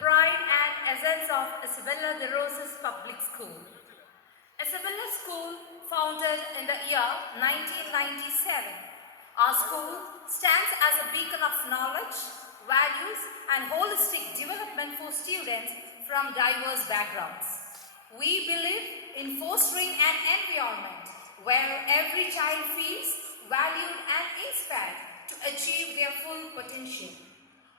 pride and essence of Isabella de Rosas Public School. Isabella School, founded in the year 1997. Our school stands as a beacon of knowledge, values, and holistic development for students from diverse backgrounds. We believe in fostering an environment where every child feels valued and inspired to achieve their full potential.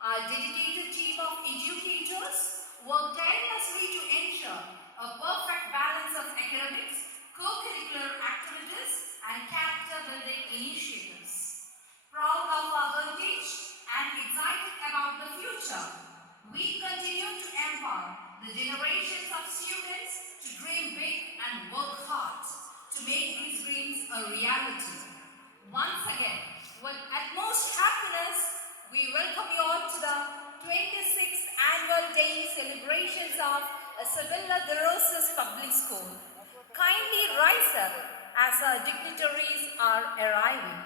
Our dedicated team of educators work tirelessly to ensure a perfect balance of academics, co-curricular activities, and character-building initiatives. Proud of our heritage and excited about the future, we continue to empower the generations of students to dream big and work hard to make these dreams a reality. Once again, with utmost happiness, we welcome you all to the 26th Annual Day celebrations of Isabella de Rosas Public School. Kindly rise up as our dignitaries are arriving.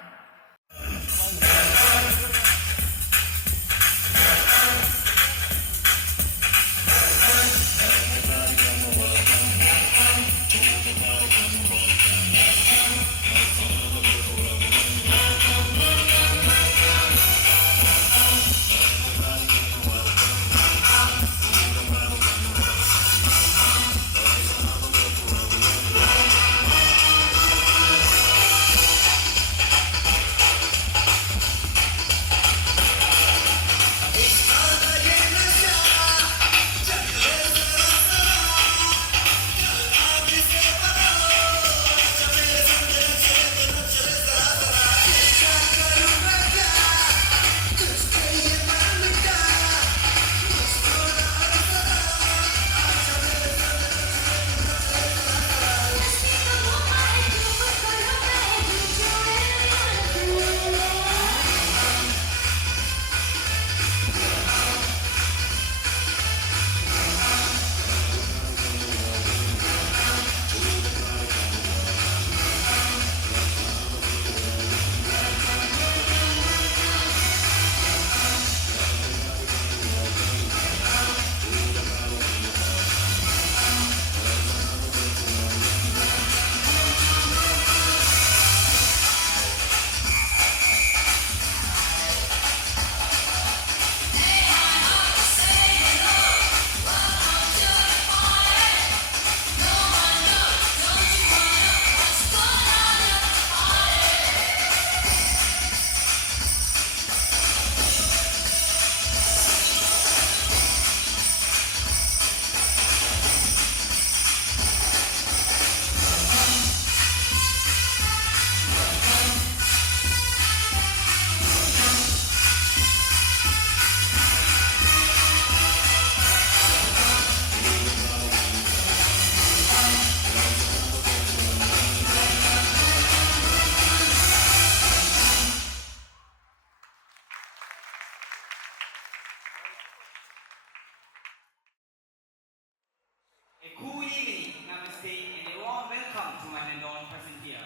A cool evening, namaste, and a warm welcome to my renowned present here.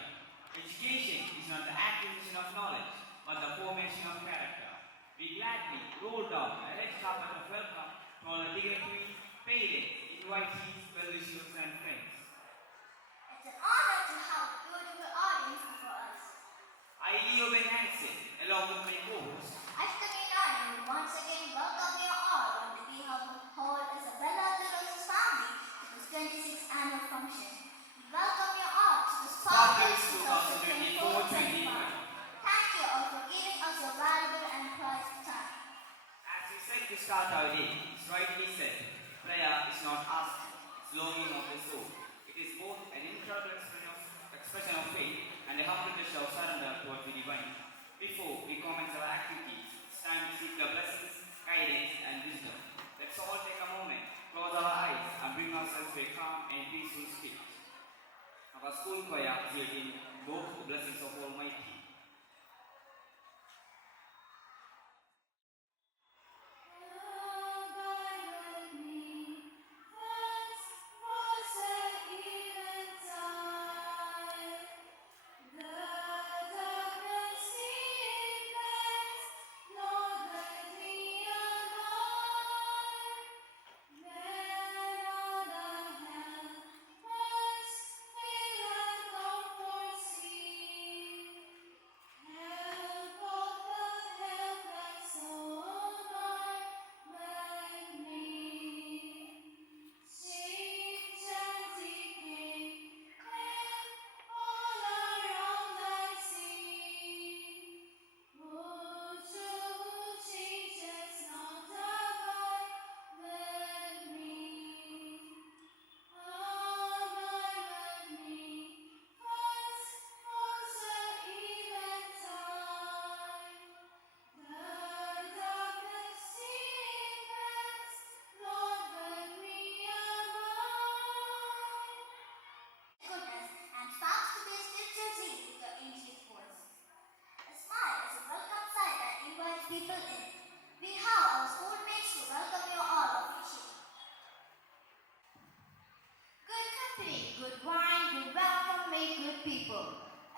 Education is not the acquisition of knowledge, but the formation of character. We gladly roll down a red carpet of welcome to all the dignitaries, parents, invitees, well-wishers, and friends. It's an honor to have a beautiful audience before us. I, Leo Ben Hansen, along with my co-host, Ashtakirani once again welcome you all on behalf of the whole Isabella de Rosas family to this 26th annual function. We welcome you all to the Sparkles 2024-25. Thank you all for giving us your valuable and precious time. as we said to start our day, it's rightly said, prayer is not asking, it's longing of the soul. It is both an incredible expression of faith and a humble gesture of surrender towards the divine. Before we commence our activities, it's time to seek the blessings, guidance, and wisdom. Let's all take a moment, close our eyes, and bring ourselves to a calm and peaceful state. Our school choir is here to invoke the blessings of Almighty.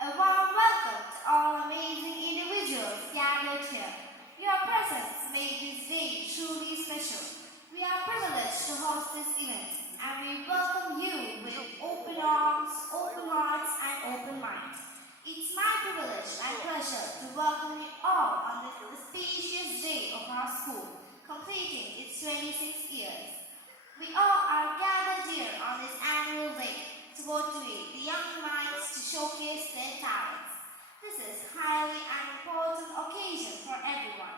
A warm welcome to all amazing individuals gathered here. Your presence made this day truly special. We are privileged to host this event and we welcome you with open arms, open hearts and open minds. It's my privilege and pleasure to welcome you all on this auspicious day of our school, completing its 26 years. We all are gathered here on this annual day to motivate the young minds to showcase their talents. This is highly an important occasion for everyone.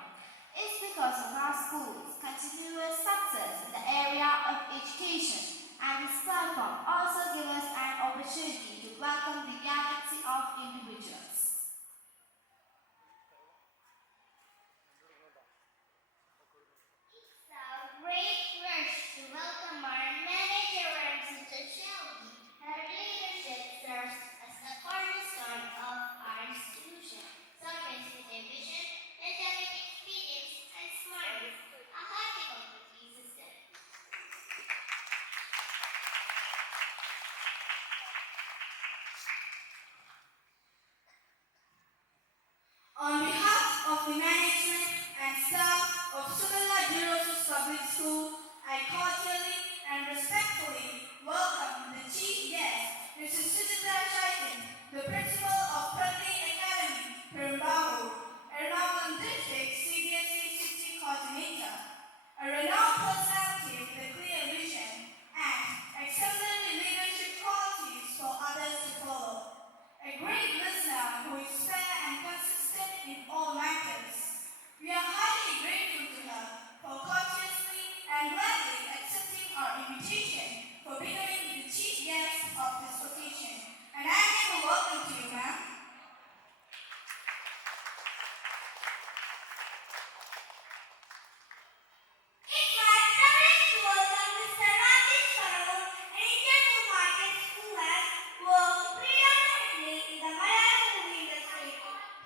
It's because of our school's continuous success in the area of education, and this platform also gives us an opportunity to welcome the galaxy of individuals. It's a great wish to welcome our manager, Mr. Shelby. Her leadership serves as the cornerstone of our institution, serving with a vision, academic experience, and smartness. A hearty community system. On behalf of the management and staff of Subala Derosus Public School, I cordially and respectfully welcome the chief guest, Mrs. Sujita Shaitan, the principal of Prati Academy, Perumbau, Ernakulam District CBSE City Coordinator, a renowned personality with a clear vision and exemplary leadership qualities for others to follow. A great listener who is fair and consistent in all matters. We are highly grateful to her for courteously and gladly accepting our invitation for becoming the chief guest of this occasion. And I give a welcome to you, ma'am. It's my privilege to welcome Mr. Rajesh Karur, an Indian who markets who has worked predominantly in the Malayalam movie industry.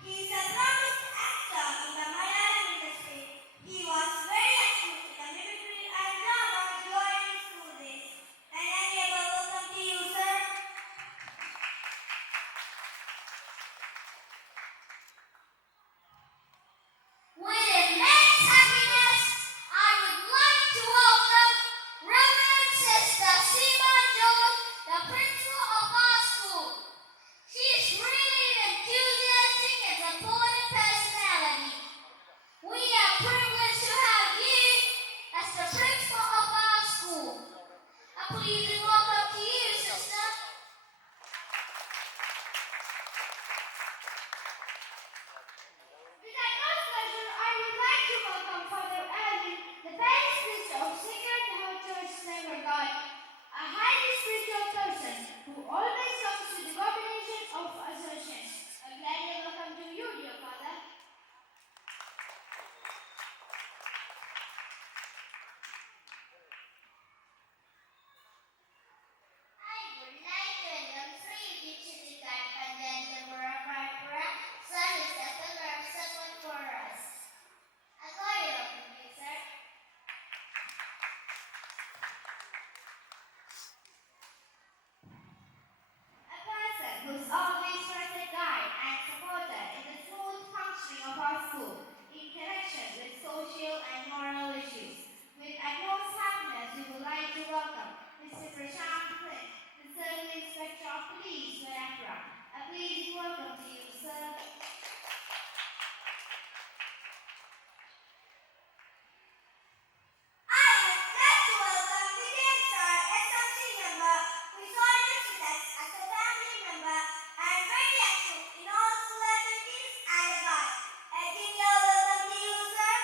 He is a promised actor in the Malayalam industry. He was very active in the mimicry and drama during his school days. And I give a welcome to you, sir. With immense happiness, I would like to welcome Reverend Sister Seema Jones, the principal of our school. She is really an enthusiastic and supportive personality. We are privileged to have you as the principal of our school. A pleasing welcome to you, sister. With utmost pleasure, I would like to welcome Father Alvin, the parish priest of Sacred Heart Church, Severgard, a highly spiritual person who always comes with the combination of assertions. A gladly welcome to you, dear Father. I would like to welcome Sri Dikshitikat Pandandamura Parapura, son is a pillar of support for us. A cordial welcome, dear sir. A person who's always trusted guide and supporter in the smooth functioning of our school in connection with social and moral issues. With utmost happiness, we would like to welcome Mr. Prashant Flynn, the Circle Inspector of Police, Verapura. A pleasing welcome to you, sir. I would like to welcome Vijay sir, SMC member, who is always with us as a family member and very active in all school activities and a guide. A cordial welcome to you, sir.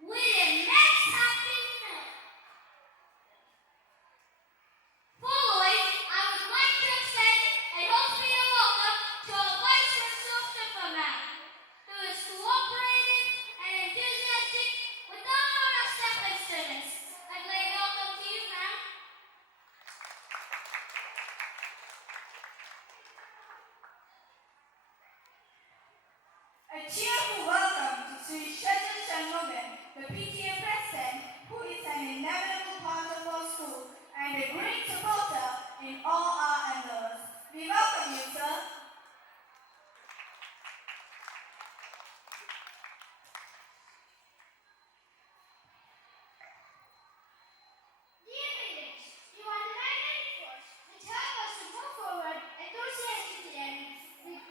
With immense happiness. Following, I would like to extend a hospitable welcome to our Vice Principal of Shipperman, who is cooperative and enthusiastic with all our staff and students. A great welcome to you, ma'am. A cheerful welcome to Sri Shajan Shanmugan, the PTA President, who is an inevitable part of our school. and a great supporter in all our endeavors. We welcome you, sir. Dear parents, you are the magnetic force which help us to move forward enthusiastically and with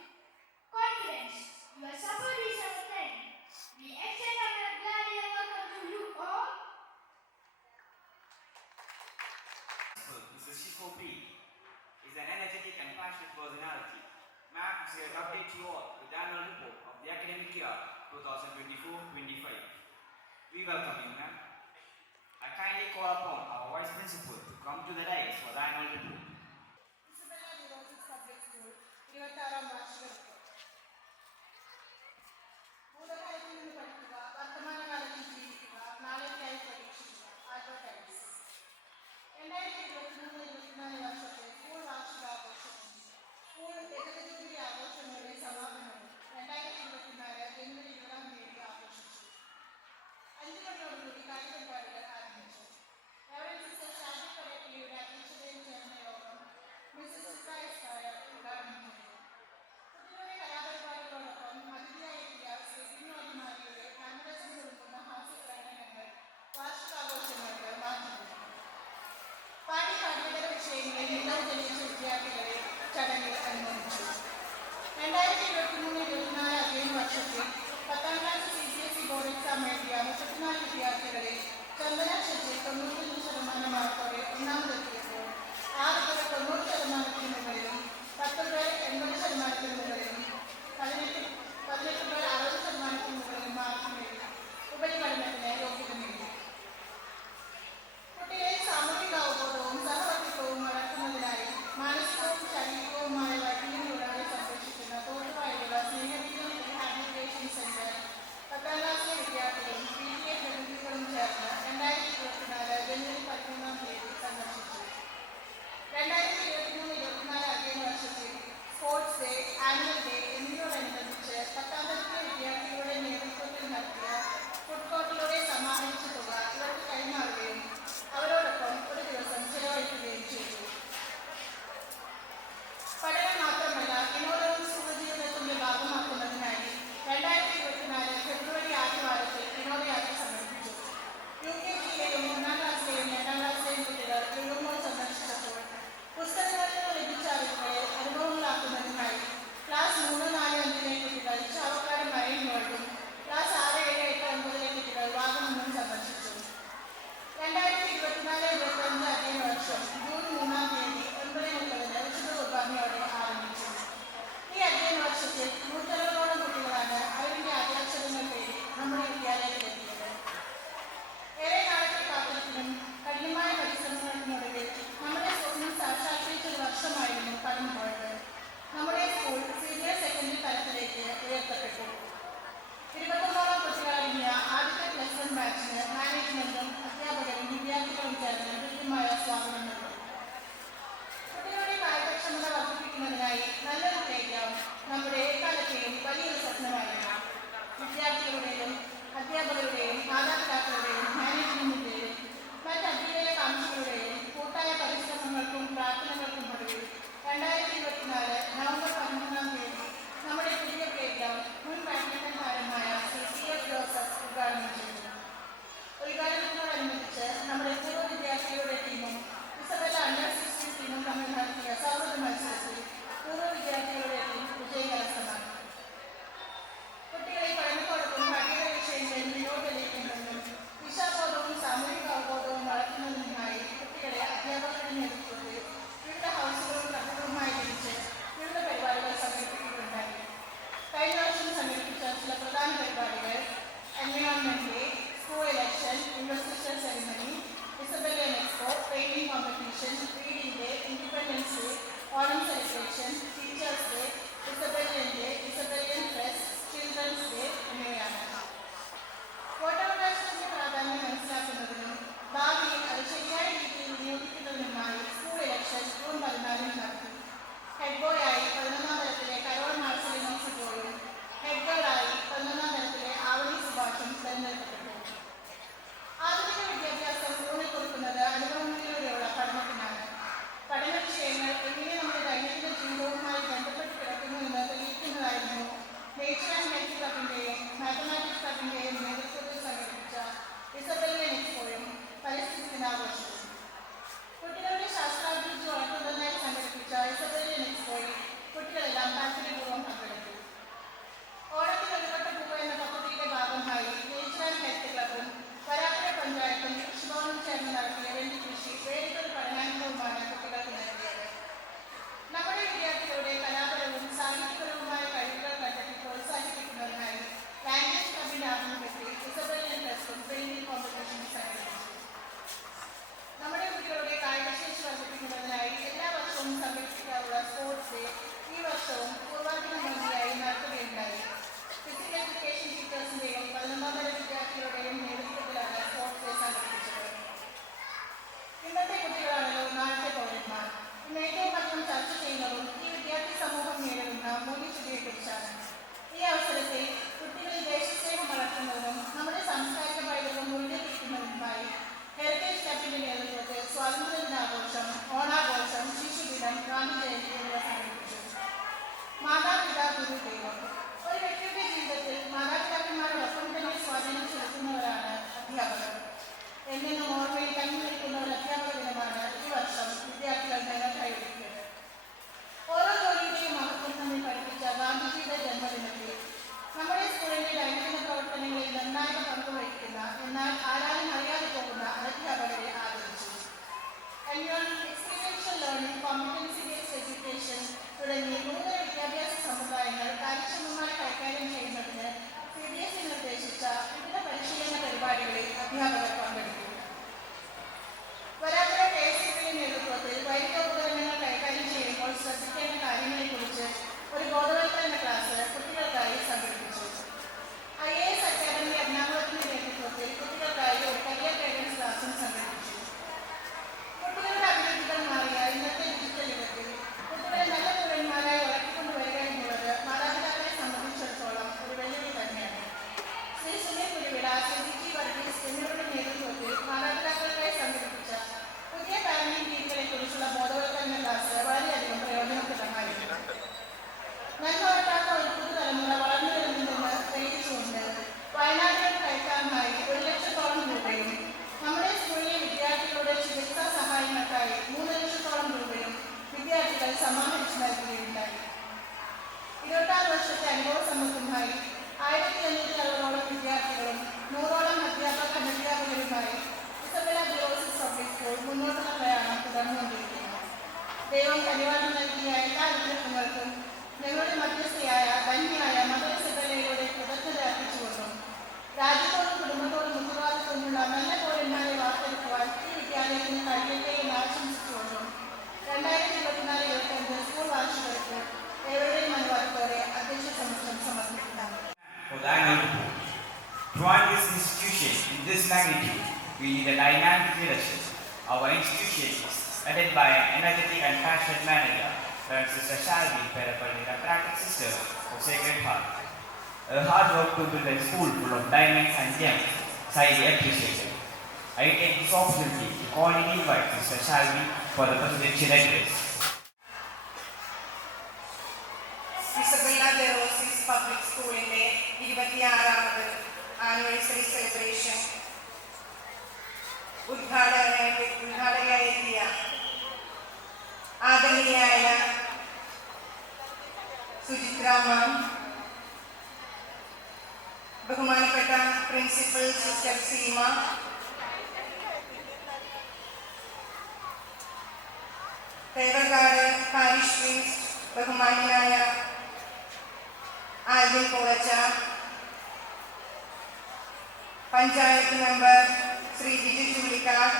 confidence. Your support is our strength. We extend our gladly welcome to you all. Mrs. Shifo P. is an energetic and passionate personality. Ma'am is here to update you all with the annual report of the academic year 2024-25. We welcome you, ma'am. I kindly call upon our Vice Principal to come to the dais for the annual report. Isabella de Roses public school 26ാം വാർഷികോത്സവം. ഭൂതകാലത്തിൽ നിന്ന് പഠിക്കുക, വർത്തമാനകാലത്തിൽ ജീവിക്കുക, നാളേക്കായി പ്രതീക്ഷിക്കുക. Albert Einstein. 2023-24 വർഷത്തെ school വാർഷികാഘോഷവും school രജതജൂബിലി ആഘോഷങ്ങളുടെ സമാപനവും 2024 ജനുവരി 20-ാം തീയതി ആഘോഷിച്ചു. 5 മണിയോടുകൂടി കാര്യപരിപാടികൾ ആരംഭിച്ചു. റവറൻഡ് സിസ്റ്റർ ഷാജി കൊലക്കിയുടെ അധ്യക്ഷതയിൽ ചേർന്ന യോഗം മിസസ് ചിത്രായസ്കായ ഉദ്ഘാടനം ചെയ്തു. കുട്ടികളുടെ കലാപരിപാടികളോടൊപ്പം അതിഥിയായി എത്തിയ ശ്രീ വിനോദിമാരിയുടെ കന്നഡസിൽ ഉൾപ്പെടുന്ന ഹാസ്യപ്രകടനങ്ങൾ വാർഷികാഘോഷങ്ങൾക്ക് മാറ്റുന്നു. പാടി പാഠ്യേതര വിഷയങ്ങളിൽ മികവ് തെളിയിച്ച വിദ്യാർത്ഥികളെ ചടങ്ങിൽ അനുമോദിച്ചു. 2023-24 അധ്യയന വർഷത്തിൽ 10ാം ക്ലാസ് CBSE ബോർഡ് എക്സാം എഴുതിയ 34 വിദ്യാർത്ഥികളെ ചന്ദന ഷെട്ടി 95% മാർക്കോടെ ഒന്നാമതെത്തിയപ്പോൾ 6 പേർ 90% മുകളിലും 10 പേർ 80% മുകളിലും 18 പേർ 60% മുകളിലും മാർക്ക് നേടി ഉപരിപഠനത്തിന് യോഗ്യത നേടി. കുട്ടികളിൽ സാമൂഹിക അവബോധവും സഹവർത്തിത്വവും വളർത്തുന്നതിനായി മാനസികവും ശാരീരികവുമായ വൈകല്യങ്ങളെ സംരക്ഷിക്കുന്ന തോട്ടുവായുള്ള സ്നേഹബീജം റീഹാബിലിറ്റേഷൻ സെന്റർ 10ാം ക്ലാസ്സിലെ വിദ്യാർത്ഥികളും PTA പ്രതിനിധികളും ചേർന്ന് 2024 ജനുവരി 13-ാം തീയതി സന്ദർശിച്ചു. 2023-24 അധ്യയന വർഷത്തിൽ സ്പോർട്സ് ഡേ, ആനുവൽ ഡേ എന്നിവയോടനുബന്ധിച്ച് 10ാം തരത്തിലെ വിദ്യാർത്ഥികളുടെ നേതൃത്വത്തിൽ നടത്തിയ ഫുഡ് കോർട്ടിലൂടെ സമാഹരിച്ച തുക ഇവർക്ക് കൈമാറുകയും അവരോടൊപ്പം ഒരു ദിവസം ചെലവഴിക്കുകയും ചെയ്തു. പഠനം മാത്രമല്ല വിനോദവും സുഖജീവിതത്തിന്റെ ഭാഗമാക്കുന്നതിനായി 2024 ഫെബ്രുവരി ആദ്യവാരത്തിൽ വിനോദയാത്ര സംഘടിപ്പിച്ചു. UKGയിലെയും 1ാം ക്ലാസ്സിലെയും 2ാം ക്ലാസ്സിലെയും കുട്ടികൾ ലുലുമോൾ സന്ദർശിച്ചപ്പോൾ പുസ്തകങ്ങളിൽ നിന്ന് ലഭിച്ച അറിവുകളെ അനുഭവങ്ങളാക്കുന്നതിനായി ക്ലാസ് 3, 4, 5-ലെ കുട്ടികൾ ചാവക്കാട് മറൈൻ വേൾഡും ക്ലാസ് 6, 7, 8, 9-ലെ കുട്ടികൾ വാഗമണ്ണും സന്ദർശിച്ചു. 2024-25 അധ്യയന വർഷം ജൂൺ 3-ാം തീയതി 9:30 വിശുദ്ധ കുർബാനയോടെ ആരംഭിച്ചു. ഈ അധ്യയന വർഷത്തിൽ 160ഓളം കുട്ടികളാണ് അറിവിന്റെ ആദ്യാക്ഷരങ്ങൾ തേടി നമ്മുടെ വിദ്യാലയത്തിലെത്തിയത്. ഏറെ നാളത്തെ കാത്തിരിപ്പിനും കഠിനമായ പരിശ്രമങ്ങൾക്കുമൊടുവിൽ നമ്മുടെ സ്വപ്നം സാക്ഷാത്കരിച്ചൊരു വർഷമായിരുന്നു കടന്നുപോയത്. നമ്മുടെ സ്കൂൾ സീനിയർ സെക്കൻഡറി തലത്തിലേക്ക് ഉയർത്തപ്പെട്ടു. 21ഓളം കുട്ടികളടങ്ങിയ ആദ്യത്തെ +1 ബാച്ചിന് മാനേജ്മെന്റും അധ്യാപകരും വിദ്യാർത്ഥികളും ചേർന്ന് കൃത്യമായ സ്വാഗതം നൽകി. കുട്ടികളുടെ കാര്യക്ഷമത വർദ്ധിപ്പിക്കുന്നതിനായി നല്ലൊരു പ്ലേഗ്രൗണ്ട് നമ്മുടെ എക്കാലത്തെയും വലിയൊരു സ്വപ്നമായിരുന്നു. വിദ്യാർത്ഥികളുടെയും അധ്യാപകരുടെയും മാതാപിതാക്കളുടെയും മാനേജ്മെന്റിന്റെയും മറ്റ് അധ്യയന കാംക്ഷികളുടെയും കൂട്ടായ പരിശ്രമങ്ങൾക്കും പ്രാർത്ഥനകൾക്കും ഒടുവിൽ 2024 നവംബർ 11-ാം തീയതി നമ്മുടെ പുതിയ പ്ലേഗ്രൗണ്ട് മുൻ ബാഡ്മിന്റൺ താരമായ ശ്രീ CF ജോസഫ് ഉദ്ഘാടനം ചെയ്തു. ഉദ്ഘാടനത്തോടനുബന്ധിച്ച് നമ്മുടെ പൂർവ്വ വിദ്യാർത്ഥികളുടെ ടീമും ഇസബെല്ല അണ്ടർ-16 ടീമും തമ്മിൽ നടത്തിയ സൗഹൃദ മത്സരത്തിൽ പൂർവ്വ വിദ്യാർത്ഥികളുടെ ടീം വിജയം കരസ്ഥമാക്കി. കുട്ടികളെ പഠനത്തോടൊപ്പം പാഠ്യേതര വിഷയങ്ങളിൽ വിനോദ To run this institution in this magnitude, we need a dynamic leadership. Our institution is headed by an energetic and passionate manager, Reverend Sister Shalvi Perapalli, a practice sister of Sacred Heart. A hard work to build a school full of diamonds and gems is highly appreciated. I take this opportunity to cordially invite Sister Shalvi for the presidential address. Isabella de Roses Public School-ന്റെ 26ാമത് anniversary celebration ഉദ്ഘാടകയായി എത്തിയ ആദരണീയായ Suchitra ma'am, ബഹുമാനപ്പെട്ട principal sister Seema, Thevarkad parish priest ബഹുമാനായ Alvin Kolacha, panchayat member Shri Biju Chullikkad,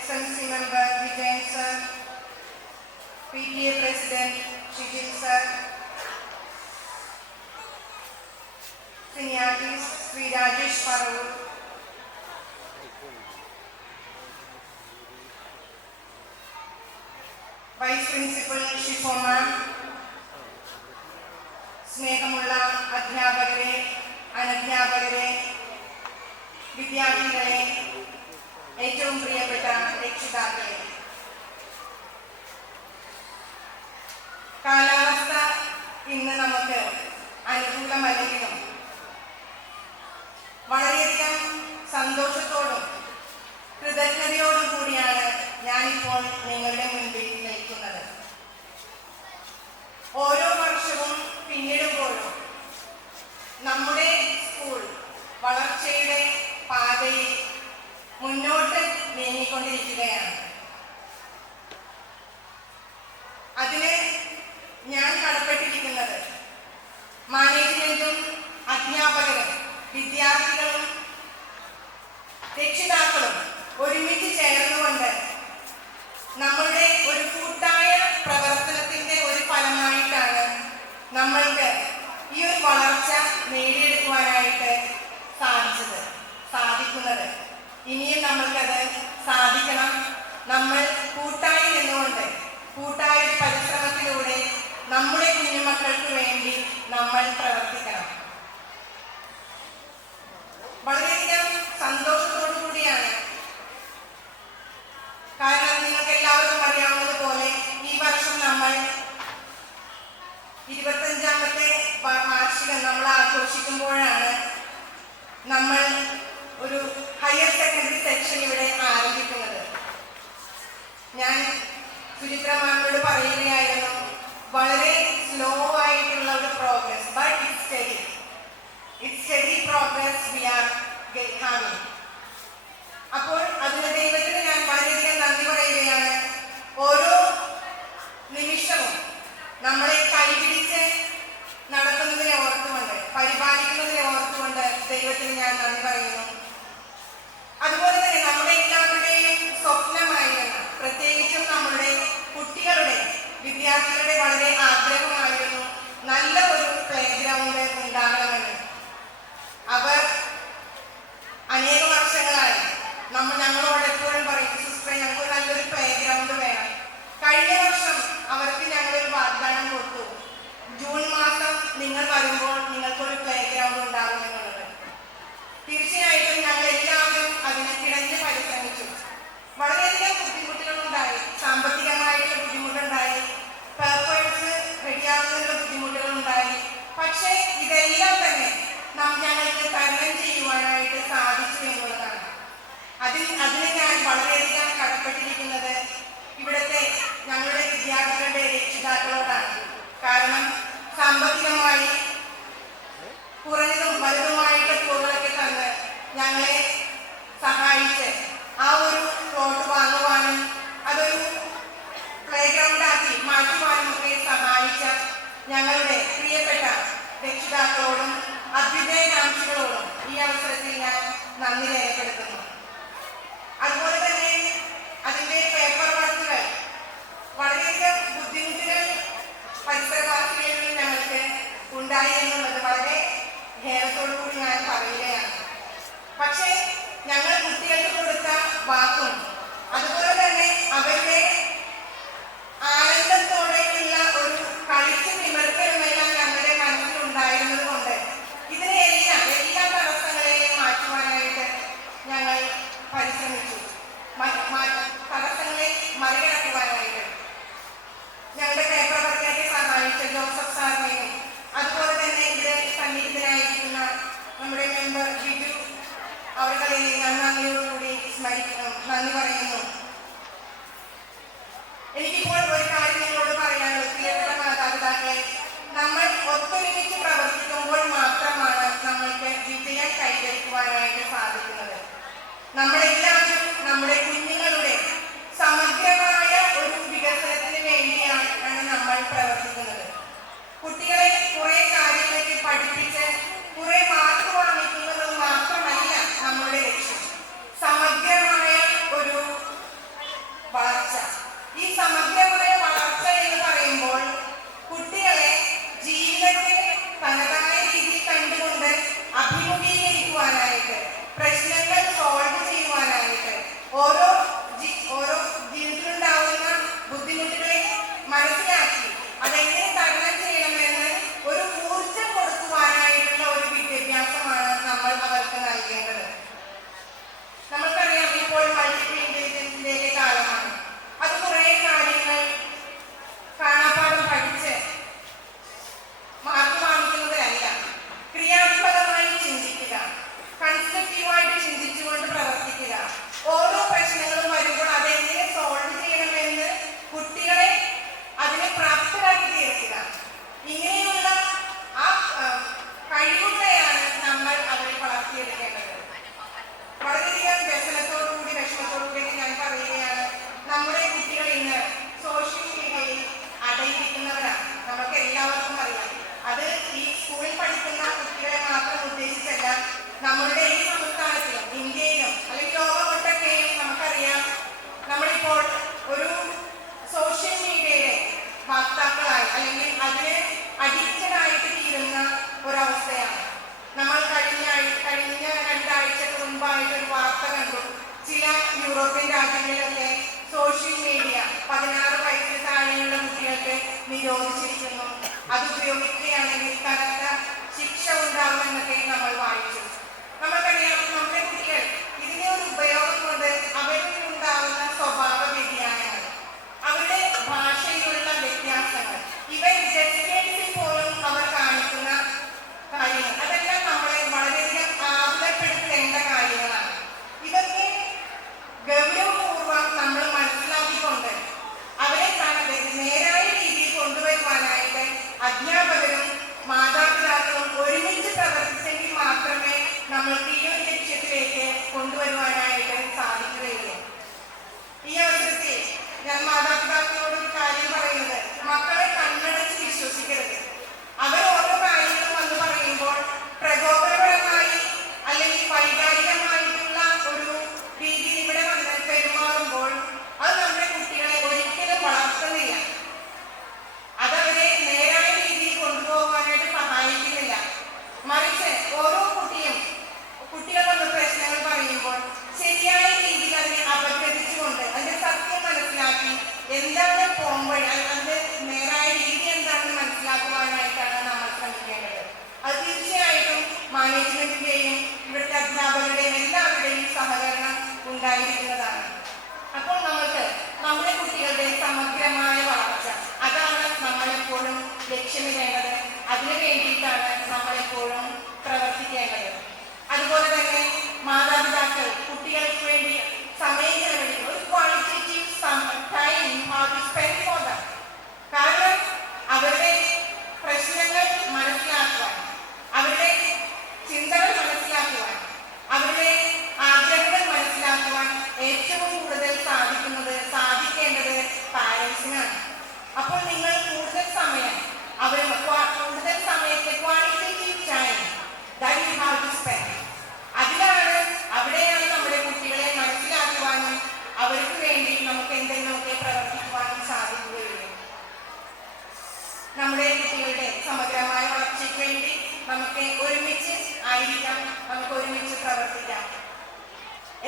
SMC member Vijayan sir, PTA president Shijil sir, cine artist Shri Rajesh Paravur, vice principal Shifo ma'am, സ്നേഹമുള്ള അധ്യാപകരെ, അനധ്യാപകരെ, വിദ്യാർത്ഥികളെ, ഏറ്റവും പ്രിയപ്പെട്ട രക്ഷിതാക്കളെ, കാലാവസ്ഥ ഇന്ന് നമുക്ക് അനുകൂലമല്ലെങ്കിലും വളരെയധികം സന്തോഷത്തോടും കൃതജ്ഞതയോടും കൂടിയാണ് ഞാനിപ്പോൾ നിങ്ങളുടെ മുൻപിൽ നിൽക്കുന്നത്. ഓരോ വർഷവും പിന്നിടുമ്പോഴും നമ്മുടെ സ്കൂൾ വളർച്ചയുടെ പാതയിൽ മുന്നോട്ട് നീങ്ങിക്കൊണ്ടിരിക്കുകയാണ്. അതിന് ഞാൻ കടപ്പെട്ടിരിക്കുന്നത് മാനേജ്മെന്റും അധ്യാപകരും വിദ്യാർത്ഥികളും രക്ഷിതാക്കളും ഒരുമിച്ച് ചേർന്നുകൊണ്ട് നമ്മളുടെ ഒരു കൂട്ടായ പ്രവർത്തനത്തിന്റെ ഒരു ഫലമായിട്ടാണ് നമ്മൾക്ക് ഈ ഒരു വളർച്ച നേടിയെടുക്കുവാനായിട്ട് സാധിക്കുന്നത്. ഇനിയും നമ്മൾക്കത് സാധിക്കണം. നമ്മൾ കൂട്ടായി നിന്നുകൊണ്ട് കൂട്ടായ പരിശ്രമത്തിലൂടെ നമ്മുടെ കുഞ്ഞുമക്കൾക്ക് വേണ്ടി നമ്മൾ പ്രവർത്തിക്കണം. വളരെയധികം സന്തോഷത്തോടു കൂടിയാണ്, കാരണം നിങ്ങൾക്ക് എല്ലാവർക്കും അറിയാവുന്നതുപോലെ ഈ വർഷം നമ്മൾ 25ാമത്തെ വാർഷികം നമ്മൾ ആഘോഷിക്കുമ്പോഴാണ് നമ്മൾ ഒരു ഹയർ സെക്കൻഡറി സെക്ഷൻ ഇവിടെ ആരംഭിക്കുന്നത്. ഞാൻ സുചിത്ര മാമിനോട് പറയുകയായിരുന്നു, വളരെ സ്ലോ ആയിട്ടുള്ള ഒരു progress, but it's steady progress we are having. അപ്പോൾ അതിന് ദൈവത്തിന് ഞാൻ വളരെയധികം നന്ദി പറയുകയാണ്. ഓരോ നിമിഷവും നമ്മളെ കൈപിടിച്ച് നടത്തുന്നതിനെ ഓർത്തുകൊണ്ട്, പരിപാലിക്കുന്നതിനെ ഓർത്തുകൊണ്ട് ദൈവത്തിന് ഞാൻ നന്ദി പറയുന്നു. അതുപോലെ തന്നെ നമ്മുടെ എല്ലാവരുടെയും സ്വപ്നമായിരുന്നു, പ്രത്യേകിച്ചും നമ്മുടെ കുട്ടികളുടെ, വിദ്യാർത്ഥികളുടെ വളരെ ആഗ്രഹമായിരുന്നു നല്ല ഒരു പ്ലേ ഗ്രൗണ്ട് ഉണ്ടാകണമെന്ന്. അവർ അനേക വർഷങ്ങളായി ഞങ്ങളോട് എപ്പോഴും പറയും, സിസ്റ്ററെ ഞങ്ങൾക്ക് നല്ലൊരു പ്ലേ ഗ്രൗണ്ട് വേണം. കഴിഞ്ഞ വർഷം അവർക്ക് ഞങ്ങളൊരു വാഗ്ദാനം കൊടുത്തു, ജൂൺ മാസം നിങ്ങൾ വരുമ്പോൾ നിങ്ങൾക്കൊരു പ്ലേ ഗ്രൗണ്ട് ഉണ്ടാകുമെന്നുള്ളത്. തീർച്ചയായിട്ടും ഞങ്ങൾ എല്ലാവരും അതിന് കിടഞ്ഞ് പരിശ്രമിച്ചു. വളരെയധികം ബുദ്ധിമുട്ടുകളുണ്ടായി, സാമ്പത്തികമായിട്ടുള്ള ബുദ്ധിമുട്ടുണ്ടായി, പേപ്പേഴ്സ് റെഡിയാകുന്നതിനുള്ള ബുദ്ധിമുട്ടുകളുണ്ടായി. പക്ഷേ ഇതെല്ലാം തന്നെ ഞങ്ങൾക്ക് തരണം ചെയ്യുവാനായിട്ട് സാധിച്ചു എന്നുള്ളതാണ്. അതിന് ഞാൻ വളരെയധികം കടപ്പെട്ടിരിക്കുന്നത് ഇവിടുത്തെ ഞങ്ങളുടെ വിദ്യാർത്ഥികളുടെ രക്ഷിതാക്കളോടാണ്. കാരണം സാമ്പത്തികമായി കുറഞ്ഞതും വലുതുമായിട്ട് തുകകളൊക്കെ തന്ന് ഞങ്ങളെ സഹായിച്ച് ആ ഒരു പ്ലോട്ട് വാങ്ങുവാനും അതൊരു പ്ലേ ഗ്രൗണ്ടാക്കി മാറ്റുവാനും ഒക്കെ സഹായിച്ച ഞങ്ങളുടെ പ്രിയപ്പെട്ട രക്ഷിതാക്കളോടും അഭ്യുദയകാംക്ഷികളോടും ഈ അവസരത്തിൽ ഞാൻ നന്ദി രേഖപ്പെടുത്തുന്നു. അതുപോലെ തന്നെ അതിൻ്റെ പേപ്പർ വർക്കുകൾ വളരെയധികം ബുദ്ധിമുട്ടുകൾ പരിസരവാസികളിൽ ഞങ്ങൾക്ക് ഉണ്ടായി എന്നുള്ളത് വളരെ ഖേദത്തോടു കൂടി ഞാൻ പറയുകയാണ്. പക്ഷേ ഞങ്ങൾ കുട്ടികൾക്ക് കൊടുത്ത വാക്കും അതുപോലെ തന്നെ അവരുടെ ആനന്ദത്തോടെയുള്ള ഒരു കളിച്ചു നിവർത്തലുമെല്ലാം ഞങ്ങളുടെ മനസ്സിലുണ്ടായിരുന്നത് കൊണ്ട് ഇതിനെല്ലാം എല്ലാ തടസ്സങ്ങളെയും മാറ്റുവാനായിട്ട് ഞങ്ങൾ പരിശ്രമിച്ചു. തടസ്സങ്ങളെ മറികടക്കുവാനായിട്ട് ഞങ്ങളുടെ പേപ്പർ വർക്കിനെ സഹായിച്ച ജോസഫ് സാറിനെയും അതുപോലെ തന്നെ ഇവിടെ സന്നിഹിതനായിരിക്കുന്ന നമ്മുടെ മെമ്പർ ബിജു അവർകളെ ഞാൻ നന്ദിയോടുകൂടി നന്ദി പറയുന്നു. എനിക്കിപ്പോൾ ഒരു കാര്യം നിങ്ങളോട് പറയാനുള്ളത്, പ്രിയപ്പെട്ട മാതാപിതാക്കളെ, നമ്മൾ ഒത്തൊരുമിച്ച് പ്രവർത്തിക്കുമ്പോൾ മാത്രമാണ് നമ്മൾക്ക് വിജയം കൈവരിക്കുവാനായിട്ട് സാധിക്കുന്നത്. നമ്മളെല്ലാവരും നമ്മുടെ കുഞ്ഞുങ്ങളുടെ സമഗ്രമായ ഒരു വികസനത്തിന് വേണ്ടിയാണ് നമ്മൾ പ്രവർത്തിക്കുന്നത്. കുട്ടികളെ കുറെ കാര്യങ്ങളൊക്കെ പഠിപ്പിച്ച് കുറെ മാർക്ക് വാങ്ങിക്കുന്നത് മാത്രമല്ല നമ്മുടെ ലക്ഷ്യം. സമഗ്രമായ ഒരു വളർച്ച. ഈ സമഗ്രമായ വളർച്ച എന്ന് പറയുമ്പോൾ കുട്ടികളെ ജീവിതത്തെ തനതായ രീതിയിൽ കണ്ടുകൊണ്ട് അഭിമുഖീകരിക്കുവാനായിട്ട്, പ്രശ്നങ്ങൾ സോൾവ് ചെയ്യുവാനായിട്ട്, ഓരോ ജീവിതത്തിലുണ്ടാവുന്ന ബുദ്ധിമുട്ടുകളെ മനസ്സിലാക്കി അതെങ്ങനെ തരണം ചെയ്യണമെന്ന് ഒരു ഊർജം കൊടുക്കുവാനായിട്ടുള്ള ഒരു വിദ്യാഭ്യാസമാണ് നമ്മൾ അവർക്ക് നൽകേണ്ടത്. നമുക്കറിയാം, ഇപ്പോൾ മൾട്ടിപ്പിൾ ഇന്റലിജൻസിന്റെ കാലമാണ്. അത് കുറേ കാര്യങ്ങൾ കാണാപ്പാഠം പഠിച്ച് മാർക്ക് വാങ്ങിക്കുന്നതിലല്ല, ക്രിയാത്മകമായി ചിന്തിക്കുക, കൺസ്ട്രക്റ്റീവായിട്ട് ചിന്തിച്ചുകൊണ്ട് പ്രവർത്തിക്കുക. ഓരോ പ്രശ്നങ്ങളും വരുമ്പോൾ അതെങ്ങനെ സോൾവ് ചെയ്യണമെന്ന് കുട്ടികളെ അതിനെ പ്രാപ്തരാക്കി തീർക്കുക. ഇങ്ങനെയുള്ള ആ കഴിവുകളെയാണ് നമ്മൾ അവരെ വളർത്തിയെടുക്കേണ്ടത്. വളരെയധികം വ്യസനത്തോടുകൂടി വിഷമത്തോടുകൂടി ഞാൻ പറയുകയാണ്, നമ്മുടെ കുട്ടികൾ ഇന്ന് സോഷ്യൽ മീഡിയയിൽ അടയിരിക്കുന്നവരാണ്. നമുക്ക് എല്ലാവർക്കും അറിയാം. അത് ഈ സ്കൂളിൽ പഠിക്കുന്ന കുട്ടികളെ മാത്രം ഉദ്ദേശിച്ചല്ല, നമ്മളുടെ ഈ സംസ്ഥാനത്തിലും ഇന്ത്യയിലും അല്ലെങ്കിൽ ലോകമൊട്ടൊക്കെയും നമുക്കറിയാം, നമ്മളിപ്പോൾ ഒരു സോഷ്യൽ മീഡിയയുടെ വാക്താക്കളായി അല്ലെങ്കിൽ അതിന് അഡിക്റ്റഡായിട്ട് തീരുന്ന ഒരവസ്ഥയാണ്. നമ്മൾ കഴിഞ്ഞ 2 ആഴ്ചക്ക് മുൻപായിട്ട് ഒരു വാർത്ത കണ്ടു. ചില യൂറോപ്യൻ രാജ്യങ്ങളിലൊക്കെ സോഷ്യൽ മീഡിയ 16 വയസ്സിന് താഴെയുള്ള കുട്ടികൾക്ക് നിരോധിച്ചിരിക്കുന്നു. അത് ഉപയോഗിക്കുകയാണെങ്കിൽ കനത്ത ശിക്ഷ ഉണ്ടാകുമെന്നൊക്കെ നമ്മൾ വായിച്ചു. നമുക്കറിയാം, നമ്മുടെ കുട്ടികൾ ഇതിന്റെ ഒരു ഉപയോഗം കൊണ്ട് അവരിൽ ഉണ്ടാകുന്ന സ്വഭാവ വ്യതിയാനങ്ങൾ, അവരുടെ ഭാഷയിലുള്ള വ്യത്യാസങ്ങൾ, ഇവൻ ജസ്റ്റേഴ്സിൽ പോലും അവർ കാണിക്കുന്ന കാര്യങ്ങൾ, അതെല്ലാം നമ്മളെ വളരെയധികം ആകുലപ്പെടുത്തേണ്ട കാര്യങ്ങളാണ്. ഇതൊക്കെ ഗൗരവപൂർവ്വം നമ്മൾ മനസ്സിലാക്കിക്കൊണ്ട് അവരെ നേരായ രീതിയിൽ കൊണ്ടുവരുവാനായിട്ട് അധ്യാപകരും മാതാപിതാക്കളും ഒരുമിച്ച് പ്രവർത്തിച്ചെങ്കിൽ മാത്രമേ നമ്മൾക്ക് ഈ ഒരു ലക്ഷ്യത്തിലേക്ക് കൊണ്ടുവരുവാനായിട്ട് സാധിക്കുകയുള്ളൂ. ഈ അവസരത്തിൽ ഞാൻ മാതാപിതാക്കളോട് ഒരു കാര്യം പറയുന്നത്, മക്കളെ കണ്ണടച്ച് വിശ്വസിക്കരുത്. അവർ ഓരോ കാര്യങ്ങളും വന്ന് പറയുമ്പോൾ പ്രകോപനപരമായി അല്ലെങ്കിൽ വൈകാരികമായിട്ടുള്ള ഒരു രീതിയിൽ ഇവിടെ വന്ന് പെരുമാറുമ്പോൾ അത് നമ്മുടെ കുട്ടികളെ ഒരിക്കലും വളർത്തുന്നില്ല. അതവരെ നേരായ രീതിയിൽ കൊണ്ടുപോകാനായിട്ട് സഹായിക്കുന്നില്ല. മറിച്ച് ഓരോ കുട്ടികൾ വന്ന് പ്രശ്നങ്ങൾ പറയുമ്പോൾ ശരിയായ രീതിയിൽ അതിനെ അപഗ്രഥിച്ചുകൊണ്ട് അതിന്റെ സത്യം മനസ്സിലാക്കി എന്താണ് പോംവഴി, അതിന്റെ നേരായ രീതി എന്താണെന്ന് മനസ്സിലാക്കുവാനായിട്ടാണ് നമ്മൾ ശ്രമിക്കേണ്ടത്. അത് തീർച്ചയായിട്ടും മാനേജ്മെന്റിന്റെയും ഇവിടുത്തെ അധ്യാപകരുടെയും എല്ലാവരുടെയും സഹകരണം ഉണ്ടായിരിക്കുന്നതാണ്. അപ്പോൾ നമുക്ക് നമ്മുടെ കുട്ടികളുടെ സമഗ്രമായ വളർച്ച, അതാണ് നമ്മളെപ്പോഴും ലക്ഷ്യമിടേണ്ടത്. അതിനു വേണ്ടിയിട്ടാണ് നമ്മളെപ്പോഴും പ്രവർത്തിക്കേണ്ടത്. അതുപോലെ തന്നെ മാതാപിതാക്കൾ കുട്ടികൾക്ക് വേണ്ടി സമയം ചെലവഴിക്കും. ഒരു qualitative time spend for them. കാരണം അവരുടെ പ്രശ്നങ്ങൾ മനസ്സിലാക്കുവാൻ, അവരുടെ ചിന്തകൾ മനസ്സിലാക്കുവാൻ, അവരുടെ ആഗ്രഹങ്ങൾ മനസ്സിലാക്കുവാൻ ഏറ്റവും കൂടുതൽ സാധിക്കേണ്ടത് പാരൻസിനാണ്. അപ്പോൾ നിങ്ങൾ കൂടുതൽ സമയം കൂടുതൽ സമയത്ത് qualitative time that you have to spend. അവിടെയാണ് നമ്മുടെ കുട്ടികളെ മനസ്സിലാക്കുവാനും അവർക്ക് വേണ്ടി നമുക്ക് എന്തെങ്കിലുമൊക്കെ പ്രവർത്തിക്കുവാനും സാധിക്കുകയുള്ളൂ. നമ്മുടെ കുട്ടികളുടെ സമഗ്രമായ വളർച്ചയ്ക്ക് വേണ്ടി നമുക്ക് ഒരുമിച്ച് ആയിരിക്കാം. നമുക്ക് ഒരുമിച്ച് പ്രവർത്തിക്കാം.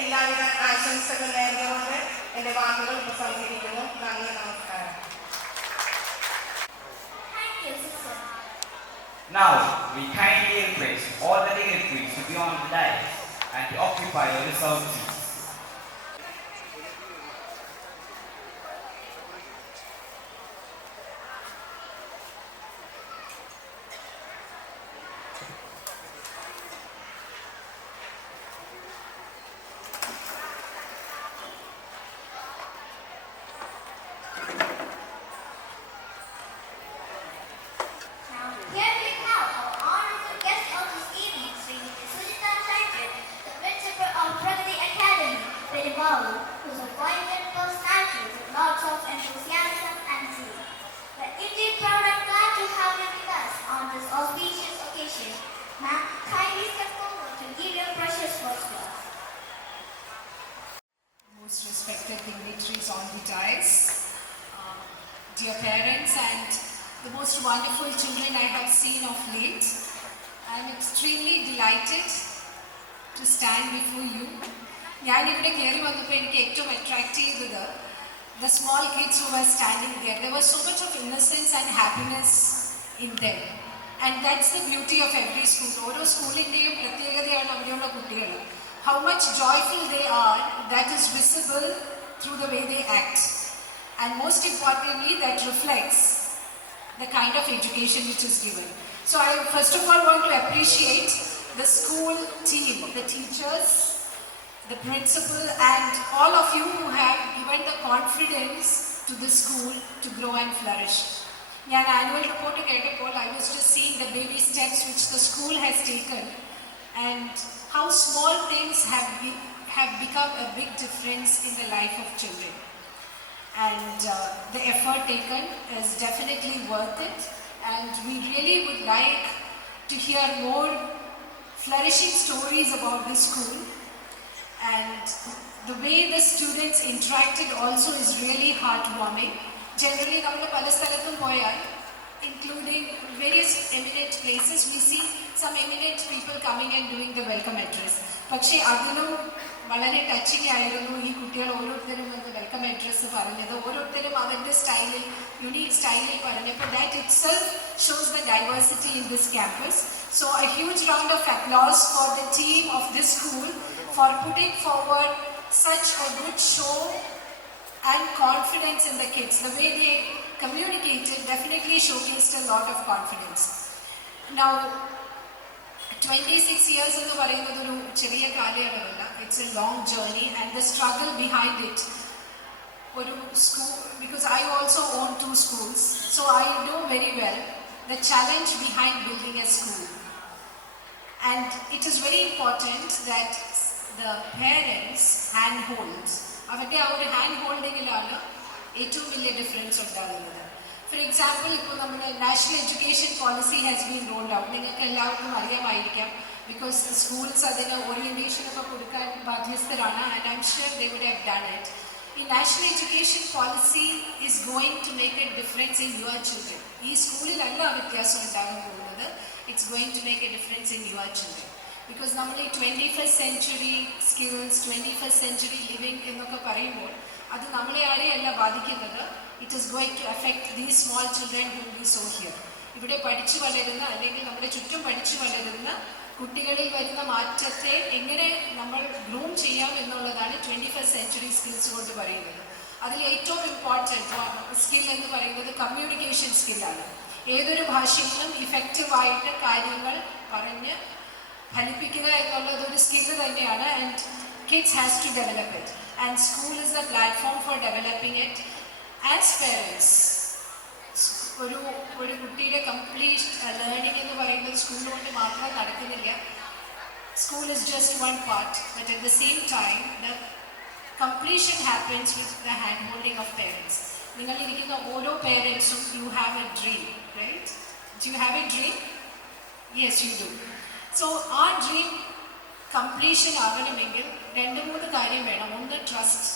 എല്ലാവിധ ആശംസകൾ നേർന്നുകൊണ്ട് എൻ്റെ വാക്കുകൾ ഉപസംഹരിക്കുന്നു. നന്ദി, നമസ്കാരം. Thank you, sister. Now, we kindly request all the dignitaries to be on the dais and to occupy your reserved seats. Now, here we have our honorable guest of this evening, Sri Sujita Shankar, the principal of Pragati Academy, Peribavu, whose a vibrant personality with lots of enthusiasm and zeal. We're indeed proud and glad to have you with us on this auspicious occasion. Ma'am, kindly step forward to give your precious words to us. Most respected dignitaries on the dais, dear parents and the most wonderful children I have seen of late, I am extremely delighted to stand before you. ഞാനിവിടെ കയറി വന്നപ്പോൾ എനിക്ക് ഏറ്റവും attract ചെയ്തത് the small kids who were standing there. There was so much of innocence and happiness in them. And that's the beauty of every school. ഓരോ സ്കൂളിൻ്റെയും പ്രത്യേകതയാണ് അവിടെയുള്ള കുട്ടികൾ. How much joyful they are, that is visible through the way they act. And most importantly, that reflects the kind of education which is given. So I first of all want to appreciate the school team, the teachers, the principal and all of you who have given the confidence to the school to grow and flourish. ഞാൻ annual report കേട്ടപ്പോൾ I was just seeing the baby steps which the school has taken and how small things have become a big difference in the life of children. And the effort taken is definitely worth it, and we really would like to hear more flourishing stories about this school. And the way the students interacted also is really heartwarming. Generally, നമ്മൾ പല സ്ഥലത്തും പോയാൽ, including various eminent places, we see some eminent people coming and doing the welcome address. പക്ഷേ അതിലും വളരെ touching ആയിരുന്നു ഈ കുട്ടികൾ ഓരോരുത്തരും വന്ന് വെൽക്കം അഡ്രസ്സ് പറഞ്ഞത്. ഓരോരുത്തരും അവരുടെ സ്റ്റൈലിൽ, യുണീക്ക് സ്റ്റൈലിൽ പറഞ്ഞപ്പോൾ that itself shows the diversity in this campus. So a huge round of applause for the team of this school for putting forward such a good show and confidence in the kids. The way they communicated definitely showcased a lot of confidence. Now, 26 years എന്ന് പറയുന്നത് ഒരു ചെറിയ കാലയളവല്ല. It's a long journey and the struggle behind it. ഒരു school, because I also own 2 schools, so I know very well the challenge behind building a school. And it is very important that the parents handhold. അവരുടെ ആ ഒരു hand ഹോൾഡിങ്ങിലാണ് ഏറ്റവും വലിയ difference ഉണ്ടാകുന്നത്. Four example, ഇപ്പോൾ നമ്മുടെ national education policy has been rolled out. നിങ്ങൾക്ക് എല്ലാവർക്കും അറിയാമായിരിക്കാം, ബിക്കോസ് സ്കൂൾസ് അതിന് ഓറിയൻറ്റേഷനൊക്കെ കൊടുക്കാൻ ബാധ്യസ്ഥരാണ്. And I am sure they would have done it. ഈ national education policy is going to make a difference in your children. ഈ സ്കൂളിലല്ല വ്യത്യാസം ഉണ്ടാകാൻ പോകുന്നത്. It's going to make a difference in your children. Because നമ്മൾ ഈ 21st century skills, 21st century living എന്നൊക്കെ പറയുമ്പോൾ അത് നമ്മളെ ആരെയല്ല ബാധിക്കുന്നത്. It is going to affect these small children who we saw here. ഇവിടെ പഠിച്ചു വളരുന്ന അല്ലെങ്കിൽ നമ്മുടെ ചുറ്റും പഠിച്ചു വളരുന്ന കുട്ടികളിൽ വരുന്ന മാറ്റത്തെ എങ്ങനെ നമ്മൾ ഗ്രൂം ചെയ്യാം എന്നുള്ളതാണ് 21st century സ്കിൽസ് കൊണ്ട് പറയുന്നത്. അതിൽ ഏറ്റവും ഇമ്പോർട്ടൻറ്റ് സ്കിൽ എന്ന് പറയുന്നത് കമ്മ്യൂണിക്കേഷൻ സ്കില്ലാണ്. ഏതൊരു ഭാഷയിലും ഇഫക്റ്റീവായിട്ട് കാര്യങ്ങൾ പറഞ്ഞ് ഫലിപ്പിക്കുക എന്നുള്ളത് ഒരു സ്കില്ല് തന്നെയാണ്. And kids has to develop it, and school is a platform for developing it. As parents, ഒരു കുട്ടിയുടെ കംപ്ലീറ്റ് ലേണിംഗ് എന്ന് പറയുന്നത് സ്കൂൾ കൊണ്ട് മാത്രം നടക്കുന്നില്ല. School is just one part, but at the same time the completion happens with the hand holding of parents. നിങ്ങളിരിക്കുന്ന ഓരോ പേരൻസും you have a dream, right? Do you have a dream? Yes, you do. So ആ dream completion ആകണമെങ്കിൽ 2-3 കാര്യം വേണം. ഒന്ന്, trust.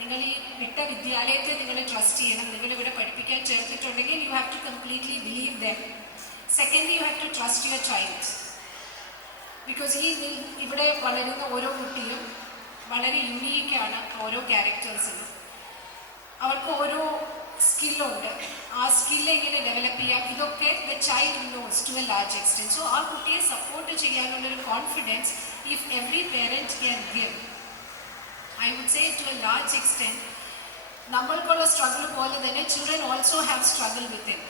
നിങ്ങൾ ഈ വിട്ട വിദ്യാലയത്തെ നിങ്ങൾ ട്രസ്റ്റ് ചെയ്യണം. നിങ്ങളിവിടെ പഠിപ്പിക്കാൻ ചേർത്തിട്ടുണ്ടെങ്കിൽ you have to completely believe them. Secondly, you have to trust your child. Because ഇവിടെ വളരുന്ന ഓരോ കുട്ടിയും വളരെ യുണീക്കാണ്, ഓരോ ക്യാരക്ടേഴ്സിനും അവർക്ക് ഓരോ സ്കില്ലുണ്ട്. ആ സ്കില്ല് എങ്ങനെ ഡെവലപ്പ് ചെയ്യാം, ഇതൊക്കെ the child knows to a large extent. So ആ കുട്ടിയെ സപ്പോർട്ട് ചെയ്യാനുള്ളൊരു confidence if every parent can give, I would say to a large extent നമ്മൾക്കുള്ള സ്ട്രഗിൾ പോലെ തന്നെ children also have struggle with it.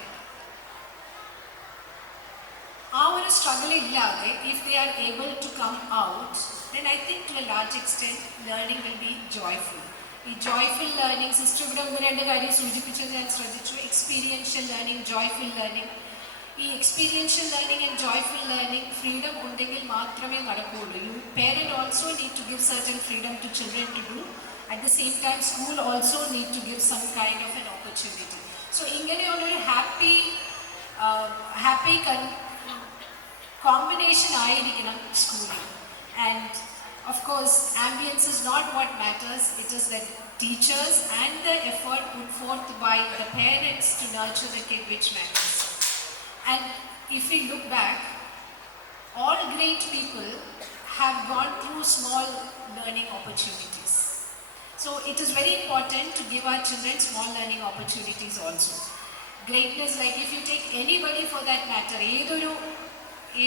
ആ ഒരു സ്ട്രഗിൾ ഇല്ലാതെ if they are able to come out, then I think to a large extent learning will be joyful. ഈ joyful learning sister ഇവിടെ ഒന്ന് രണ്ട് കാര്യം സൂചിപ്പിച്ചത് ഞാൻ ശ്രദ്ധിച്ചു. Experiential learning, joyful learning. ഈ experiential learning and joyful learning freedom ഉണ്ടെങ്കിൽ മാത്രമേ നടക്കുകയുള്ളൂ. You parent also need to give certain freedom to children to do. At the same time school also need to give some kind of an opportunity. So ഇങ്ങനെയുള്ളൊരു happy combination ആയിരിക്കണം സ്കൂളിൽ. And of course, ambience is not what matters. It is the teachers and the effort put forth by the parents to nurture the kid which matters. And if we look back, all great people have gone through small learning opportunities. So it is very important to give our children small learning opportunities also. Greatness, like if you take anybody for that matter,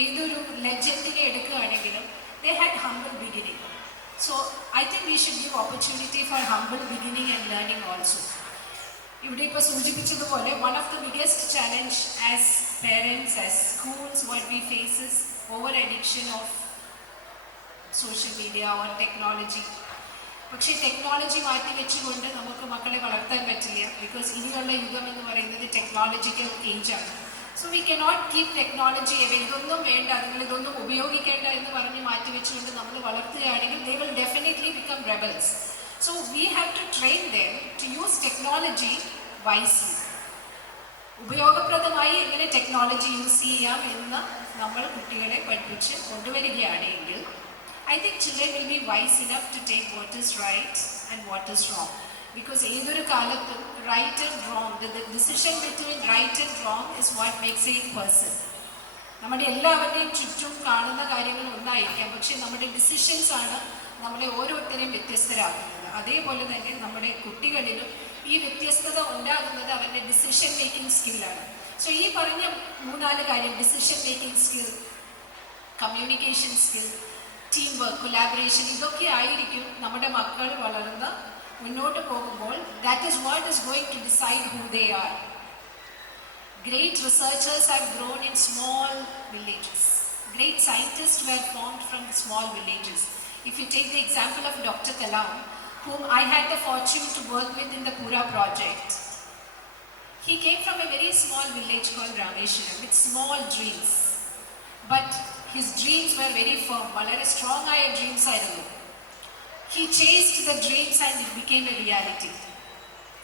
ഏതൊരു ലെജൻഡിനെ എടുക്കുകയാണെങ്കിലും they had humble beginning. So I think we should give opportunity for humble beginning and learning also. ഇവിടെ ഇപ്പോൾ സൂചിപ്പിച്ചതുപോലെ one of the biggest challenge as parents, as schools, what we face is over addiction of social media or technology. പക്ഷേ technology മാറ്റി വെച്ചുകൊണ്ട് നമുക്ക് മക്കളെ വളർത്താൻ പറ്റില്ല. ബിക്കോസ് ഇനിയുള്ള യുഗം എന്ന് പറയുന്നത് ടെക്നോളജിക്കൽ ഏജാണ്. So we cannot keep technology away. ഇതൊന്നും വേണ്ട, നിങ്ങൾ ഇതൊന്നും ഉപയോഗിക്കേണ്ട എന്ന് പറഞ്ഞ് മാറ്റിവെച്ചുകൊണ്ട് നമ്മൾ വളർത്തുകയാണെങ്കിൽ they will definitely become rebels. So we have to train them to use technology wisely. ഉപയോഗപ്രദമായി എങ്ങനെ ടെക്നോളജി യൂസ് ചെയ്യാം എന്ന് നമ്മൾ കുട്ടികളെ പഠിപ്പിച്ച് കൊണ്ടുവരികയാണെങ്കിൽ I think children will be wise enough to take what is right and what is wrong. Because ഏതൊരു കാലത്തും right and wrong, the decision between right and wrong is what makes a person. നമ്മുടെ എല്ലാവരുടെയും ചുറ്റും കാണുന്ന കാര്യങ്ങൾ ഒന്നായിരിക്കാം, പക്ഷേ നമ്മുടെ decisions ആണ് നമ്മളെ ഓരോരുത്തരെയും വ്യത്യസ്തരാക്കുന്നത്. അതേപോലെ തന്നെ നമ്മുടെ കുട്ടികളിലും ഈ വ്യത്യസ്തത ഉണ്ടാകുന്നത് അവരുടെ ഡിസിഷൻ മേക്കിംഗ് സ്കില്ലാണ്. സോ ഈ പറഞ്ഞ 3-4 കാര്യം, decision making skill, communication skill, team work, collaboration, ഇതൊക്കെ ആയിരിക്കും നമ്മുടെ മക്കൾ വളർന്ന് മുന്നോട്ട് പോകുമ്പോൾ that is what is going to decide who they are. Great researchers have grown in small villages. Great scientists were formed from small villages. If you take the example of Dr. Kalam, whom I had the fortune to work with in the Pura project, he came from a very small village called Rameshwaram with small dreams. But his dreams were very firm. വളരെ strong ആയ dreams ആയിരുന്നു. He chased the dreams and it became a reality.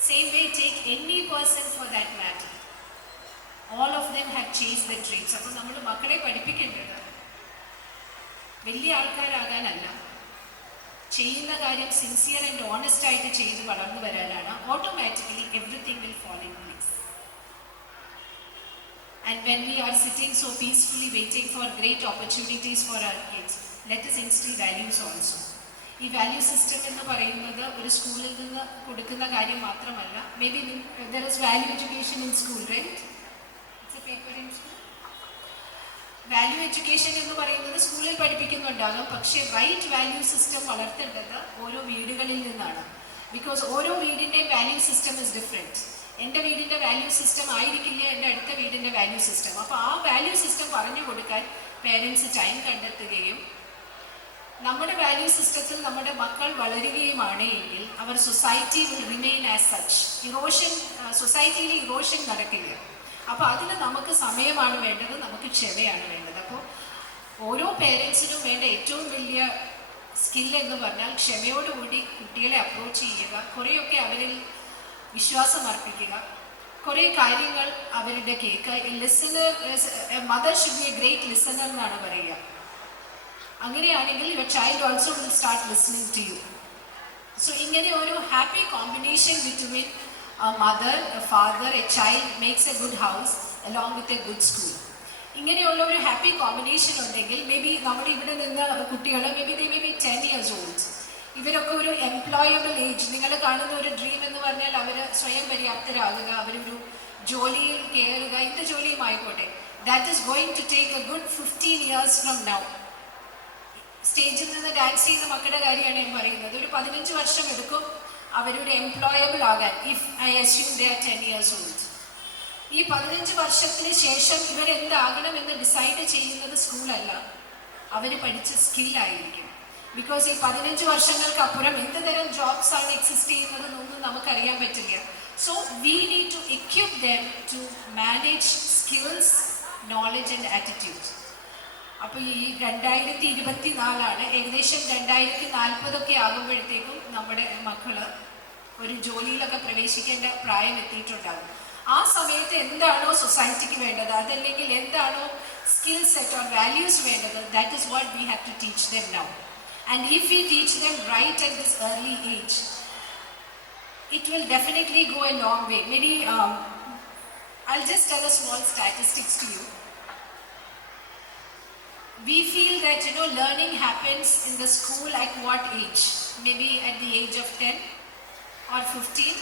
Same way, take any person for that matter. All of them had chased their dreams. അപ്പോൾ നമ്മൾ മക്കളെ പഠിപ്പിക്കേണ്ടത് വലിയ ആൾക്കാരാകാനല്ല, ചെയ്യുന്ന കാര്യം സിൻസിയർ ആൻഡ് ഓണസ്റ്റ് ആയിട്ട് ചെയ്ത് വളർന്നു വരാനാണ്. Automatically everything will fall in place. And when we are sitting so peacefully waiting for great opportunities for our kids, let us instill values also. ഈ വാല്യൂ സിസ്റ്റം എന്ന് പറയുന്നത് ഒരു സ്കൂളിൽ നിന്ന് കൊടുക്കുന്ന കാര്യം മാത്രമല്ല. Maybe there is value education in school, right? It's a paper in school. Value education എന്ന് പറയുന്നത് സ്കൂളിൽ പഠിപ്പിക്കുന്നുണ്ടാകും, പക്ഷേ റൈറ്റ് വാല്യൂ സിസ്റ്റം വളർത്തേണ്ടത് ഓരോ വീടുകളിൽ നിന്നാണ്. ബിക്കോസ് ഓരോ വീടിൻ്റെയും വാല്യൂ സിസ്റ്റം ഇസ് ഡിഫറെൻറ്റ്. എൻ്റെ വീടിൻ്റെ വാല്യൂ സിസ്റ്റം ആയിരിക്കില്ല എൻ്റെ അടുത്ത വീടിൻ്റെ വാല്യൂ സിസ്റ്റം. അപ്പോൾ ആ വാല്യൂ സിസ്റ്റം പറഞ്ഞു കൊടുക്കാൻ പേരൻസ് ടൈം കണ്ടെത്തുകയും നമ്മുടെ വാല്യൂ സിസ്റ്റത്തിൽ നമ്മുടെ മക്കൾ വളരുകയുമാണ് എങ്കിൽ അവർ society will remain as such. സൊസൈറ്റിയിൽ ഇറോഷൻ നടക്കില്ല. അപ്പോൾ അതിന് നമുക്ക് സമയമാണ് വേണ്ടത്, നമുക്ക് ക്ഷമയാണ് വേണ്ടത്. അപ്പോൾ ഓരോ പേരൻസിനും വേണ്ട ഏറ്റവും വലിയ സ്കിൽ എന്ന് പറഞ്ഞാൽ ക്ഷമയോടുകൂടി കുട്ടികളെ അപ്രോച്ച് ചെയ്യുക, കുറേയൊക്കെ അവരിൽ വിശ്വാസം അർപ്പിക്കുക, കുറേ കാര്യങ്ങൾ അവരുടെ കേൾക്കുക. Listener, mother should be a great listener എന്നാണ് പറയുക. അങ്ങനെയാണെങ്കിൽ your child also will start listening to you. So ഇങ്ങനെ ഒരു happy combination between a mother, a father, a child makes a good house along with a good school. ഇങ്ങനെയുള്ള ഒരു happy combination ഉണ്ടെങ്കിൽ maybe നമ്മുടെ ഇവിടെ നിന്ന് കുട്ടികൾ may be 10 years old, ഇവരൊക്കെ ഒരു എംപ്ലോയബിൾ ഏജ്, നിങ്ങൾ കാണുന്ന ഒരു ഡ്രീം എന്ന് പറഞ്ഞാൽ അവർ സ്വയം പര്യാപ്തരാകുക, അവരൊരു ജോലിയിൽ കയറുക, എന്ത് ജോലിയും ആയിക്കോട്ടെ. That is going to take a good 15 years from now. സ്റ്റേജിൽ നിന്ന് ഡാൻസ് ചെയ്യുന്ന മക്കളുടെ കാര്യമാണ് ഞാൻ പറയുന്നത്. ഒരു 15 വർഷം എടുക്കും അവരൊരു എംപ്ലോയബിൾ ആകാൻ, if I assume they are 10 years old. ഈ 15 വർഷത്തിന് ശേഷം ഇവരെന്താകണമെന്ന് ഡിസൈഡ് ചെയ്യുന്നത് സ്കൂളല്ല, അവർ പഠിച്ച സ്കില്ലായിരിക്കും. ബിക്കോസ് ഈ 15 വർഷങ്ങൾക്കപ്പുറം എന്ത് തരം ജോബ്സ് ആണ് എക്സിസ്റ്റ് ചെയ്യുന്നതെന്നൊന്നും നമുക്കറിയാൻ പറ്റില്ല. So we need to equip them to manage skills, knowledge and attitude. അപ്പോൾ ഈ 2024 ഏകദേശം 2040 ആകുമ്പോഴത്തേക്കും നമ്മുടെ മക്കൾ ഒരു ജോലിയിലൊക്കെ പ്രവേശിക്കേണ്ട പ്രായം എത്തിയിട്ടുണ്ടാകും. ആ സമയത്ത് എന്താണോ സൊസൈറ്റിക്ക് വേണ്ടത്, അതല്ലെങ്കിൽ എന്താണോ സ്കിൽ സെറ്റ് ഓർ വാല്യൂസ് വേണ്ടത്, that is what we have to teach them now. And if we teach them right at this early age, it will definitely go a long way. Maybe I'll just tell a small statistics to you. We feel that learning happens in the school at what age? Maybe at the age of 10 or 15.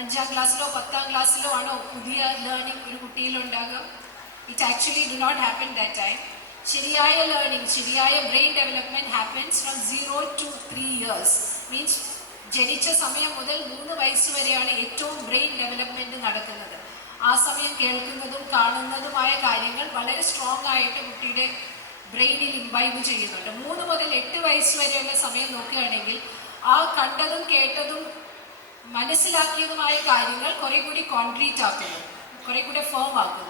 5ാം ക്ലാസ്സിലോ 10ാം ക്ലാസ്സിലോ ആണോ പുതിയ learning ഒരു കുട്ടിയിലുണ്ടാകുക? It actually do not happen that time. ശരിയായ learning, ശരിയായ brain development happens from 0 to 3 years. Means ജനിച്ച സമയം മുതൽ 3 വയസ്സ് വരെയാണ് ഏറ്റവും ബ്രെയിൻ ഡെവലപ്മെന്റ് നടക്കുന്നത്. ആ സമയം കേൾക്കുന്നതും കാണുന്നതുമായ കാര്യങ്ങൾ വളരെ സ്ട്രോങ് ആയിട്ട് കുട്ടിയുടെ ബ്രെയിനിൽ ഇംബൈബ് ചെയ്യുന്നുണ്ട്. 3 മുതൽ 8 വയസ്സ് വരെയുള്ള സമയം നോക്കുകയാണെങ്കിൽ ആ കണ്ടതും കേട്ടതും മനസ്സിലാക്കിയതുമായ കാര്യങ്ങൾ കുറെ കൂടി കോൺക്രീറ്റ് ആക്കുന്നു, കുറെ കൂടി ഫേം ആക്കുന്നു.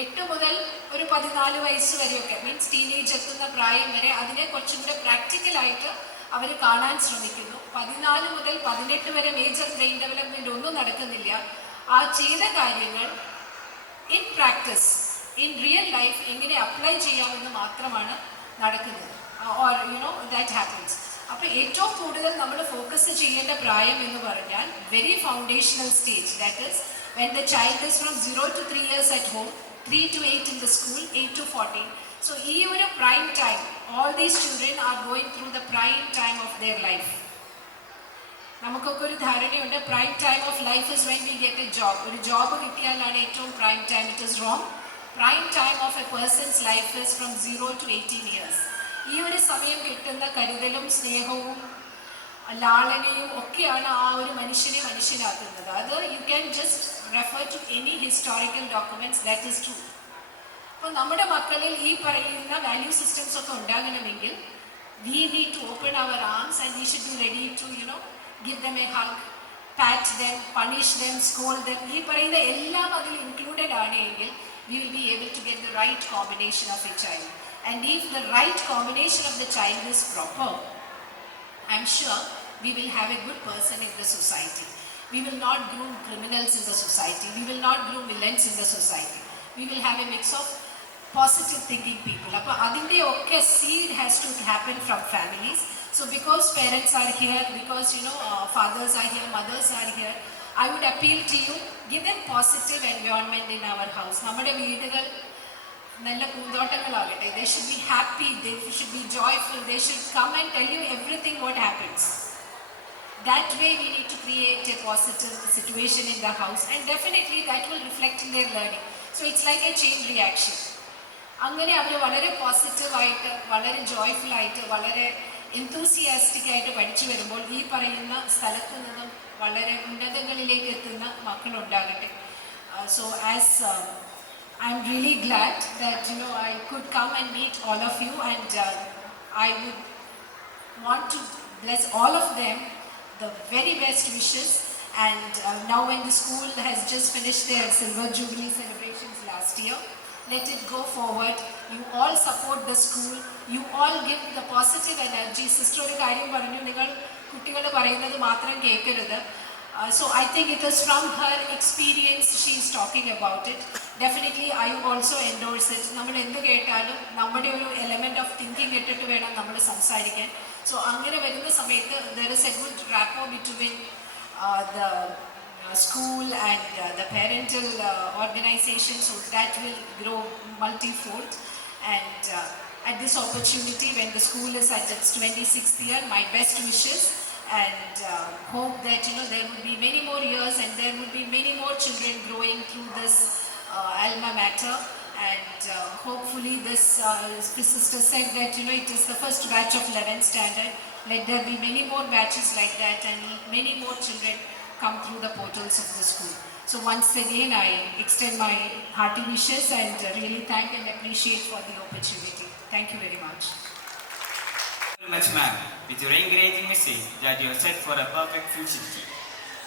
8 മുതൽ ഒരു 14 വയസ്സ് വരെയൊക്കെ മീൻസ് ടീനേജ് എത്തുന്ന പ്രായം വരെ അതിനെ കുറച്ചും കൂടെ പ്രാക്ടിക്കലായിട്ട് അവർ കാണാൻ ശ്രമിക്കുന്നു. 14 മുതൽ 18 വരെ മേജർ ബ്രെയിൻ ഡെവലപ്മെന്റ് ഒന്നും നടക്കുന്നില്ല. ആ ചെയ്ത കാര്യങ്ങൾ in practice, in real life എങ്ങനെ അപ്ലൈ ചെയ്യാമെന്ന് മാത്രമാണ് നടക്കുന്നത്. Or that happens. അപ്പോൾ ഏറ്റവും കൂടുതൽ നമ്മൾ ഫോക്കസ് ചെയ്യേണ്ട പ്രായം എന്ന് പറഞ്ഞാൽ very foundational stage, that is when the child is from 0 to 3 years at home, 3 to 8 in the school, 8 to 14. So, ഈ ഒരു prime time, all these children are going through the prime time of their life. നമുക്കൊക്കെ ഒരു ധാരണയുണ്ട് prime time of life is when we get A job. ഒരു job കിട്ടിയാലാണ് ഏറ്റവും prime time. It is wrong. Prime time of a person's life is from 0 to 18 years. ഈ ഒരു സമയം കിട്ടുന്ന കരുതലും സ്നേഹവും ലാളനയും ഒക്കെയാണ് ആ ഒരു മനുഷ്യനെ മനുഷ്യനാക്കുന്നത്. അത് you can just refer to any historical documents, that is true. അപ്പോൾ നമ്മുടെ മക്കളിൽ ഈ പറയുന്ന വാല്യൂ സിസ്റ്റംസ് ഒക്കെ ഉണ്ടാകണമെങ്കിൽ we need to open our arms and we should be ready to give them a hug, pat them, punish them, scold them. ഈ പറയുന്ന എല്ലാം അതിൽ ഇൻക്ലൂഡഡ് ആണെങ്കിൽ we will be able to get the right combination of a child. And if the right combination of the child is proper, I'm sure we will have a good person in the society. We will not groom criminals in the society. We will not groom villains in the society. We will have a mix of positive thinking people. അപ്പോൾ അതിൻ്റെ ഒക്കെ seed has to happen from families. So because parents are here, because fathers are here, mothers are here, I would appeal to you, give them positive environment in our house. നമ്മുടെ വീടുകൾ നല്ല പൂന്തോട്ടങ്ങളാകട്ടെ. They should be happy, they should be joyful, they should come and tell you everything what happens. That way we need to create a positive situation in the house and definitely that will reflect in their learning. So it's like a chain reaction. അങ്ങനെ അവർ വളരെ പോസിറ്റീവായിട്ട്, വളരെ joyful ആയിട്ട്, വളരെ enthusiastic ആയിട്ട് പഠിച്ചു വരുമ്പോൾ ഈ പറയുന്ന സ്ഥലത്ത് നിന്നും വളരെ ഉന്നതങ്ങളിലേക്ക് എത്തുന്ന മക്കളുണ്ടാകട്ടെ. So as I am really glad that I could come and meet all of you and I would want to bless all of them the very best wishes. And now when the school has just finished their silver jubilee celebrations last year, let it go forward. You all support the school. You all give the positive energy. Sister ഒരു കാര്യം പറഞ്ഞു, നിങ്ങൾ കുട്ടികൾ പറയുന്നത് മാത്രം കേൾക്കരുത്. So I think it is from her experience she is talking about it. Definitely I also endorse it. നമ്മൾ എന്ത് കേട്ടാലും നമ്മുടെ ഒരു എലമെന്റ് ഓഫ് തിങ്കിങ് ഇട്ടിട്ട് വേണം നമ്മൾ സംസാരിക്കാൻ. സോ അങ്ങനെ വരുന്ന സമയത്ത് there is a good rapport between the school and the parental organization, so that will grow multifold. And at this opportunity, when the school is at its 26th year, my best wishes, and hope that there would be many more years and there would be many more children growing through this alma mater. And hopefully this sister said that it is the first batch of 11th standard. Let there be many more batches like that and many more children come through the portals of the school. So once again I extend my hearty wishes and really thank and appreciate for the opportunity. Thank you very much. Thank you very much, ma'am. With your encouraging message that you are set for a perfect future.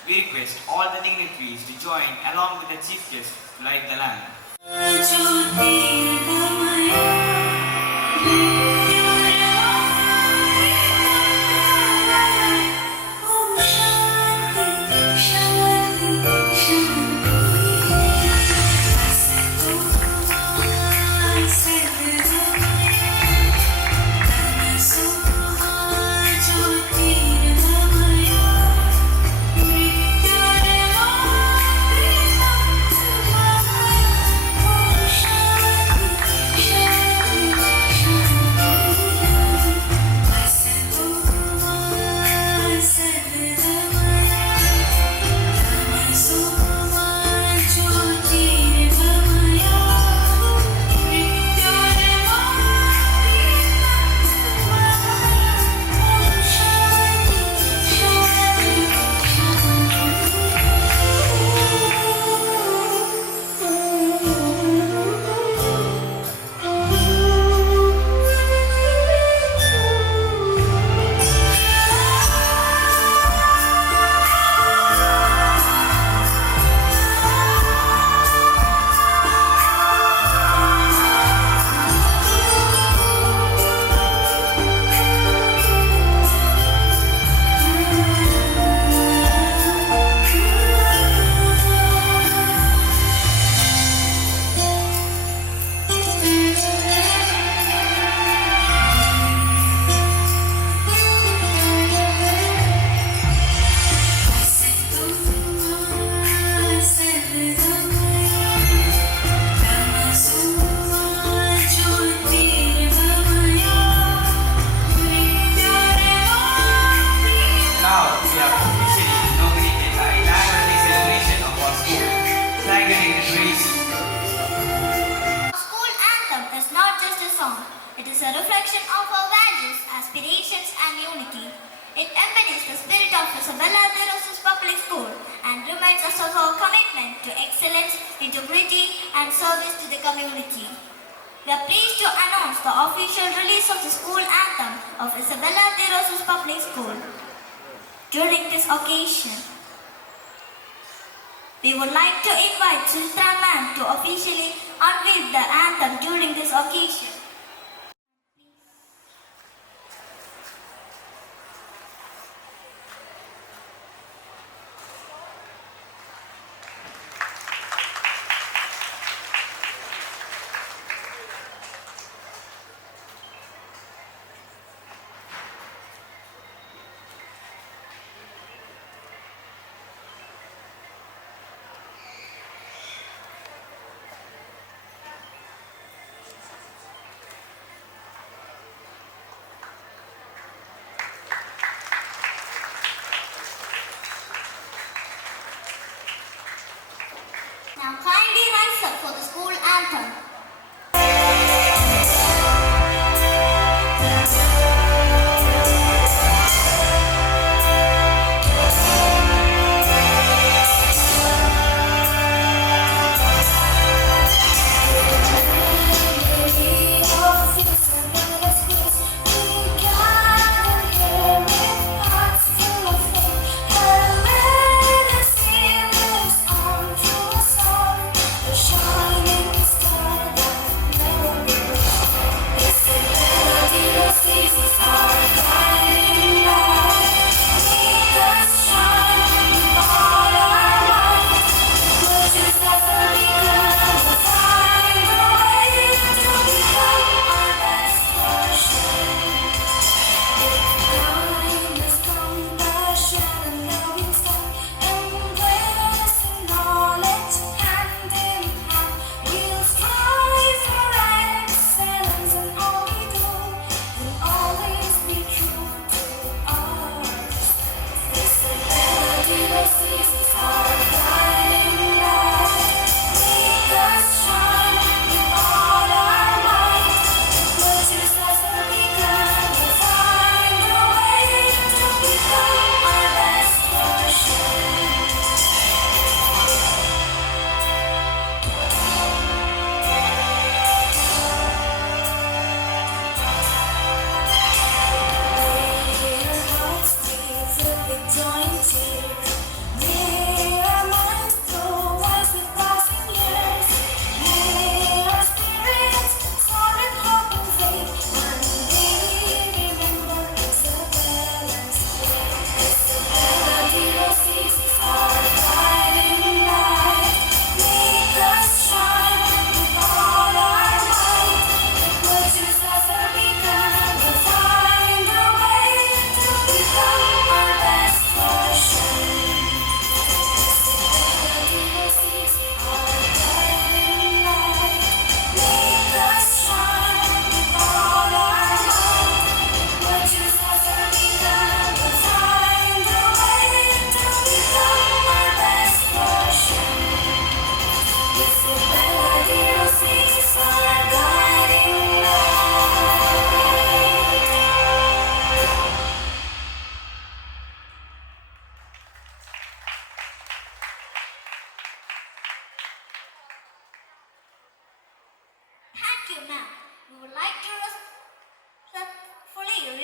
We request all the dignitaries to join along with the chief guest to light the lamp. It is a reflection of our values, aspirations and unity. It embodies the spirit of Isabella de Rosas Public School and reminds us of our commitment to excellence, integrity and service to the community. We are pleased to announce the official release of the school anthem of Isabella de Rosas Public School. During this occasion, we would like to invite Sultan Ma'am to officially unveil the anthem during this occasion. Now kindly rise up for the school anthem. Shining star.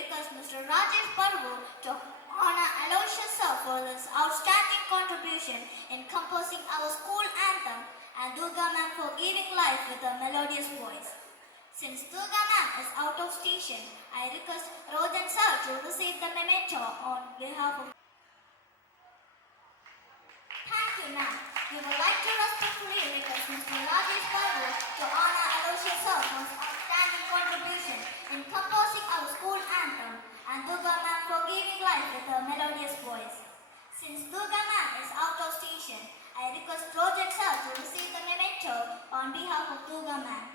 request Mr. Rajesh Parvu to honor Aloysius sir for his outstanding contribution in composing our school anthem and Durga ma'am for giving life with a melodious voice. Since Durga ma'am is out of station, I request Rojan sir to receive the memento on behalf of. Thank you, ma'am. We would like to respectfully request Mr. Rajesh Parvu to honor Aloysius sir for his outstanding contribution in composing our school anthem and Durga ma'am for giving life with her melodious voice. Since Durga ma'am is out of station, I request Rojan sir to receive the memento on behalf of Durga ma'am.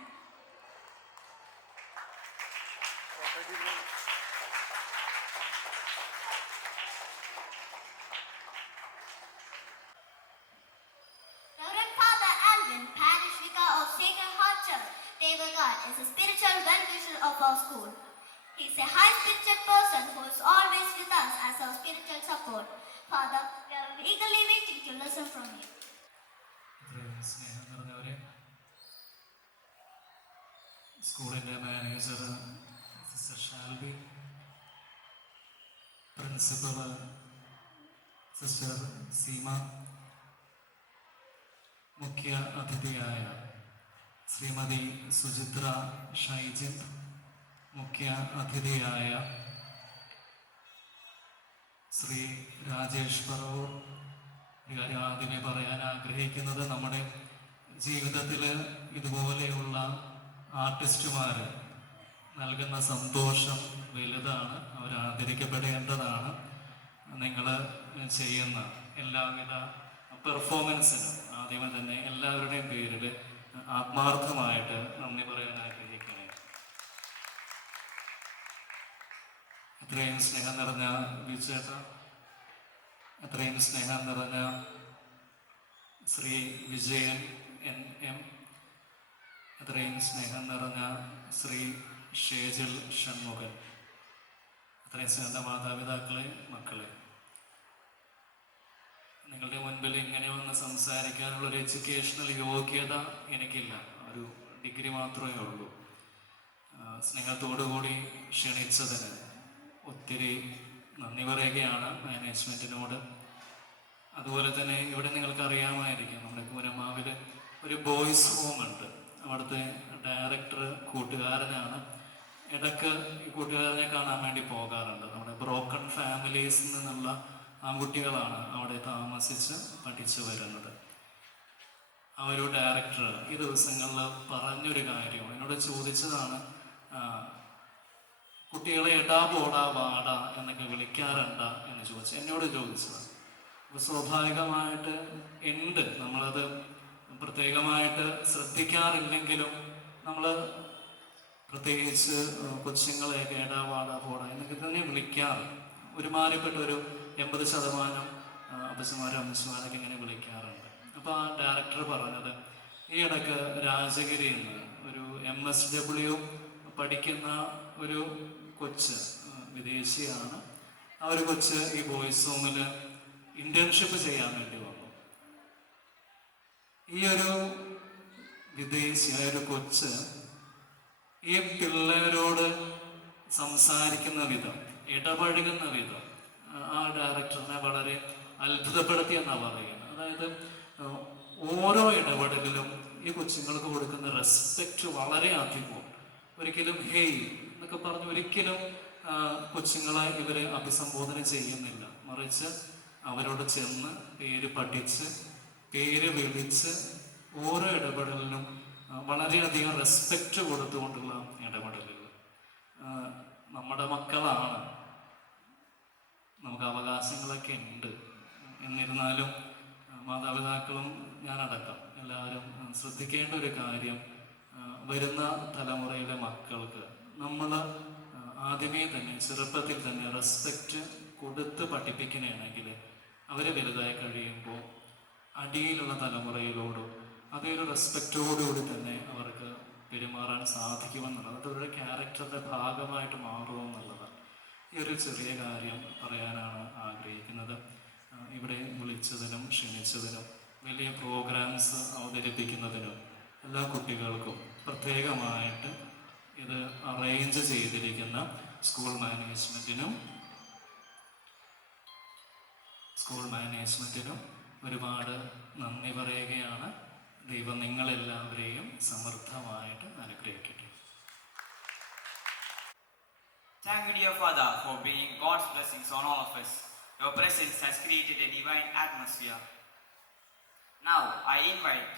Reverend Father Alvin, Parish Vicar of Sacred Heart Church, Tevagat, is a spiritual well-wisher of our school. He is a high-spirited person who is always with us as our spiritual support. Father, we are eagerly waiting to listen from you. ഇത്രയും സ്നേഹം നിറഞ്ഞവരെ, സ്കൂളിൻ്റെ manager sister Shalby, principal sister Seema, മുഖ്യ അതിഥിയായ ശ്രീമതി സുചിത്ര ഷൈജിത്ത്, മുഖ്യ അതിഥിയായ ശ്രീ രാജേഷ് പറവൂർ. ഒരു കാര്യം ആദ്യമേ പറയാൻ ആഗ്രഹിക്കുന്നത്, നമ്മുടെ ജീവിതത്തിൽ ഇതുപോലെയുള്ള ആർട്ടിസ്റ്റുമാർ നൽകുന്ന സന്തോഷം വലുതാണ്. അവർ ആദരിക്കപ്പെടേണ്ടതാണ്. നിങ്ങൾ ചെയ്യുന്ന എല്ലാവിധ പെർഫോമൻസിനും ആദ്യമേ തന്നെ എല്ലാവരുടെയും പേരിൽ ആത്മാർത്ഥമായിട്ട് നന്ദി പറയാൻ ആഗ്രഹിക്കണേ. അത്രയും സ്നേഹം നിറഞ്ഞ ബിജുചേട്ട, അത്രയും സ്നേഹം നിറഞ്ഞ ശ്രീ വിജയൻ എം, അത്രയും സ്നേഹം നിറഞ്ഞ ശ്രീ ഷേജിൽ ഷൺമുഖൻ, അത്രയും സ്നേഹ മാതാപിതാക്കളെ, മക്കളെ, നിങ്ങളുടെ മുൻപിൽ ഇങ്ങനെ വന്ന് സംസാരിക്കാനുള്ളൊരു എഡ്യൂക്കേഷണൽ യോഗ്യത എനിക്കില്ല. ഒരു ഡിഗ്രി മാത്രമേ ഉള്ളൂ. സ്നേഹത്തോടുകൂടി ക്ഷണിച്ചതിന് ഒത്തിരി നന്ദി പറയുകയാണ് മാനേജ്മെൻറ്റിനോട്. അതുപോലെ തന്നെ ഇവിടെ നിങ്ങൾക്ക് അറിയാമായിരിക്കും, നമ്മുടെ കൂനമാവിൽ ഒരു ബോയ്സ് ഹോമുണ്ട്. അവിടുത്തെ ഡയറക്ടർ കൂട്ടുകാരനാണ്. ഇടയ്ക്ക് ഈ കൂട്ടുകാരനെ കാണാൻ വേണ്ടി പോകാറുണ്ട്. നമ്മുടെ ബ്രോക്കൺ ഫാമിലീസിൽ നിന്നുള്ള ആൺകുട്ടികളാണ് അവിടെ താമസിച്ച് പഠിച്ചു വരുന്നത്. ആ ഒരു ഡയറക്ടർ ഈ ദിവസങ്ങളിൽ പറഞ്ഞൊരു കാര്യം എന്നോട് ചോദിച്ചതാണ്, കുട്ടികളെ എടാ പോടാ വാടാ എന്നൊക്കെ വിളിക്കാറുണ്ട എന്ന് ചോദിച്ചു, എന്നോട് ചോദിച്ചതാണ്. അപ്പോൾ സ്വാഭാവികമായിട്ട് ഉണ്ട്, നമ്മളത് പ്രത്യേകമായിട്ട് ശ്രദ്ധിക്കാറില്ലെങ്കിലും നമ്മൾ പ്രത്യേകിച്ച് കൊച്ചുങ്ങളെയൊക്കെ എടാ വാടാ പോടാ എന്നൊക്കെ തന്നെ വിളിക്കാറ്. ഒരുമാതിരിപ്പെട്ട ഒരു 80% അപ്പച്ചമാരും അമ്മച്ചമാരൊക്കെ ഇങ്ങനെ വിളിക്കാറുണ്ട്. അപ്പോൾ ആ ഡയറക്ടർ പറഞ്ഞത്, ഈ ഇടയ്ക്ക് രാജഗിരിയിൽ നിന്ന് ഒരു MSW പഠിക്കുന്ന ഒരു കൊച്ച്, വിദേശിയാണ്. ആ ഒരു കൊച്ച് ഈ ബോയ്സ് ഹോമിൽ ഇന്റേൺഷിപ്പ് ചെയ്യാൻ വേണ്ടി വന്നു. ഈ ഒരു വിദേശിയായ ഒരു കൊച്ച് ഈ പിള്ളേരോട് സംസാരിക്കുന്ന വിധം, ഇടപഴകുന്ന വിധം ആ ഡയറക്ടറിനെ വളരെ അത്ഭുതപ്പെടുത്തി എന്നാണ് പറയുന്നത്. അതായത് ഓരോ ഇടപെടലിലും ഈ കൊച്ചുങ്ങൾക്ക് കൊടുക്കുന്ന റെസ്പെക്റ്റ് വളരെ അധികം. ഒരിക്കലും ഹേയ് എന്നൊക്കെ പറഞ്ഞ് ഒരിക്കലും കൊച്ചുങ്ങളെ ഇവരെ അഭിസംബോധന ചെയ്യുന്നില്ല. മറിച്ച് അവരോട് ചെന്ന് പേര് പഠിച്ച് പേര് വിളിച്ച് ഓരോ ഇടപെടലിനും വളരെയധികം റെസ്പെക്റ്റ് കൊടുത്തുകൊണ്ടുള്ള ഇടപെടലുകൾ. നമ്മുടെ മക്കളാണ്, നമുക്ക് അവകാശങ്ങളൊക്കെ ഉണ്ട്. എന്നിരുന്നാലും മാതാപിതാക്കളും ഞാനടക്കം എല്ലാവരും ശ്രദ്ധിക്കേണ്ട ഒരു കാര്യം, വരുന്ന തലമുറയിലെ മക്കൾക്ക് നമ്മൾ ആദ്യമേ തന്നെ ചെറുപ്പത്തിൽ തന്നെ റെസ്പെക്റ്റ് കൊടുത്ത് പഠിപ്പിക്കണമെങ്കിൽ അവർ വലുതായി കഴിയുമ്പോൾ അടിയിലുള്ള തലമുറയിലോടും അതേ ഒരു റെസ്പെക്റ്റോടുകൂടി തന്നെ അവർക്ക് പെരുമാറാൻ സാധിക്കുമെന്നുള്ളത്, അത് അവരുടെ ക്യാരക്ടറിൻ്റെ ഭാഗമായിട്ട് മാറുമെന്നുള്ളതാണ്. ഈ ഒരു ചെറിയ കാര്യം പറയാനാണ് ആഗ്രഹിക്കുന്നത്. ഇവിടെ വിളിച്ചതിനും ക്ഷണിച്ചതിനും വലിയ പ്രോഗ്രാംസ് അവതരിപ്പിക്കുന്നതിനും എല്ലാ കുട്ടികൾക്കും പ്രത്യേകമായിട്ട് ഇത് അറേഞ്ച് ചെയ്തിരിക്കുന്ന സ്കൂൾ മാനേജ്മെൻറ്റിനും ഒരുപാട് നന്ദി പറയുകയാണ്. ദൈവം നിങ്ങളെല്ലാവരെയും സമൃദ്ധമായിട്ട് അനുഗ്രഹിക്കട്ടെ. Thank you, dear Father, for bringing God's blessings on all of us. Your presence has created a divine atmosphere. Now, I invite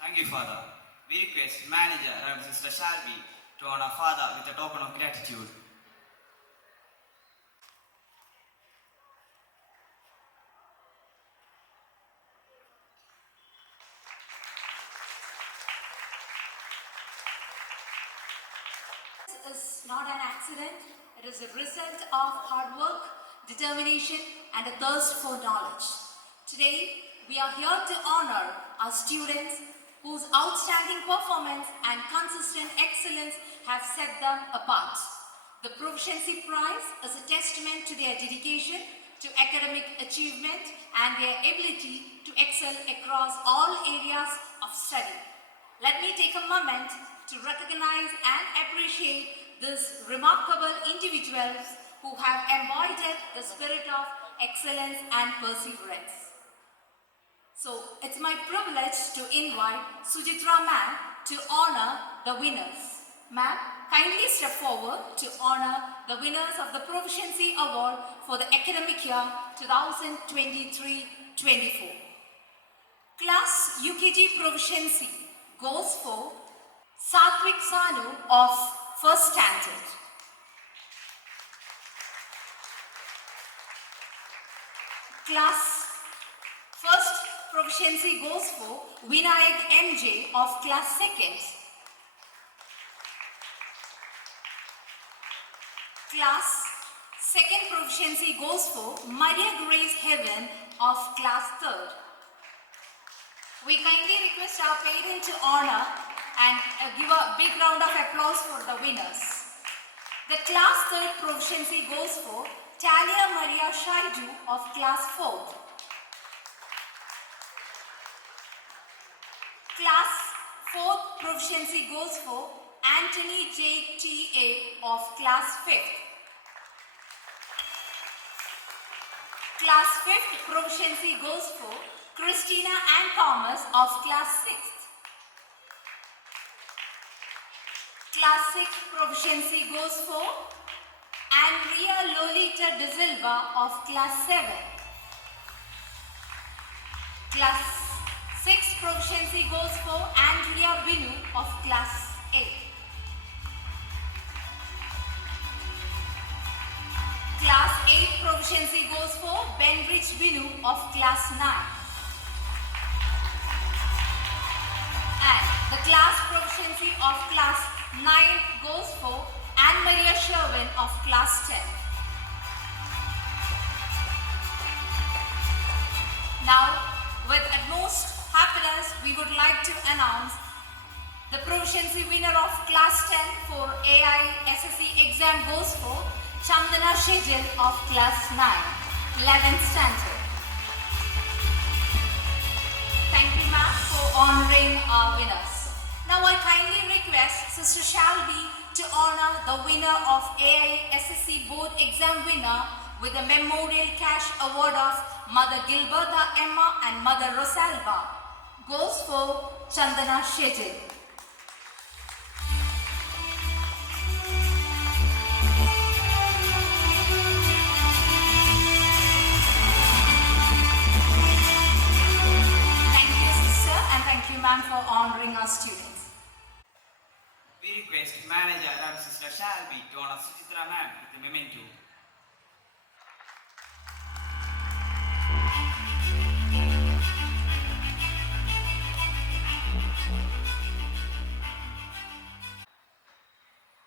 Thank you, Father. We request Manager Rev. Sister Shalvi to honor Father with a token of gratitude. Is not an accident. It is a result of hard work, determination, and a thirst for knowledge. Today, we are here to honor our students whose outstanding performance and consistent excellence have set them apart. The Proficiency Prize is a testament to their dedication to academic achievement and their ability to excel across all areas of study. Let me take a moment to recognize and appreciate these remarkable individuals who have embodied the spirit of excellence and perseverance. So, it's my privilege to invite Sujitra ma'am to honor the winners. Ma'am, kindly step forward to honor the winners of the Proficiency Award for the academic year 2023-24. Class UKG Proficiency goes for Satvik Sanu of First Standard. Class First Proficiency goes for Vinayak MJ of Class 2nd. Class Second Proficiency goes for Maria Grace Heaven of Class 3rd. We kindly request our parents to honor and give a big round of applause for the winners. The Class 3rd Proficiency goes for Talia Maria Shaidu of Class 4th. Class 4th Proficiency goes for Anthony J. T.A. of Class 5th. Class 5th Proficiency goes for Christina Ann Thomas of Class 6th. Class 6th Proficiency goes for Andrea Lolita De Silva of Class 7. Class 6th Proficiency goes for Andrea Binu of Class 8. Class 8 Proficiency goes for Benrich Binu of Class 9. And the Class Proficiency of Class 9 goes for Anne Maria Sherwin of Class 10. Now, with utmost happiness, we would like to announce the Proficiency winner of Class 10 for AI SSC exam goes for Chandana Shejil of Class 9, 11th Standard. Thank you, ma'am, for honoring our winners. Now I kindly request Sister Shalvi to honor the winner of AI SSC Board Exam winner with the Memorial Cash Award of Mother Gilberta Emma and Mother Rosalba. Goes for Chandana Shejil. Thank you, sister, and thank you, ma'am, for honoring our students. We request Manager Rev. Sister Shalvi to honor Suchitra ma'am with a memento.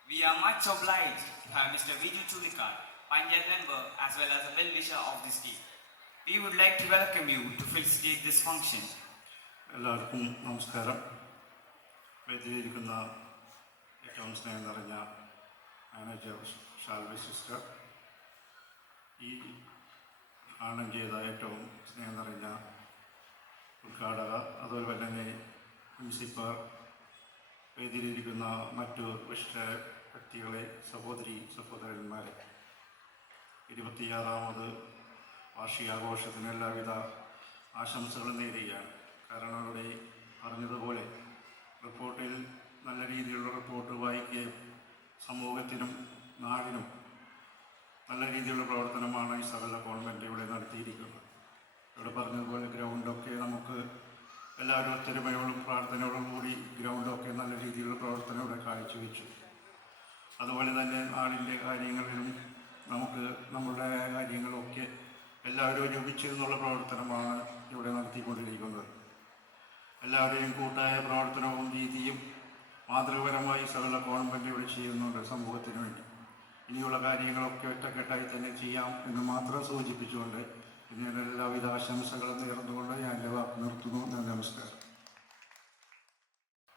We are much obliged to have Mr. Viju Chulikar, Panjat member as well as a well-wisher of this day. We would like to welcome you to facilitate this function. എല്ലാവർക്കും നമസ്കാരം. വേദിയിലിരിക്കുന്ന ഏറ്റവും സ്നേഹം നിറഞ്ഞ manager ഷാൽവി sister, ഈ ആണം ചെയ്ത ഏറ്റവും സ്നേഹം നിറഞ്ഞ ഉദ്ഘാടക, അതുപോലെ തന്നെ പ്രിൻസിപ്പാൾ, വേദിയിലിരിക്കുന്ന മറ്റു വിശിഷ്ട വ്യക്തികളെ, സഹോദരന്മാരെ, 26ാമത് വാർഷികാഘോഷത്തിന് എല്ലാവിധ ആശംസകളും നേരുകയാണ്. കാരണം അവിടെ പറഞ്ഞതുപോലെ റിപ്പോർട്ടിൽ നല്ല രീതിയിലുള്ള റിപ്പോർട്ട് വായിക്കുകയും സമൂഹത്തിനും നാടിനും നല്ല രീതിയിലുള്ള പ്രവർത്തനമാണ് ഈ സകല കോൺവെൻ്റ് ഇവിടെ നടത്തിയിരിക്കുന്നത്. ഇവിടെ പറഞ്ഞതുപോലെ ഗ്രൗണ്ടൊക്കെ നമുക്ക് എല്ലാവരും ഒത്തൊരുമയോടും പ്രാർത്ഥനയോടും കൂടി ഗ്രൗണ്ടൊക്കെ നല്ല രീതിയിലുള്ള പ്രവർത്തനം ഇവിടെ കാഴ്ചവെച്ചു. അതുപോലെ തന്നെ നാടിൻ്റെ കാര്യങ്ങളിലും നമുക്ക് നമ്മുടെ കാര്യങ്ങളൊക്കെ എല്ലാവരും ഒരുമിച്ചിരുന്നുള്ള പ്രവർത്തനമാണ് ഇവിടെ നടത്തിക്കൊണ്ടിരിക്കുന്നത്. എല്ലാവരെയും കൂട്ടായ പ്രവർത്തനവും രീതിയും മാതൃകപരമായി സകല ഗവൺമെൻറ് ഇവിടെ ചെയ്യുന്നുണ്ട് സമൂഹത്തിന് വേണ്ടി. ഇനിയുള്ള കാര്യങ്ങളൊക്കെ ഒറ്റക്കെട്ടായി തന്നെ ചെയ്യാം എന്ന് മാത്രം സൂചിപ്പിച്ചുകൊണ്ട് ഞാൻ എല്ലാവിധ ആശംസകളും നേർന്നുകൊണ്ട് ഞാൻ എൻ്റെ വാക്ക് നിർത്തുന്നു. നമസ്കാരം.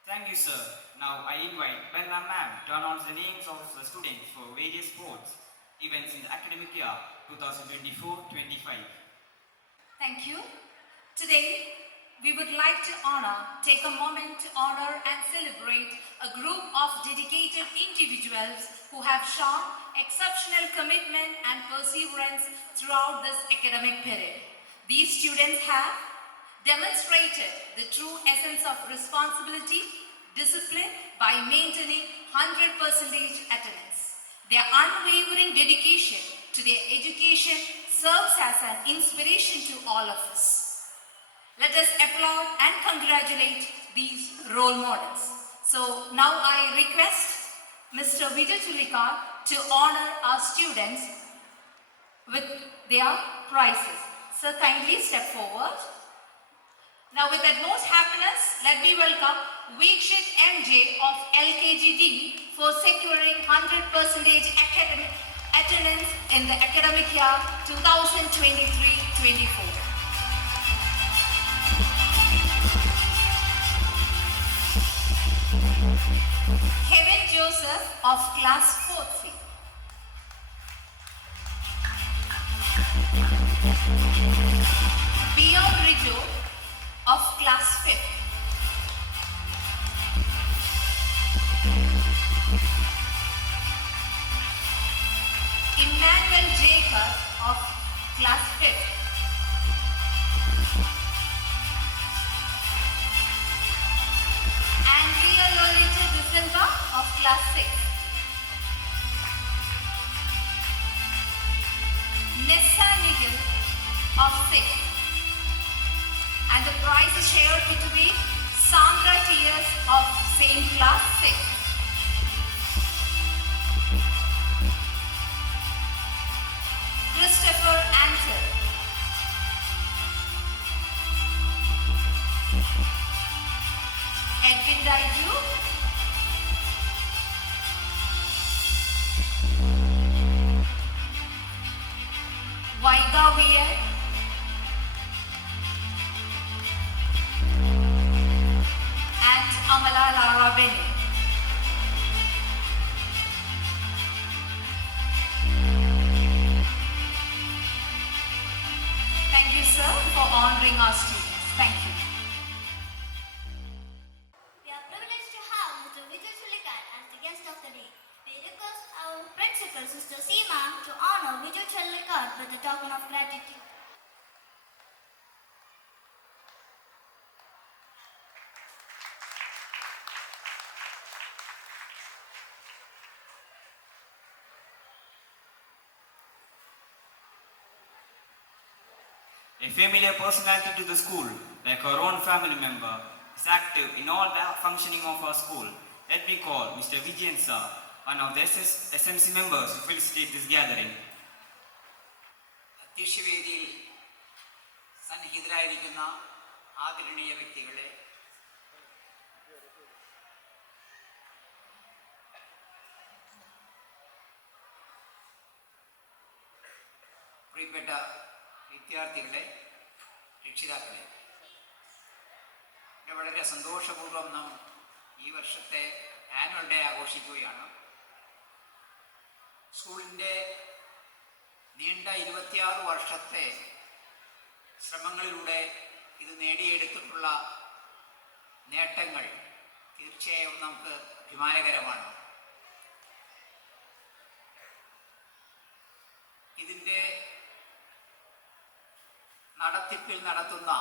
Thank you, sir. Now I invite Berna ma'am to announce the names of the students for various sports events in the academic year 2024-25. Thank you. Today, we would like to take a moment to honor and celebrate a group of dedicated individuals who have shown exceptional commitment and perseverance throughout this academic period. These students have demonstrated the true essence of responsibility, discipline by maintaining 100% attendance. Their unwavering dedication to their education serves as an inspiration to all of us. Let us applaud and congratulate these role models. So now I request Mr. Vijay Chulikar to honor our students with their prizes. Sir, kindly step forward. Now with utmost happiness, let me welcome Vikshit MJ of LKGD for securing 100% academic attendance in the academic year 2023-24. Kevin Joseph of class 4th C. Beyond Rijo of class 5th. Emmanuel Jacob of class 5th. Andrea Lolita De Silva of class 6. Nessa Nigel of 6th. And the prize is shared between Sandra T.S. of same class 6. Christopher Anton. Edwin Daiju. Vaiga Vier. And Amala Lara Bene. Thank you, sir, for honoring our students. Thank you. We are privileged to have Mr. Vijay Chulikar as the guest of the day. We request our principal, Sister Seema, to honor Vijay Chulikar with a token of gratitude. A familiar personality to the school, like our own family member, is active in all the functioning of our school. Let me call Mr. Vijayan sir, one of the SMC members, to felicitate this gathering. അധ്യക്ഷവേദിയിൽ സന്നിഹിതരായിരിക്കുന്ന ആദരണീയ വ്യക്തികളെ, പ്രിയപ്പെട്ട വിദ്യാർത്ഥികളെ, രക്ഷിതാക്കളെ, വളരെ സന്തോഷപൂർവ്വം നാം ഈ വർഷത്തെ annual day ആഘോഷിക്കുകയാണ്. സ്കൂളിൻ്റെ നീണ്ട 26 വർഷത്തെ ശ്രമങ്ങളിലൂടെ ഇത് നേടിയെടുത്തിട്ടുള്ള നേട്ടങ്ങൾ തീർച്ചയായും നമുക്ക് അഭിമാനകരമാണ്. ഇതിൻ്റെ നടത്തിപ്പിൽ നടത്തുന്ന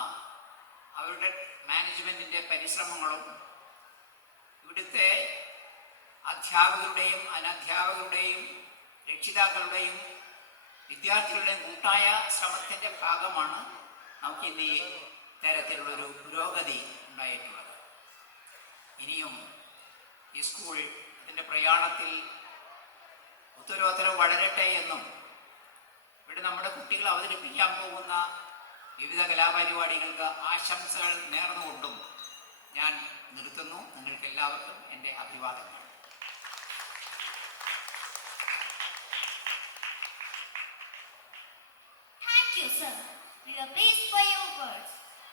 അവരുടെ മാനേജ്മെൻറ്റിൻ്റെ പരിശ്രമങ്ങളും ഇവിടുത്തെ അധ്യാപകരുടെയും അനധ്യാപകരുടെയും രക്ഷിതാക്കളുടെയും വിദ്യാർത്ഥികളുടെയും കൂട്ടായ ശ്രമത്തിൻ്റെ ഭാഗമാണ് നമുക്ക് ഇന്ന് ഈ തരത്തിലുള്ളൊരു പുരോഗതി ഉണ്ടായിട്ടുള്ളത്. ഇനിയും ഈ സ്കൂൾ ഇതിൻ്റെ പ്രയാണത്തിൽ ഉത്തരോത്തരം വളരട്ടെ എന്നും ഇവിടെ നമ്മുടെ കുട്ടികൾ അവതരിപ്പിക്കാൻ പോകുന്ന വിവിധ കലാപരിപാടികൾക്ക് ആശംസകൾ നേർന്നുകൊണ്ടും ഞാൻ നിർത്തുന്നു. നിങ്ങൾക്ക് എല്ലാവർക്കും എൻ്റെ അഭിവാദനങ്ങൾ. Thank you, sir. We are pleased by your words.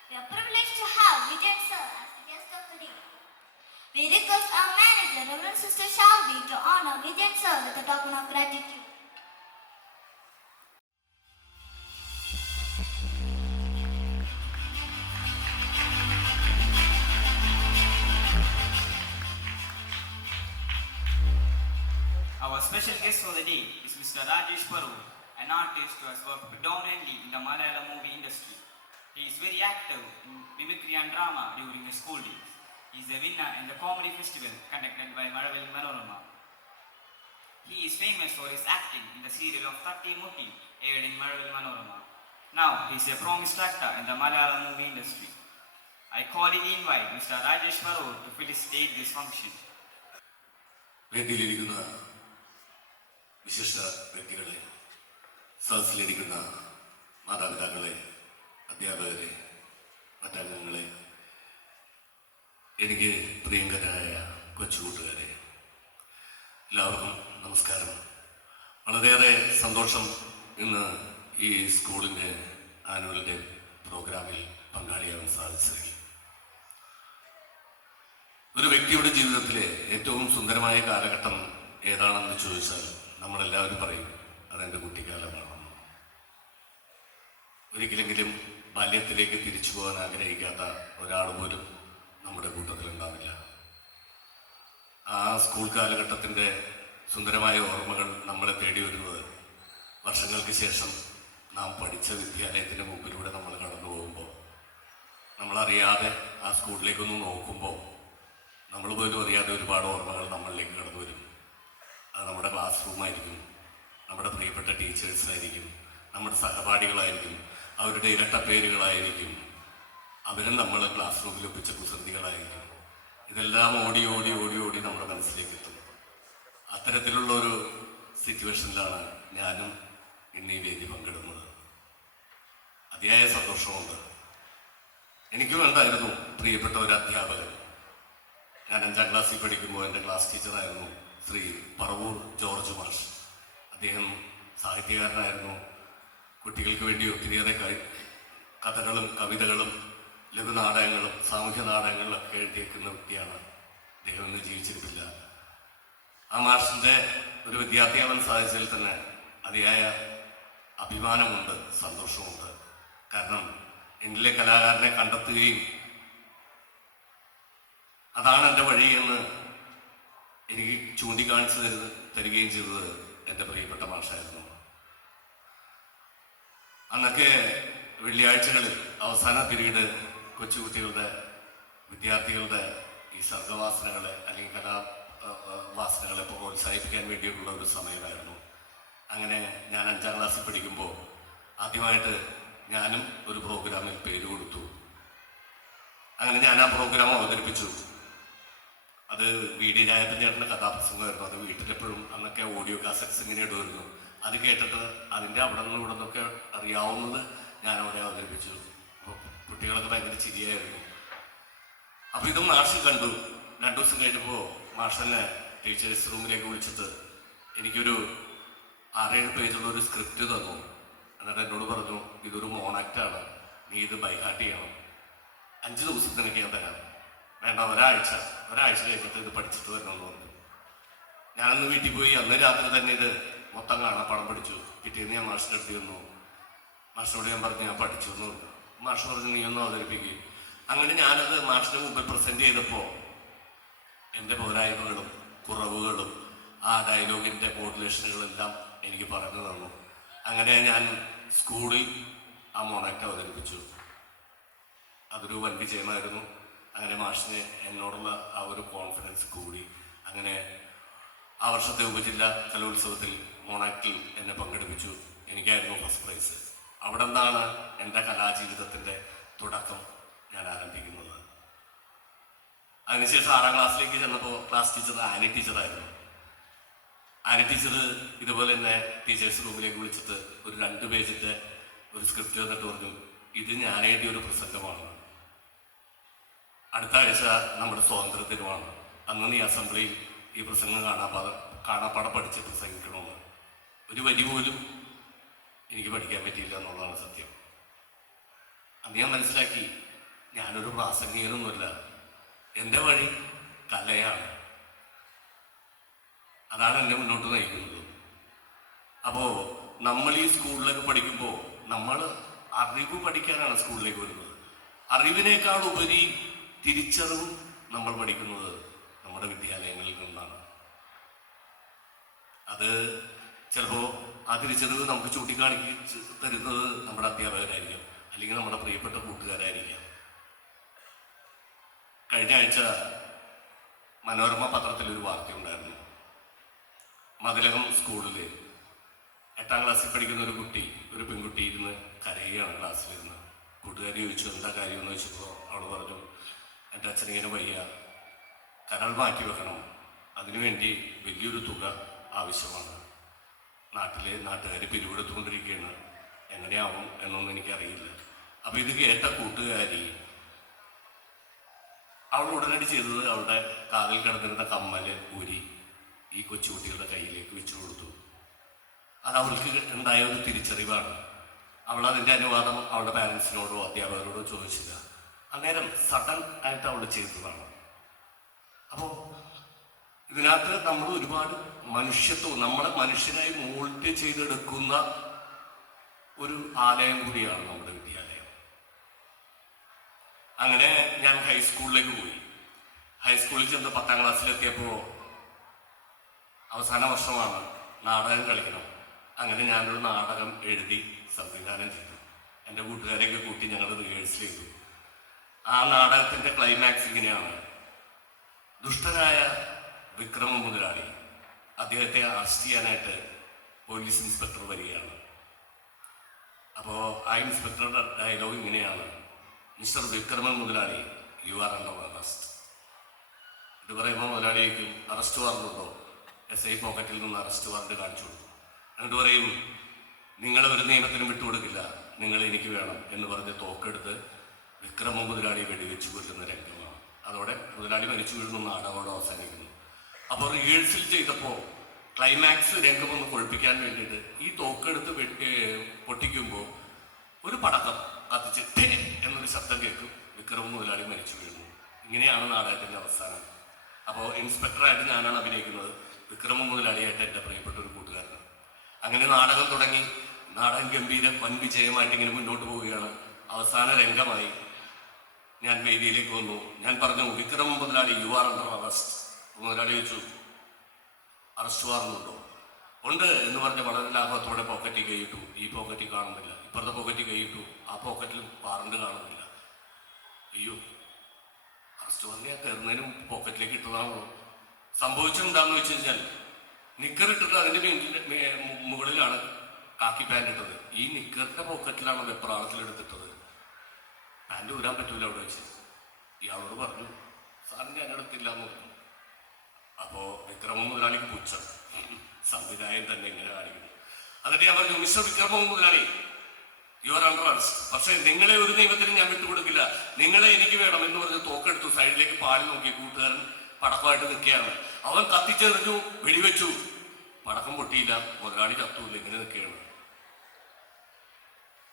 We are privileged to have Vijay sir as the guest of the day. We request our manager, Reverend Sister Shalvi, to honor Vijay sir with a token of gratitude. Our special guest for the day is Mr. Rajesh Paru, an artist who has worked predominantly in the Malayalam movie industry. He is very active in mimicry and drama during his school days. He is a winner in the comedy festival conducted by Maravel Manorama. He is famous for his acting in the serial of Thatti Mutti aired in Maravel Manorama. Now he is a promised actor in the Malayalam movie industry. I cordially invite Mr. Rajesh Paru to felicitate this function. വേദിയിലിരിക്കുന്ന വിശിഷ്ട വ്യക്തികളെ, സദസ്സിലിരിക്കുന്ന മാതാപിതാക്കളെ, അധ്യാപകരെ, മറ്റംഗങ്ങളെ, എനിക്ക് പ്രിയങ്കരായ കൊച്ചുകൂട്ടുകാരെ, എല്ലാവർക്കും നമസ്കാരം. വളരെയേറെ സന്തോഷം ഇന്ന് ഈ സ്കൂളിൻ്റെ ആനുവൽ ഡേ പ്രോഗ്രാമിൽ പങ്കാളിയാവാൻ സാധിച്ചതിൽ. ഒരു വ്യക്തിയുടെ ജീവിതത്തിലെ ഏറ്റവും സുന്ദരമായ കാലഘട്ടം ഏതാണെന്ന് ചോദിച്ചാൽ നമ്മളെല്ലാവരും പറയും അതെൻ്റെ കുട്ടിക്കാലമാണെന്ന്. ഒരിക്കലെങ്കിലും ബാല്യത്തിലേക്ക് തിരിച്ചു പോകാൻ ആഗ്രഹിക്കാത്ത ഒരാൾ പോലും നമ്മുടെ കൂട്ടത്തിലുണ്ടാവില്ല. ആ സ്കൂൾ കാലഘട്ടത്തിൻ്റെ സുന്ദരമായ ഓർമ്മകൾ നമ്മളെ തേടി വരുന്നത് വർഷങ്ങൾക്ക് ശേഷം നാം പഠിച്ച വിദ്യാലയത്തിന് മുമ്പിലൂടെ നമ്മൾ കടന്നു പോകുമ്പോൾ, നമ്മളറിയാതെ ആ സ്കൂളിലേക്കൊന്ന് നോക്കുമ്പോൾ നമ്മൾ പോലും അറിയാതെ ഒരുപാട് ഓർമ്മകൾ നമ്മളിലേക്ക് കടന്നു വരും. അത് നമ്മുടെ ക്ലാസ് റൂമായിരിക്കും, നമ്മുടെ പ്രിയപ്പെട്ട ടീച്ചേഴ്സായിരിക്കും, നമ്മുടെ സഹപാഠികളായിരിക്കും, അവരുടെ ഇരട്ട പേരുകളായിരിക്കും, അവരും നമ്മൾ ക്ലാസ് റൂമിൽ ഒപ്പിച്ച കുസൃതികളായിരിക്കും. ഇതെല്ലാം ഓടി ഓടി ഓടി ഓടി നമ്മുടെ മനസ്സിലേക്ക് എത്തും. അത്തരത്തിലുള്ളൊരു സിറ്റുവേഷനിലാണ് ഞാനും ഇന്ന് ഈ വേദി പങ്കിടുന്നത്. അതിയായ സന്തോഷമുണ്ട്. എനിക്കും ഉണ്ടായിരുന്നു പ്രിയപ്പെട്ട ഒരു അധ്യാപകൻ. ഞാൻ 5ാം ക്ലാസ്സിൽ പഠിക്കുമ്പോൾ എൻ്റെ ക്ലാസ് ടീച്ചറായിരുന്നു ശ്രീ പറവൂർ ജോർജ് മാഷ്. അദ്ദേഹം സാഹിത്യകാരനായിരുന്നു. കുട്ടികൾക്ക് വേണ്ടി ഒത്തിരിയേറെ കഥകളും കവിതകളും ലഘുനാടകങ്ങളും സാമൂഹ്യ നാടകങ്ങളിലൊക്കെ എഴുതിയേക്കുന്ന വ്യക്തിയാണ്. അദ്ദേഹം ഇന്ന് ജീവിച്ചിരിപ്പില്ല. ആ മാഷിൻ്റെ ഒരു വിദ്യാർത്ഥിയാവാൻ സാധിച്ചതിൽ തന്നെ അതിയായ അഭിമാനമുണ്ട്, സന്തോഷമുണ്ട്. കാരണം എന്നിലെ കലാകാരനെ കണ്ടെത്തുകയും അതാണ് എൻ്റെ വഴി എന്ന് എനിക്ക് ചൂണ്ടിക്കാണിച്ചു തരികയും ചെയ്തത് എൻ്റെ പ്രിയപ്പെട്ട മാഷായിരുന്നു. അന്നൊക്കെ വെള്ളിയാഴ്ചകളിൽ അവസാന പിരീഡ് കൊച്ചുകുട്ടികളുടെ വിദ്യാർത്ഥികളുടെ ഈ സർഗവാസനകളെ അല്ലെങ്കിൽ കലാവാസനകളെ പ്രോത്സാഹിപ്പിക്കാൻ വേണ്ടിയിട്ടുള്ള ഒരു സമയമായിരുന്നു. അങ്ങനെ ഞാൻ 5ാം ക്ലാസ്സിൽ പഠിക്കുമ്പോൾ ആദ്യമായിട്ട് ഞാനും ഒരു പ്രോഗ്രാമിൽ പേര് കൊടുത്തു. അങ്ങനെ ഞാൻ ആ പ്രോഗ്രാം അവതരിപ്പിച്ചു. അത് വി ഡി രാജപ്പൻ ചേട്ടൻ്റെ കഥാപ്രസംഗമായിരുന്നു. അത് വീട്ടിലെപ്പോഴും അന്നൊക്കെ ഓഡിയോ കാസറ്റ്സ് ഇങ്ങനെ ഇടുമായിരുന്നു. അത് കേട്ടിട്ട് അതിൻ്റെ അവിടെ നിന്ന് ഇവിടെ നിന്നൊക്കെ അറിയാവുന്നത് ഞാൻ അവിടെ അവതരിപ്പിച്ചു. അപ്പോൾ കുട്ടികളൊക്കെ ഭയങ്കര ചിരിയായിരുന്നു. അപ്പോൾ ഇതും മാഷ് കണ്ടു. 2 ദിവസം കഴിഞ്ഞപ്പോൾ മാഷെന്നെ ടീച്ചേഴ്സ് റൂമിലേക്ക് വിളിച്ചിട്ട് എനിക്കൊരു 6-7 പേജുള്ള ഒരു സ്ക്രിപ്റ്റ് തന്നു. എന്നിട്ട് എന്നോട് പറഞ്ഞു, ഇതൊരു മോണാക്റ്റാണ്, നീ ഇത് ബൈഹാർട്ട് ചെയ്യണം, 5 ദിവസത്തിന് എനിക്ക് ഞാൻ തരാം, വേണ്ട ഒരാഴ്ച കഴിഞ്ഞിട്ട് ഇത് പഠിച്ചിട്ട് വരണമെന്ന് പറഞ്ഞു. ഞാനന്ന് വീട്ടിൽ പോയി അന്ന് രാത്രി തന്നെ ഇത് മൊത്തം കാണാപ്പാടം പഠിച്ചു. പിറ്റേന്ന് ഞാൻ മാഷിൻ്റെ അടുത്ത് വന്നു. മാഷിനോട് ഞാൻ പറഞ്ഞു ഞാൻ പഠിച്ചു എന്ന് പറഞ്ഞു. മാഷ് പറഞ്ഞു നീ ഒന്ന് അവതരിപ്പിക്കുകയും. അങ്ങനെ ഞാനത് മാഷിന് മുമ്പിൽ പ്രസൻറ്റ് ചെയ്തപ്പോൾ എൻ്റെ പോരായ്മകളും കുറവുകളും ആ ഡയലോഗിൻ്റെ മോഡുലേഷനുകളെല്ലാം എനിക്ക് പറഞ്ഞു തന്നു. അങ്ങനെ ഞാൻ സ്കൂളിൽ ആ മൊണാക്ട് അവതരിപ്പിച്ചു. അതൊരു വൻ വിജയമായിരുന്നു. അങ്ങനെ മാഷിന് എന്നോടുള്ള ആ ഒരു കോൺഫിഡൻസ് കൂടി. അങ്ങനെ ആ വർഷത്തെ ഉപജില്ലാ കലോത്സവത്തിൽ മൊണാക്റ്റിൽ എന്നെ പങ്കെടുപ്പിച്ചു. എനിക്കായിരുന്നു ഫസ്റ്റ് പ്രൈസ്. അവിടെ നിന്നാണ് എൻ്റെ കലാജീവിതത്തിൻ്റെ തുടക്കം ഞാൻ ആരംഭിക്കുന്നത്. അതിനുശേഷം 6ാം ക്ലാസ്സിലേക്ക് ചെന്നപ്പോൾ ക്ലാസ് ടീച്ചർ ആനി ടീച്ചറായിരുന്നു. ആനി ടീച്ചർ ഇതുപോലെ തന്നെ ടീച്ചേഴ്സ് റൂമിലേക്ക് വിളിച്ചിട്ട് ഒരു 2 പേജിൻ്റെ ഒരു സ്ക്രിപ്റ്റ് തന്നിട്ട് പറഞ്ഞു, ഇത് ഞാൻ എഴുതിയ ഒരു പ്രസംഗമാണ്, അടുത്ത ആഴ്ച നമ്മുടെ സ്വാതന്ത്ര്യദിനമാണ്, അന്ന് നീ അസംബ്ലിയിൽ ഈ പ്രസംഗം കാണാപ്പാടം പഠിച്ച് പ്രസംഗിക്കണമെന്ന്. ഒരു വരി പോലും എനിക്ക് പഠിക്കാൻ പറ്റിയില്ല എന്നുള്ളതാണ് സത്യം. അന്ന് ഞാൻ മനസ്സിലാക്കി, ഞാനൊരു പ്രാസംഗികനൊന്നുമില്ല, എൻ്റെ വഴി കലയാണ്, അതാണ് എന്നെ മുന്നോട്ട് നയിക്കുന്നത്. അപ്പോൾ നമ്മൾ ഈ സ്കൂളിലൊക്കെ പഠിക്കുമ്പോൾ നമ്മൾ അറിവ് പഠിക്കാനാണ് സ്കൂളിലേക്ക് വരുന്നത്. അറിവിനേക്കാൾ ഉപരി തിരിച്ചറിവും നമ്മൾ പഠിക്കുന്നത് നമ്മുടെ വിദ്യാലയങ്ങളിൽ നിന്നാണ്. അത് ചിലപ്പോൾ ആ തിരിച്ചറിവ് നമുക്ക് ചൂണ്ടിക്കാണിച്ച് തരുന്നത് നമ്മുടെ അധ്യാപകരായിരിക്കാം, അല്ലെങ്കിൽ നമ്മുടെ പ്രിയപ്പെട്ട കൂട്ടുകാരായിരിക്കാം. കഴിഞ്ഞ ആഴ്ച മനോരമ പത്രത്തിലൊരു വാർത്തയുണ്ടായിരുന്നു. മതിലകം സ്കൂളിൽ 8ാം ക്ലാസ്സിൽ പഠിക്കുന്ന ഒരു പെൺകുട്ടി ഇരുന്ന് കരയുകയാണ് ക്ലാസ്സിലിരുന്ന്. കൂട്ടുകാരി ചോദിച്ചു, എന്താ കാര്യമെന്ന് ചോദിച്ചപ്പോൾ അവൾ പറഞ്ഞു, എൻ്റെ അച്ഛനിങ്ങനെ വയ്യ, കരൾ മാറ്റി വെക്കണം, അതിനുവേണ്ടി വലിയൊരു തുക ആവശ്യമാണ്, നാട്ടുകാർ പിരിവെടുത്തുകൊണ്ടിരിക്കുകയാണ്, എങ്ങനെയാവും എന്നൊന്നും എനിക്കറിയില്ല. അപ്പോൾ ഇത് കേട്ട കൂട്ടുകാരി അവൾ ഉടനടി ചെയ്തത് അവളുടെ കാതിൽ കിടന്നിരുന്ന കമ്മല് ഊരി ഈ കൊച്ചുകുട്ടികളുടെ കയ്യിലേക്ക് വെച്ചു കൊടുത്തു. അത് അവൾക്ക് ഉണ്ടായ ഒരു തിരിച്ചറിവാണ്. അവൾ അതിൻ്റെ അനുവാദം അവളുടെ പാരൻസിനോടോ അധ്യാപകരോടോ ചോദിച്ചില്ല. അന്നേരം സഡൻ ആയിട്ട് അവൾ ചെയ്തതാണ്. അപ്പോൾ ഇതിനകത്ത് നമ്മൾ ഒരുപാട് മനുഷ്യത്വം, നമ്മളെ മനുഷ്യനായി മോൾഡ് ചെയ്തെടുക്കുന്ന ഒരു ആലയം കൂടിയാണ് നമ്മുടെ വിദ്യാലയം. അങ്ങനെ ഞാൻ ഹൈസ്കൂളിലേക്ക് പോയി. ഹൈസ്കൂളിൽ ചെന്ന് 10ാം ക്ലാസ്സിലെത്തിയപ്പോൾ അവസാന വർഷമാണ്, നാടകം കളിക്കണം. അങ്ങനെ ഞാനൊരു നാടകം എഴുതി സംവിധാനം ചെയ്തു. എൻ്റെ കൂട്ടുകാരെയൊക്കെ കൂട്ടി ഞങ്ങൾ റിഹേഴ്സൽ ചെയ്തു. ആ നാടകത്തിൻ്റെ ക്ലൈമാക്സ് ഇങ്ങനെയാണ്. ദുഷ്ടനായ വിക്രമ മുതലാളി, അദ്ദേഹത്തെ അറസ്റ്റ് ചെയ്യാനായിട്ട് പോലീസ് ഇൻസ്പെക്ടർ വരികയാണ്. അപ്പോൾ ആ ഇൻസ്പെക്ടറുടെ ഡയലോഗ് ഇങ്ങനെയാണ്, മിസ്റ്റർ വിക്രമൻ മുതലാളി, യു ആർ അണ്ടർ അറസ്റ്റ്. ഇത് പറയുമ്പോൾ മുതലാളിയേക്കും അറസ്റ്റ് വാറണ്ടുണ്ടോ? SI പോക്കറ്റിൽ നിന്ന് അറസ്റ്റ് വാറണ്ട് കാണിച്ചു കൊടുത്തു. എന്നിട്ട് പറയും, നിങ്ങളെ ഒരു നിയമത്തിനും വിട്ടുകൊടുക്കില്ല, നിങ്ങൾ എനിക്ക് വേണം എന്ന് പറഞ്ഞ് തോക്കെടുത്ത് വിക്രമ മുതലാളി വെടിവെച്ച് കൊല്ലുന്ന രംഗമാണ്. അതോടെ മുതലാളി മരിച്ചു വീഴുന്ന നാടകോടെ അവസാനിക്കുന്നു. അപ്പോൾ റിഹേഴ്സൽ ചെയ്തപ്പോൾ ക്ലൈമാക്സ് രംഗമൊന്ന് കൊഴിപ്പിക്കാൻ വേണ്ടിയിട്ട് ഈ തോക്കെടുത്ത് പൊട്ടിക്കുമ്പോൾ ഒരു പടക്കം കത്തിച്ച് ടേ എന്നൊരു ശബ്ദം കേൾക്കും, വിക്രമ മുതലാളി മരിച്ചു വീഴുന്നു. ഇങ്ങനെയാണ് നാടകത്തിൻ്റെ അവസാനം. അപ്പോൾ ഇൻസ്പെക്ടറായിട്ട് ഞാനാണ് അഭിനയിക്കുന്നത്, വിക്രമ മുതലാളിയായിട്ട് എൻ്റെ പ്രിയപ്പെട്ട ഒരു കൂട്ടുകാരനാണ്. അങ്ങനെ നാടകം തുടങ്ങി. നാടകം ഗംഭീര വൻ വിജയമായിട്ട് ഇങ്ങനെ മുന്നോട്ട് പോവുകയാണ്. അവസാന രംഗമായി ഞാൻ വേദിയിലേക്ക് വന്നു. ഞാൻ പറഞ്ഞു, വിക്രമ മുതലാളി, യു ആർ അണ്ടർ അറസ്റ്റ്. മുതലാളി ചോദിച്ചു, അറസ്റ്റ് വാറണ്ടുണ്ടോ? ഉണ്ട് എന്ന് പറഞ്ഞ് വളരെ ലാഭത്തോടെ പോക്കറ്റിൽ കൈയിട്ടു. ഈ പോക്കറ്റിൽ കാണുന്നില്ല, ഇപ്പുറത്തെ പോക്കറ്റിൽ കൈയിട്ടു, ആ പോക്കറ്റിൽ വാറണ്ട് കാണുന്നില്ല. അയ്യോ, അറസ്റ്റ് വാറണ്ട് ഞാൻ കയറുന്നതിനും പോക്കറ്റിലേക്ക് ഇട്ടതാണല്ലോ. സംഭവിച്ചെന്താന്ന് വെച്ച് കഴിഞ്ഞാൽ, നിക്കറിട്ടിട്ട് അതിൻ്റെ മുകളിലാണ് കാക്കി പാൻറ് ഇട്ടത്. ഈ നിക്കറിൻ്റെ പോക്കറ്റിലാണ് വെപ്രാളത്തിലെടുത്തിട്ടത്. പാൻറ് ഊരാൻ പറ്റൂല അവിടെ വെച്ച്. ഇയാളോട് പറഞ്ഞു, സാറിന് ഞാൻ എടുത്തില്ല എന്ന് പറഞ്ഞു. അപ്പോൾ വിക്രമ മുതലാളിക്ക് പുച്ഛം, സംവിധായകൻ തന്നെ ഇങ്ങനെ കാണിക്കുന്നു. എന്നിട്ട് ഞാൻ പറഞ്ഞു, മിസ്റ്റർ വിക്രമ മുതലാളി, യു ആർ അണ്ടർ അറസ്റ്റ്. പക്ഷേ നിങ്ങളെ ഒരു നിയമത്തിനും ഞാൻ വിട്ടുകൊടുക്കില്ല, നിങ്ങളെ എനിക്ക് വേണം എന്ന് പറഞ്ഞ് തോക്കെടുത്തു. സൈഡിലേക്ക് പാടി നോക്കി. കൂട്ടുകാരൻ പടക്കമായിട്ട് നിൽക്കുകയാണ്. അവൻ കത്തിച്ചെറിഞ്ഞു, വെടിവെച്ചു. പടക്കം പൊട്ടിയില്ല, മുതലാളി ചത്തൂല്ല, ഇങ്ങനെ നിൽക്കുകയാണ്.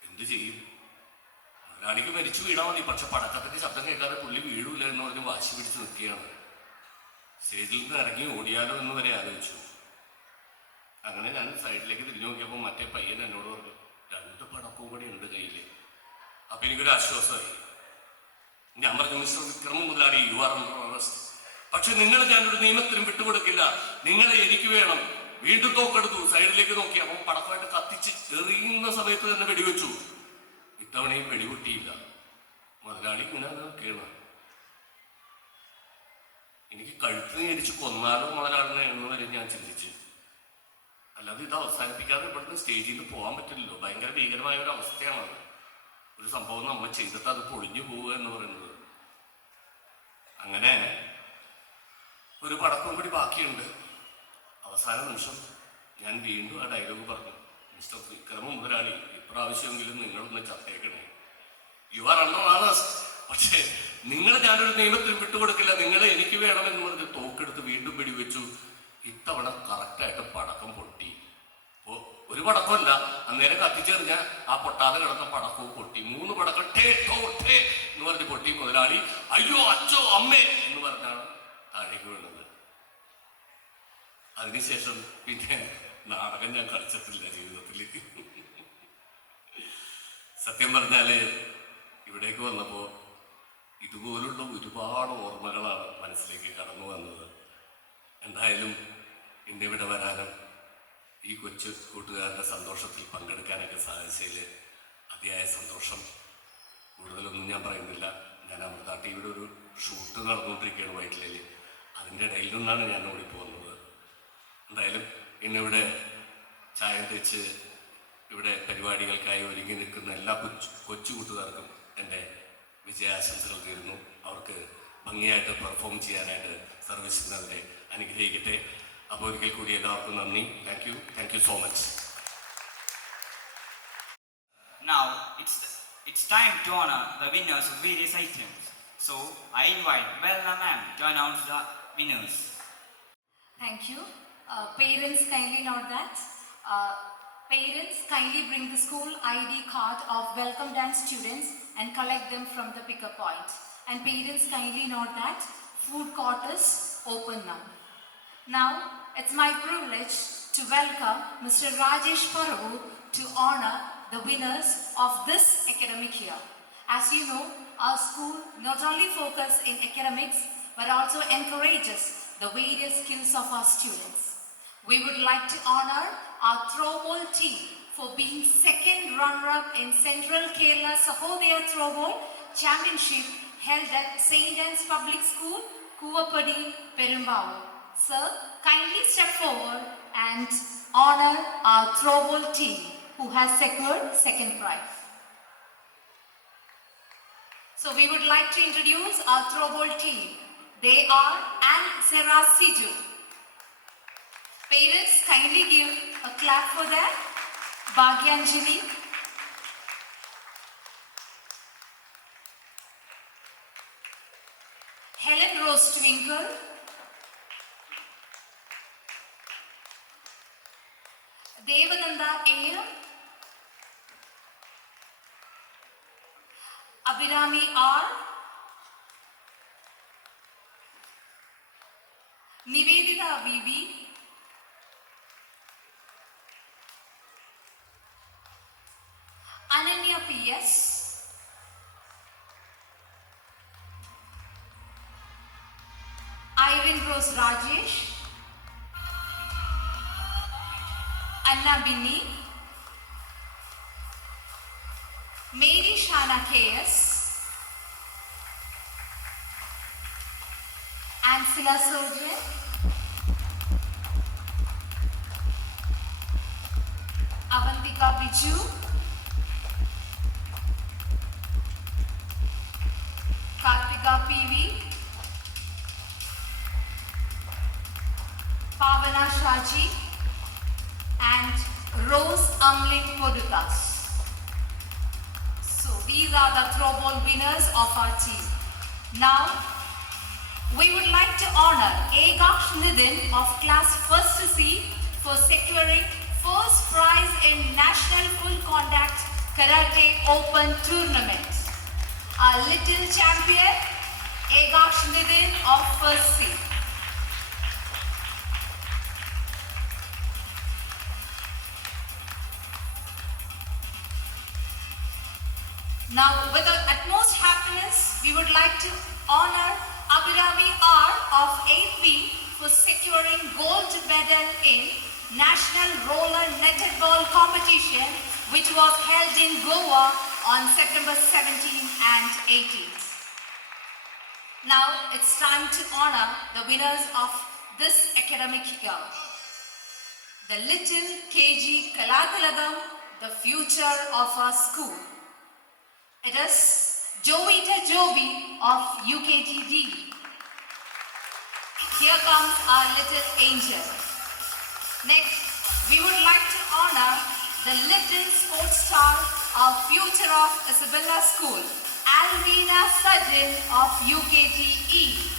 എന്ത് ചെയ്യും? മുതലാളിക്ക് മരിച്ചു വീണാൽ മതി, പക്ഷെ പടക്കത്തിന്റെ ശബ്ദം കേൾക്കാതെ പുള്ളി വീഴൂല എന്ന് പറഞ്ഞ് വാശി പിടിച്ച് നിൽക്കുകയാണ്. സ്റ്റേജിൽ നിന്ന് ഇറങ്ങി ഓടിയാലോ എന്ന് വരെ ആലോചിച്ചു. അങ്ങനെ ഞാൻ സൈഡിലേക്ക് തിരിഞ്ഞു നോക്കിയപ്പോൾ മറ്റേ പയ്യൻ എന്നോട് പറഞ്ഞു, 2 പടക്കവും കൂടി ഉണ്ട് കയ്യിൽ. അപ്പം എനിക്കൊരു ആശ്വാസമായി. ഞാൻ പറഞ്ഞു, മിസ്റ്റർ വിക്രമ മുതലാളി, യു ആർ അണ്ടർ അറസ്റ്റ്. പക്ഷെ നിങ്ങൾ ഞാനൊരു നിയമത്തിനും വിട്ടുകൊടുക്കില്ല. നിങ്ങളെ എനിക്ക് വേണം. വീണ്ടും തോക്കെടുത്തു, സൈഡിലേക്ക് നോക്കി. അപ്പം പടക്കമായിട്ട് കത്തിച്ച് എറിയുന്ന സമയത്ത് തന്നെ വെടിവെച്ചു. ഇത്തവണയും വെടിപൊട്ടിയില്ല. മുതലാളി ഇങ്ങനെ നോക്കിയാണ്. എനിക്ക് കഴുത്തിന് ഞെരിച്ച് കൊന്നാലോ മുതലാളിനെ എന്ന് വരെ ഞാൻ ചിന്തിച്ച്. അല്ലാതെ ഇത് അവസാനിപ്പിക്കാതെ ഇവിടുന്ന് സ്റ്റേജിൽ നിന്ന് പോകാൻ പറ്റില്ലല്ലോ. ഭയങ്കര ഭീകരമായ ഒരു അവസ്ഥയാണ്. ഒരു സംഭവം നമ്മൾ ചെയ്തിട്ട് അത് പൊളിഞ്ഞു പോവുക എന്ന് പറയുന്നത്. അങ്ങനെ ഒരു പടക്കം കൂടി ബാക്കിയുണ്ട്. അവസാന നിമിഷം ഞാൻ വീണ്ടും ആ ഡയലോഗ് പറഞ്ഞു, മിസ്റ്റർ വിക്രമ മുതലാളി, ഇപ്രാവശ്യമെങ്കിലും നിങ്ങളൊന്ന് ചത്തേക്കണേ. You are under arrest. പക്ഷേ ഞാനൊരു നിയമത്തിന് വിട്ടുകൊടുക്കില്ല. നിങ്ങളെ എനിക്ക് വേണമെന്ന് പറഞ്ഞ് തോക്കെടുത്ത് വീണ്ടും വെടിവെച്ചു. ഇത്തവണ കറക്റ്റായിട്ട് പടക്കം പൊട്ടി. ഒരു പടക്കമല്ല, അന്നേരം കത്തിച്ചെറിഞ്ഞ ആ പൊട്ടാതെ കിടന്ന പടക്കവും പൊട്ടി. 3 പടക്കം ടേ ടോ ടേ എന്ന് പറഞ്ഞ് പൊട്ടി. മുതലാളി അയ്യോ അച്ചോ അമ്മേ എന്ന് പറഞ്ഞാണ് താഴേക്ക് വീണത്. അതിനുശേഷം പിന്നെ നാടകം ഞാൻ കളിച്ചിട്ടില്ല ജീവിതത്തിൽ. സത്യം പറഞ്ഞാല് ഇവിടേക്ക് വന്നപ്പോ ഇതുപോലുള്ള ഒരുപാട് ഓർമ്മകളാണ് മനസ്സിലേക്ക് കടന്നു വന്നത്. എന്തായാലും ഇന്ന് ഇവിടെ വരാനും ഈ കൊച്ചു കൂട്ടുകാരുടെ സന്തോഷത്തിൽ പങ്കെടുക്കാനൊക്കെ സാധിച്ചതിൽ അതിയായ സന്തോഷം. കൂടുതലൊന്നും ഞാൻ പറയുന്നില്ല. ഞാൻ അമൃത ടിവിയുടെ ഒരു ഷൂട്ട് നടന്നുകൊണ്ടിരിക്കുകയാണ് വൈറ്റിലയിൽ. അതിൻ്റെ ഇടയിൽ നിന്നാണ് ഞാൻ ഓടി പോകുന്നത്. എന്തായാലും ഇന്നിവിടെ ചായം തെച്ച് ഇവിടെ പരിപാടികൾക്കായി ഒരുങ്ങി നിൽക്കുന്ന എല്ലാ കൊച്ചു കൂട്ടുകാർക്കും എൻ്റെ വിജയാശംസകൾ തീരുന്നു. അവർക്ക് ഭംഗിയായിട്ട് പെർഫോം ചെയ്യാനായിട്ട് സർവീസിനവരെ അനുഗ്രഹിക്കട്ടെ. അപ്പോൾ ഒരിക്കൽ കൂടി എല്ലാവർക്കും നന്ദി. Thank you so much. Now it's time to honor the winners of various items. So I invite Bella ma'am to announce the winners. Thank you. Parents, kindly note that. Parents, kindly bring the school ID card of welcome dance students and collect them from the pickup point. And parents, kindly note that food court is open now. Now, it's my privilege to welcome Mr. Rajesh Paravu to honor the winners of this academic year. As you know, our school not only focuses in academics but also encourages the various skills of our students. We would like to honor our throwball team for being second runner-up in Central Kerala Sahodaya Throwball Championship held at St. Anne's Public School, Kuvapadi, Perumbavoor. Sir, kindly step forward and honor our throwball team who has secured second prize. So we would like to introduce our throwball team. They are Anne Sarah Siju. Parents, kindly give a clap for that. Bhagyanjali. Helen Rose Twinkle. Devananda A.M. Abhirami R. Nivedita V.V. Ananya P.S. Ivan Rose Rajesh. Anna Binni. Mary Shana K.S. Ansela Surgeon. Avantika Biju. Kartika P.V. Pavana Shaji and Rose Amlin Podukas. So these are the throwball winners of our team. Now we would like to honor Egaksh Nidin of class 1st C for securing first prize in National Full Contact Karate Open Tournament. Our little champion Egaksh Nidin of 1st C. Now, with the utmost happiness, we would like to honor Abhiravi R of 8B for securing gold medal in National Roller Netball Competition, which was held in Goa on September 17th and 18th. Now, it's time to honor the winners of this academic year. The Little KG Kalatilagam, the future of our school. It is Jovita Joby of UKGD. Here comes our little angel. Next, we would like to honor the little sports star of future of Isabella School, Alvina Sajin of UKGE.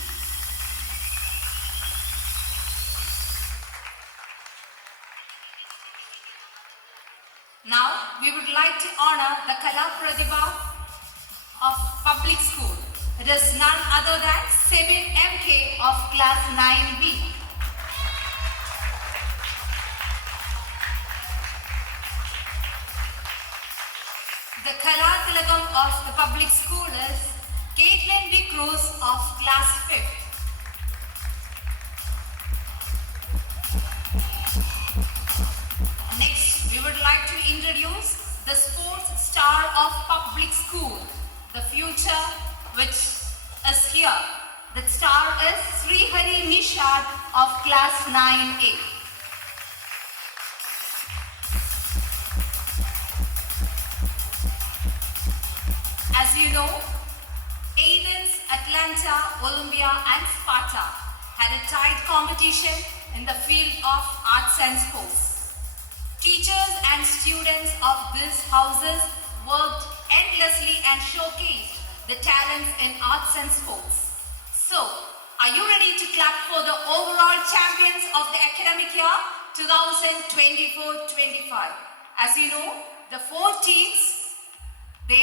Now, we would like to honor the Kala Pratibha of public school. It is none other than Sebin MK of class 9B. The Kala Tilagam of the public school is Caitlin D. Cruz of class 5th. Next, we would like to introduce the sports star of public school, the future which is here. The star is Srihari Nishad of class 9A. As you know, Athens, Atlanta, Olympia and Sparta had a tight competition in the field of arts and sports. Teachers and students of these houses worked endlessly and showcased the talents in arts and sports. So, are you ready to clap for the overall champions of the academic year 2024-25? As you know, the 4 teams, they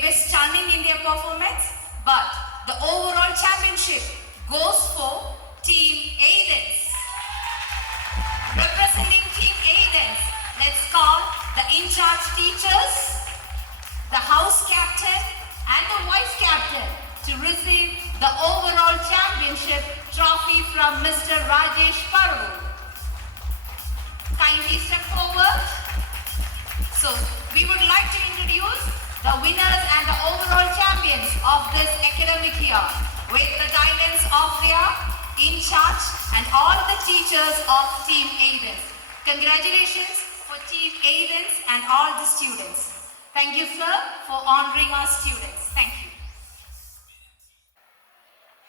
were stunning in their performance, but the overall championship goes for Team Athens. Representing Team Athens, let's call the in-charge teachers, the house captain and the vice captain to receive the overall championship trophy from Mr. Rajesh Parvu. Kindly step forward. So, we would like to introduce the winners and the overall champions of this academic year with the guidance of their in-charge and all the teachers of Team Athens. Congratulations for Team Athens and all the students. Thank you, sir, for honoring our students. Thank you.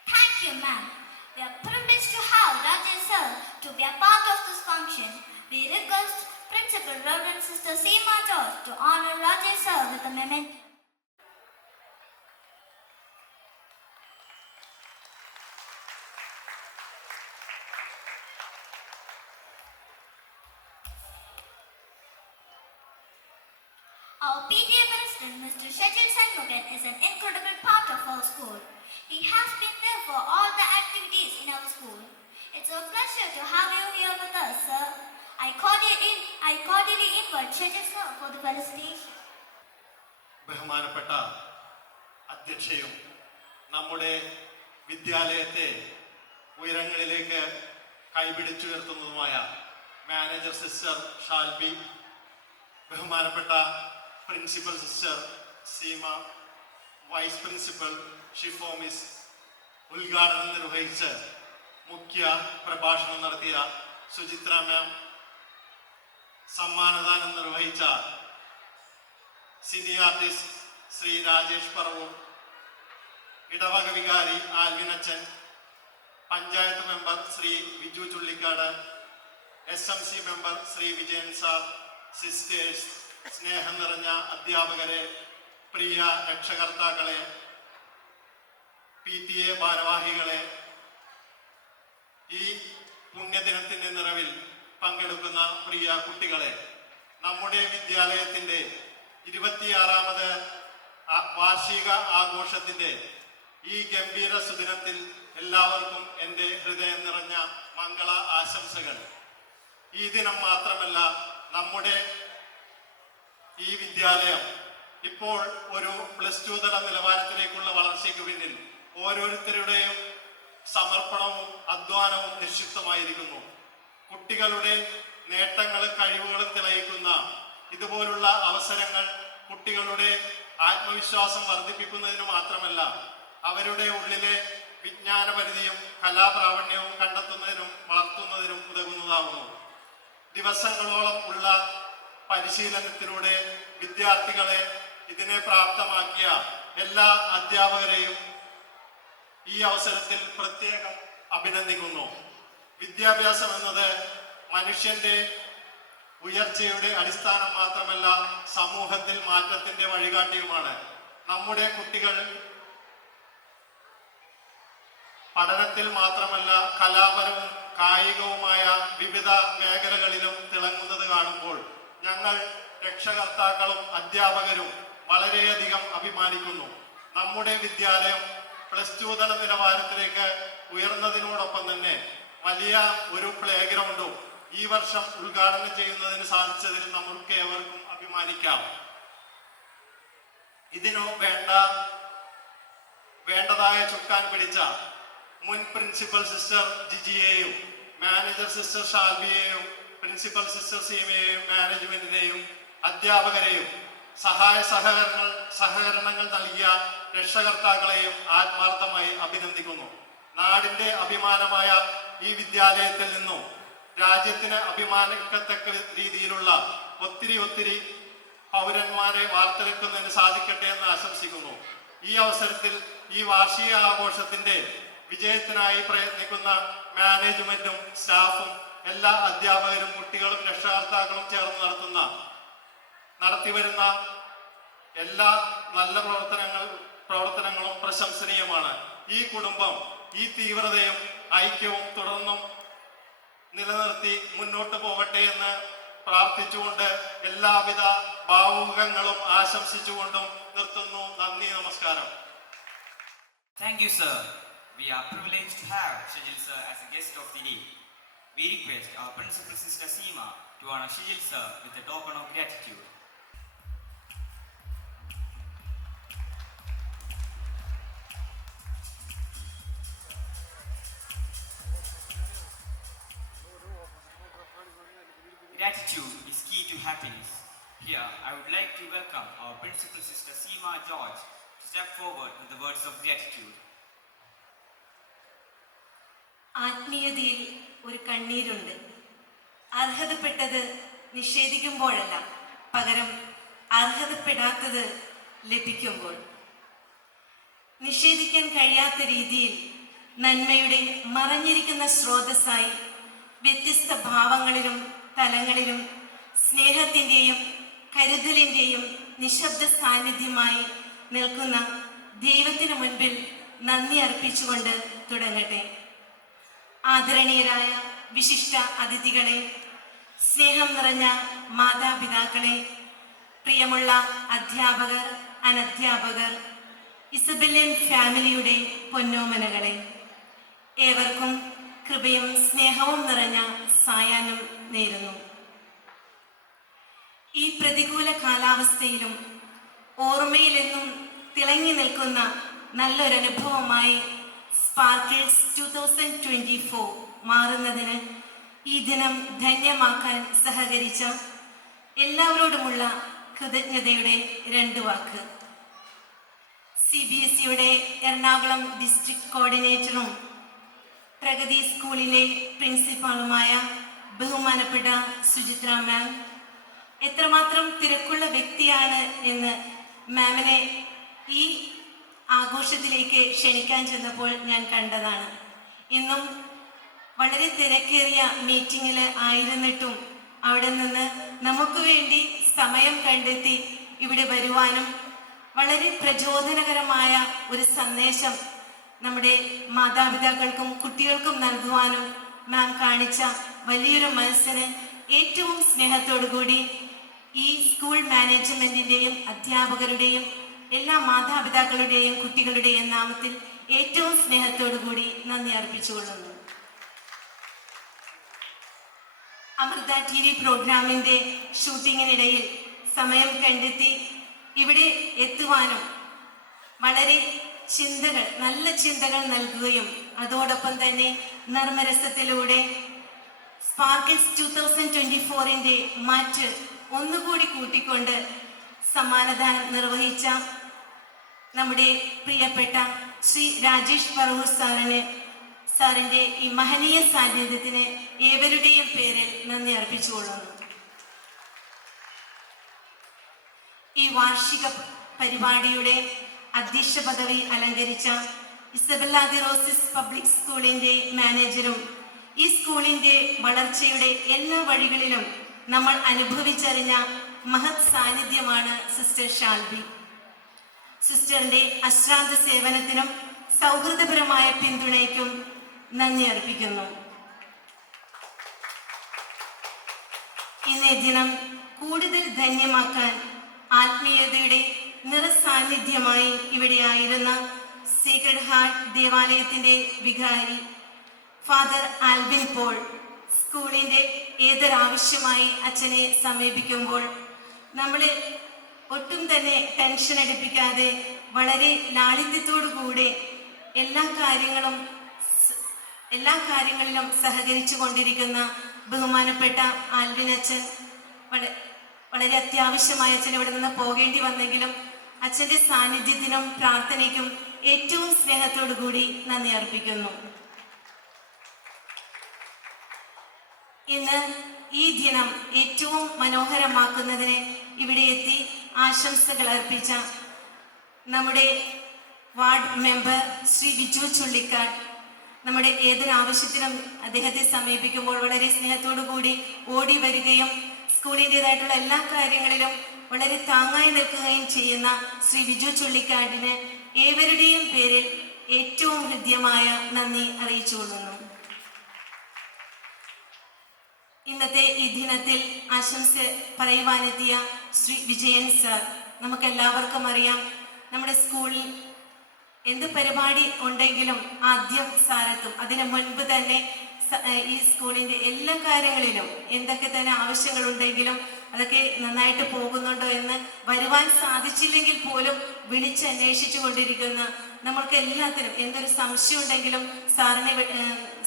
Thank you, ma'am. We are privileged to have Rajesh sir to be a part of this function. We request Principal Reverend Sister Seema George to honor Rajesh sir with a memento. Our PTA President, Mr. Shachil Shanmugan, is an incredible part of our school. He has been there for all the activities in our school. It's a pleasure to have you here with us, sir. I cordially invite Shachil sir for the felicitation. ബഹുമാനപ്പെട്ട അധ്യക്ഷയും നമ്മുടെ വിദ്യാലയത്തെ ഉയരങ്ങളിലേക്ക് കൈപിടിച്ചുയർത്തുന്നതുമായ manager sister Shalby, ബഹുമാനപ്പെട്ട principal sister Seema, vice principal Shifo miss, ഉദ്ഘാടനം നിർവഹിച്ച് മുഖ്യ പ്രഭാഷണം നടത്തിയ Suchitra ma'am, സമ്മാനദാനം നിർവഹിച്ച സിനി ആർട്ടിസ്റ്റ് ശ്രീ രാജേഷ് പറവൂർ, ഇടവക വികാരി ആൽവിൻ അച്ഛൻ, panchayat member Shri Viju Chullikkad, SMC member Shri Vijayan sir, sisters, സ്നേഹം നിറഞ്ഞ അധ്യാപകരെ, പ്രിയ രക്ഷകർത്താക്കളെ, PTA ഭാരവാഹികളെ, ഈ പുണ്യദിനത്തിൻ്റെ നിറവിൽ പങ്കെടുക്കുന്ന പ്രിയ കുട്ടികളെ, നമ്മുടെ വിദ്യാലയത്തിൻ്റെ 26ാമത് വാർഷിക ആഘോഷത്തിൻ്റെ ഈ ഗംഭീര സുദിനത്തിൽ എല്ലാവർക്കും എൻ്റെ ഹൃദയം നിറഞ്ഞ മംഗള ആശംസകൾ. ഈ ദിനം മാത്രമല്ല, നമ്മുടെ ഈ വിദ്യാലയം ഇപ്പോൾ ഒരു +2 തല നിലവാരത്തിലേക്കുള്ള വളർച്ചയ്ക്ക് പിന്നിൽ ഓരോരുത്തരുടെയും സമർപ്പണവും അധ്വാനവും നിക്ഷിപ്തമായിരിക്കുന്നു. കുട്ടികളുടെ നേട്ടങ്ങളും കഴിവുകളും തെളിയിക്കുന്ന ഇതുപോലുള്ള അവസരങ്ങൾ കുട്ടികളുടെ ആത്മവിശ്വാസം വർദ്ധിപ്പിക്കുന്നതിന് മാത്രമല്ല, അവരുടെ ഉള്ളിലെ വിജ്ഞാനപരിധിയും കലാപ്രാവണ്യവും കണ്ടെത്തുന്നതിനും വളർത്തുന്നതിനും ഉതകുന്നതാകുന്നു. ദിവസങ്ങളോളം ഉള്ള പരിശീലനത്തിലൂടെ വിദ്യാർത്ഥികളെ ഇതിനെ പ്രാപ്തമാക്കിയ എല്ലാ അധ്യാപകരെയും ഈ അവസരത്തിൽ പ്രത്യേകം അഭിനന്ദിക്കുന്നു. വിദ്യാഭ്യാസം എന്നത് മനുഷ്യന്റെ ഉയർച്ചയുടെ അടിസ്ഥാനം മാത്രമല്ല, സമൂഹത്തിൽ മാറ്റത്തിന്റെ വഴികാട്ടിയുമാണ്. നമ്മുടെ കുട്ടികൾ പഠനത്തിൽ മാത്രമല്ല കലാപരവും കായികവുമായ വിവിധ മേഖലകളിലും തിളങ്ങുന്നത് കാണുമ്പോൾ ഞങ്ങൾ രക്ഷകർത്താക്കളും അധ്യാപകരും വളരെയധികം അഭിമാനിക്കുന്നു. നമ്മുടെ വിദ്യാലയം +2 തല നിലവാരത്തിലേക്ക് ഉയർന്നതിനോടൊപ്പം തന്നെ വലിയ ഒരു പ്ലേ ഗ്രൗണ്ടും ഈ വർഷം ഉദ്ഘാടനം ചെയ്യുന്നതിന് സാധിച്ചതിൽ നമുക്ക് ഏവർക്കും അഭിമാനിക്കാം. ഇതിനു വേണ്ടതായ ചുക്കാൻ പിടിച്ച മുൻ പ്രിൻസിപ്പൽ സിസ്റ്റർ ജിജിയെയും മാനേജർ സിസ്റ്റർ ഷാൽബിയെയും പ്രിൻസിപ്പൽ സിസ്റ്റർ സീമയെയും മാനേജ്മെന്റിനെയും അധ്യാപകരെയും സഹകരണങ്ങൾ നൽകിയ രക്ഷകർത്താക്കളെയും ആത്മാർത്ഥമായി അഭിനന്ദിക്കുന്നു. നാടിന്റെ അഭിമാനമായ ഈ വിദ്യാലയത്തിൽ നിന്നും രാജ്യത്തിന് അഭിമാനിക്കത്തക്ക രീതിയിലുള്ള ഒത്തിരി പൗരന്മാരെ വാർത്തെടുക്കുന്നതിന് സാധിക്കട്ടെ എന്ന് ആശംസിക്കുന്നു. ഈ അവസരത്തിൽ ഈ വാർഷിക ആഘോഷത്തിന്റെ വിജയത്തിനായി പ്രയത്നിക്കുന്ന മാനേജ്മെന്റും സ്റ്റാഫും എല്ലാ അധ്യാപകരും കുട്ടികളും രക്ഷകർത്താക്കളും ചേർന്ന് നടത്തിവരുന്ന എല്ലാ നല്ല പ്രവർത്തനങ്ങളും പ്രശംസനീയമാണ്. ഈ കുടുംബം ഈ തീവ്രതയും ഐക്യവും തുടർന്നും നിലനിർത്തി മുന്നോട്ട് പോകട്ടെ എന്ന് പ്രാർത്ഥിച്ചുകൊണ്ട് എല്ലാവിധ ഭാവുകങ്ങളും ആശംസിച്ചുകൊണ്ടും നിർത്തുന്നു. നന്ദി, നമസ്കാരം. Thank you, sir. We are privileged to have Shijil sir as a guest of the day. We request our principal sister Seema to honor Shijil sir with a token of gratitude. Gratitude is key to happiness. Here, I would like to welcome our principal sister Seema George to step forward with the words of gratitude. ആത്മീയതയിൽ ഒരു കണ്ണീരുണ്ട്. അർഹതപ്പെട്ടത് നിഷേധിക്കുമ്പോഴല്ല, പകരം അർഹതപ്പെടാത്തത് ലഭിക്കുമ്പോൾ. നിഷേധിക്കാൻ കഴിയാത്ത രീതിയിൽ നന്മയുടെ മറഞ്ഞിരിക്കുന്ന സ്രോതസ്സായി വ്യത്യസ്ത ഭാവങ്ങളിലും തലങ്ങളിലും സ്നേഹത്തിൻ്റെയും കരുതലിൻ്റെയും നിശബ്ദ സാന്നിധ്യമായി നിൽക്കുന്ന ദൈവത്തിന് മുൻപിൽ നന്ദി അർപ്പിച്ചുകൊണ്ട് തുടങ്ങട്ടെ. ആദരണീയരായ വിശിഷ്ട അതിഥികളെ, സ്നേഹം നിറഞ്ഞ മാതാപിതാക്കളെ, പ്രിയമുള്ള അധ്യാപകർ, അനധ്യാപകർ, ഇസബെല്ലിയൻ ഫാമിലിയുടെ പൊന്നോമനകളെ, ഏവർക്കും കൃപയും സ്നേഹവും നിറഞ്ഞ സായാഹ്നം നേരുന്നു. ഈ പ്രതികൂല കാലാവസ്ഥയിലും ഓർമ്മയിലെന്നും തിളങ്ങി നിൽക്കുന്ന നല്ലൊരനുഭവമായി സ്പാർക്കിൾസ് 2024 മാറുന്നതിന് ഈ ദിനം ധന്യമാക്കാൻ സഹകരിച്ച എല്ലാവരോടുമുള്ള കൃതജ്ഞതയുടെ 2 വാക്ക്. CBSEയുടെ എറണാകുളം ഡിസ്ട്രിക്ട് കോർഡിനേറ്ററും പ്രഗതി സ്കൂളിലെ പ്രിൻസിപ്പാളുമായ ബഹുമാനപ്പെട്ട സുചിത്ര മാം, എത്രമാത്രം തിരക്കുള്ള വ്യക്തിയാണ് എന്ന് മാമിനെ ഈ ആഘോഷത്തിലേക്ക് ക്ഷണിക്കാൻ ചെന്നപ്പോൾ ഞാൻ കണ്ടതാണ്. ഇന്നും വളരെ തിരക്കേറിയ മീറ്റിങ്ങിൽ ആയിരുന്നിട്ടും അവിടെ നിന്ന് നമുക്ക് വേണ്ടി സമയം കണ്ടെത്തി ഇവിടെ വരുവാനും വളരെ പ്രചോദനകരമായ ഒരു സന്ദേശം നമ്മുടെ മാതാപിതാക്കൾക്കും കുട്ടികൾക്കും നൽകുവാനും മാം കാണിച്ച വലിയൊരു മനസ്സിന് ഏറ്റവും സ്നേഹത്തോടു കൂടി ഈ സ്കൂൾ മാനേജ്മെന്റിന്റെയും അധ്യാപകരുടെയും എല്ലാ മാതാപിതാക്കളുടെയും കുട്ടികളുടെയും നാമത്തിൽ ഏറ്റവും സ്നേഹത്തോടു കൂടി നന്ദി അർപ്പിച്ചുകൊള്ളുന്നു. അമൃത TV പ്രോഗ്രാമിന്റെ ഷൂട്ടിങ്ങിനിടയിൽ സമയം കണ്ടെത്തി ഇവിടെ എത്തുവാനും വളരെ നല്ല ചിന്തകൾ നൽകുകയും അതോടൊപ്പം തന്നെ നർമ്മരസത്തിലൂടെ സ്പാർക്കിൾസ് 2024 മാറ്റ് ഒന്നുകൂടി കൂട്ടിക്കൊണ്ട് സമ്മാനദാനം നിർവഹിച്ച നമ്മുടെ പ്രിയപ്പെട്ട ശ്രീ രാജേഷ് പറവൂർ സാറിൻ്റെ ഈ മഹനീയ സാന്നിധ്യത്തിന് ഏവരുടെയും പേരിൽ നന്ദി അർപ്പിച്ചുകൊള്ളുന്നു. ഈ വാർഷിക പരിപാടിയുടെ അധ്യക്ഷ പദവി അലങ്കരിച്ച ഇസബെല്ല ദി റോസസ് പബ്ലിക് സ്കൂളിൻ്റെ മാനേജരും ഈ സ്കൂളിൻ്റെ വളർച്ചയുടെ എല്ലാ വഴികളിലും നമ്മൾ അനുഭവിച്ചറിഞ്ഞ മഹത് സാന്നിധ്യമാണ് സിസ്റ്റർ ഷാൽബി. സിസ്റ്ററിൻ്റെ അശ്രാന്ത സേവനത്തിനും സൗഹൃദപരമായ പിന്തുണയ്ക്കും നന്ദി അർപ്പിക്കുന്നു. ഇന്നേ ദിനം കൂടുതൽ ധന്യമാക്കാൻ ആത്മീയതയുടെ നിറസാന്നിധ്യമായി ഇവിടെയായിരുന്ന സീക്രഡ് ഹാർട്ട് ദേവാലയത്തിൻ്റെ വികാരി ഫാദർ ആൽവിൻ പോൾ സ്കൂളിൻ്റെ ഏതൊരാവശ്യമായി അച്ഛനെ സമീപിക്കുമ്പോൾ നമ്മളെ ഒട്ടും തന്നെ ടെൻഷൻ അടിപ്പിക്കാതെ വളരെ ലാളിത്യത്തോടു കൂടെ എല്ലാ കാര്യങ്ങളിലും സഹകരിച്ചു കൊണ്ടിരിക്കുന്ന ബഹുമാനപ്പെട്ട ആൽവിൻ അച്ഛൻ വളരെ അത്യാവശ്യമായി അച്ഛൻ ഇവിടെ നിന്ന് പോകേണ്ടി വന്നെങ്കിലും അച്ഛൻ്റെ സാന്നിധ്യത്തിനും പ്രാർത്ഥനയ്ക്കും ഏറ്റവും സ്നേഹത്തോടു കൂടി നന്ദി അർപ്പിക്കുന്നു. ഇന്ന് ഈ ദിനം ഏറ്റവും മനോഹരമാക്കുന്നതിന് ഇവിടെ എത്തി ആശംസകൾ അർപ്പിച്ച നമ്മുടെ വാർഡ് മെമ്പർ ശ്രീ ബിജു ചുള്ളിക്കാട് നമ്മുടെ ഏതൊരാവശ്യത്തിനും അദ്ദേഹത്തെ സമീപിക്കുമ്പോൾ വളരെ സ്നേഹത്തോടു കൂടി ഓടി വരികയും സ്കൂളിൻ്റെതായിട്ടുള്ള എല്ലാ കാര്യങ്ങളിലും വളരെ താങ്ങായി നിൽക്കുകയും ചെയ്യുന്ന ശ്രീ ബിജു ചുള്ളിക്കാടിന് ഏവരുടെയും പേരിൽ ഏറ്റവും ഹൃദ്യമായ നന്ദി അറിയിച്ചുകൊള്ളുന്നു. ഇന്നത്തെ ഈ ദിനത്തിൽ ആശംസ പറയുവാനെത്തിയ ശ്രീ വിജയൻ സാർ, നമുക്കെല്ലാവർക്കും അറിയാം നമ്മുടെ സ്കൂളിൽ എന്ത് പരിപാടി ഉണ്ടെങ്കിലും ആദ്യം സാറെത്തും. അതിന് മുൻപ് തന്നെ ഈ സ്കൂളിൻ്റെ എല്ലാ കാര്യങ്ങളിലും എന്തൊക്കെ തന്നെ ആവശ്യങ്ങളുണ്ടെങ്കിലും അതൊക്കെ നന്നായിട്ട് പോകുന്നുണ്ടോ എന്ന് വരുവാൻ സാധിച്ചില്ലെങ്കിൽ പോലും വിളിച്ചന്വേഷിച്ചു കൊണ്ടിരിക്കുന്ന നമ്മൾക്ക് എല്ലാത്തിനും എന്തൊരു സംശയം ഉണ്ടെങ്കിലും സാറിനെ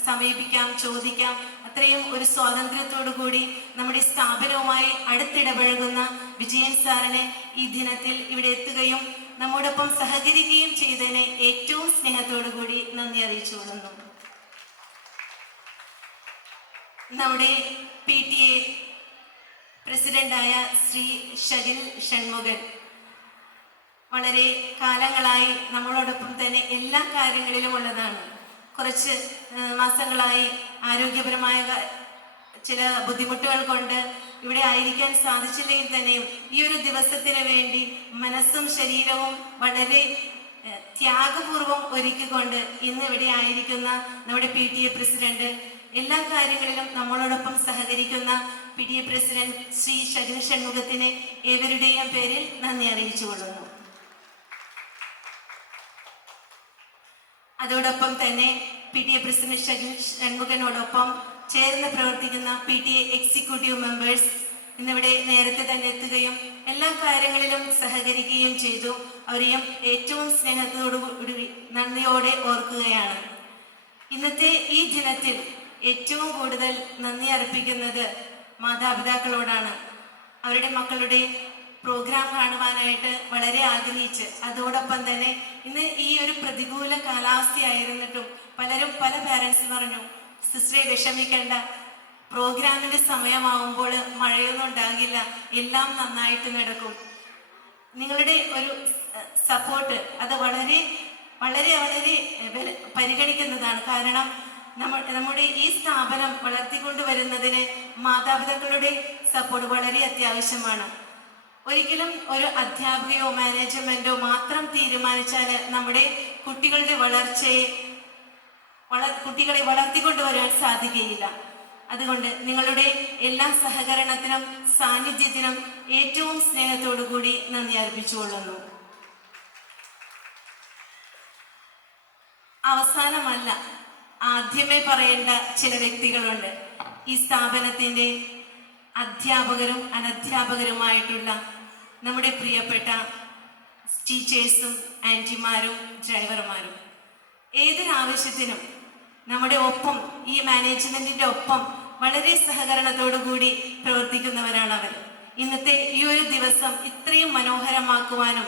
സമീപിക്കാം, ചോദിക്കാം. അത്രയും ഒരു സ്വാതന്ത്ര്യത്തോടു കൂടി നമ്മുടെ സ്ഥാപനവുമായി അടുത്തിടപഴകുന്ന വിജയൻ സാറിനെ ഈ ദിനത്തിൽ ഇവിടെ എത്തുകയും നമ്മോടൊപ്പം സഹകരിക്കുകയും ചെയ്തതിനെ ഏറ്റവും സ്നേഹത്തോടു കൂടി നന്ദി അറിയിച്ചുകൊള്ളുന്നു. നമ്മുടെ PTA പ്രസിഡന്റായ ശ്രീ ഷകിൽ ഷൺമുഖൻ വളരെ കാലങ്ങളായി നമ്മളോടൊപ്പം തന്നെ എല്ലാ കാര്യങ്ങളിലും ഉള്ളതാണ്. കുറച്ച് മാസങ്ങളായി ആരോഗ്യപരമായ ചില ബുദ്ധിമുട്ടുകൾ കൊണ്ട് ഇവിടെ ആയിരിക്കാൻ സാധിച്ചില്ലെങ്കിൽ തന്നെയും ഈ ഒരു ദിവസത്തിന് വേണ്ടി മനസ്സും ശരീരവും വളരെ ത്യാഗപൂർവം ഒരുക്കിക്കൊണ്ട് ഇന്ന് ഇവിടെ ആയിരിക്കുന്ന നമ്മുടെ PTA പ്രസിഡന്റ്, എല്ലാ കാര്യങ്ങളിലും നമ്മളോടൊപ്പം സഹകരിക്കുന്ന PTA പ്രസിഡന്റ് ശ്രീ ഷകിൽ ഷൺമുഖത്തിന് ഏവരുടെയും പേരിൽ നന്ദി അറിയിച്ചുകൊള്ളുന്നു. അതോടൊപ്പം തന്നെ PTA പ്രസിഡന്റ് ഷകിൽ ഷൺമുഖനോടൊപ്പം ചേർന്ന് പ്രവർത്തിക്കുന്ന PTA എക്സിക്യൂട്ടീവ് മെമ്പേഴ്സ് ഇന്നിവിടെ നേരത്തെ തന്നെ എത്തുകയും എല്ലാ കാര്യങ്ങളിലും സഹകരിക്കുകയും ചെയ്തു. അവരെയും ഏറ്റവും സ്നേഹത്തോടുകൂടി നന്ദിയോടെ ഓർക്കുകയാണ്. ഇന്നത്തെ ഈ ദിനത്തിൽ ഏറ്റവും കൂടുതൽ നന്ദി അർപ്പിക്കുന്നത് മാതാപിതാക്കളോടാണ്. അവരുടെ മക്കളുടെ പ്രോഗ്രാം കാണുവാനായിട്ട് വളരെ ആഗ്രഹിച്ച് അതോടൊപ്പം തന്നെ ഇന്ന് ഈ ഒരു പ്രതികൂല കാലാവസ്ഥയായിരുന്നിട്ടും പല പാരൻസ് പറഞ്ഞു, സിസ്റ്ററെ വിഷമിക്കേണ്ട, പ്രോഗ്രാമിൻ്റെ സമയമാവുമ്പോൾ മഴയൊന്നും ഉണ്ടാകില്ല, എല്ലാം നന്നായിട്ട് നടക്കും. നിങ്ങളുടെ ഒരു സപ്പോർട്ട് അത് വളരെ വളരെ വളരെ പരിഗണിക്കുന്നതാണ്. കാരണം നമ്മുടെ ഈ സ്ഥാപനം വളർത്തിക്കൊണ്ടുവരുന്നതിന് മാതാപിതാക്കളുടെ സപ്പോർട്ട് വളരെ അത്യാവശ്യമാണ്. ഒരിക്കലും ഒരു അധ്യാപികയോ മാനേജ്മെന്റോ മാത്രം തീരുമാനിച്ചാൽ നമ്മുടെ കുട്ടികളുടെ കുട്ടികളെ വളർത്തിക്കൊണ്ടുവരാൻ സാധിക്കുകയില്ല. അതുകൊണ്ട് നിങ്ങളുടെ എല്ലാ സഹകരണത്തിനും സാന്നിധ്യത്തിനും ഏറ്റവും സ്നേഹത്തോടു കൂടി നന്ദി അർപ്പിച്ചുകൊള്ളുന്നു. അവസാനമല്ല, ആദ്യമേ പറയേണ്ട ചില വ്യക്തികളുണ്ട്. ഈ സ്ഥാപനത്തിൻ്റെ അധ്യാപകരും അനധ്യാപകരുമായിട്ടുള്ള നമ്മുടെ പ്രിയപ്പെട്ട ടീച്ചേഴ്സും ആൻറ്റിമാരും ഡ്രൈവർമാരും, ഏതൊരാവശ്യത്തിനും നമ്മുടെ ഒപ്പം, ഈ മാനേജ്മെൻറ്റിൻ്റെ ഒപ്പം വളരെ സഹകരണത്തോടു കൂടി പ്രവർത്തിക്കുന്നവരാണ് അവർ. ഇന്നത്തെ ഈ ഒരു ദിവസം ഇത്രയും മനോഹരമാക്കുവാനും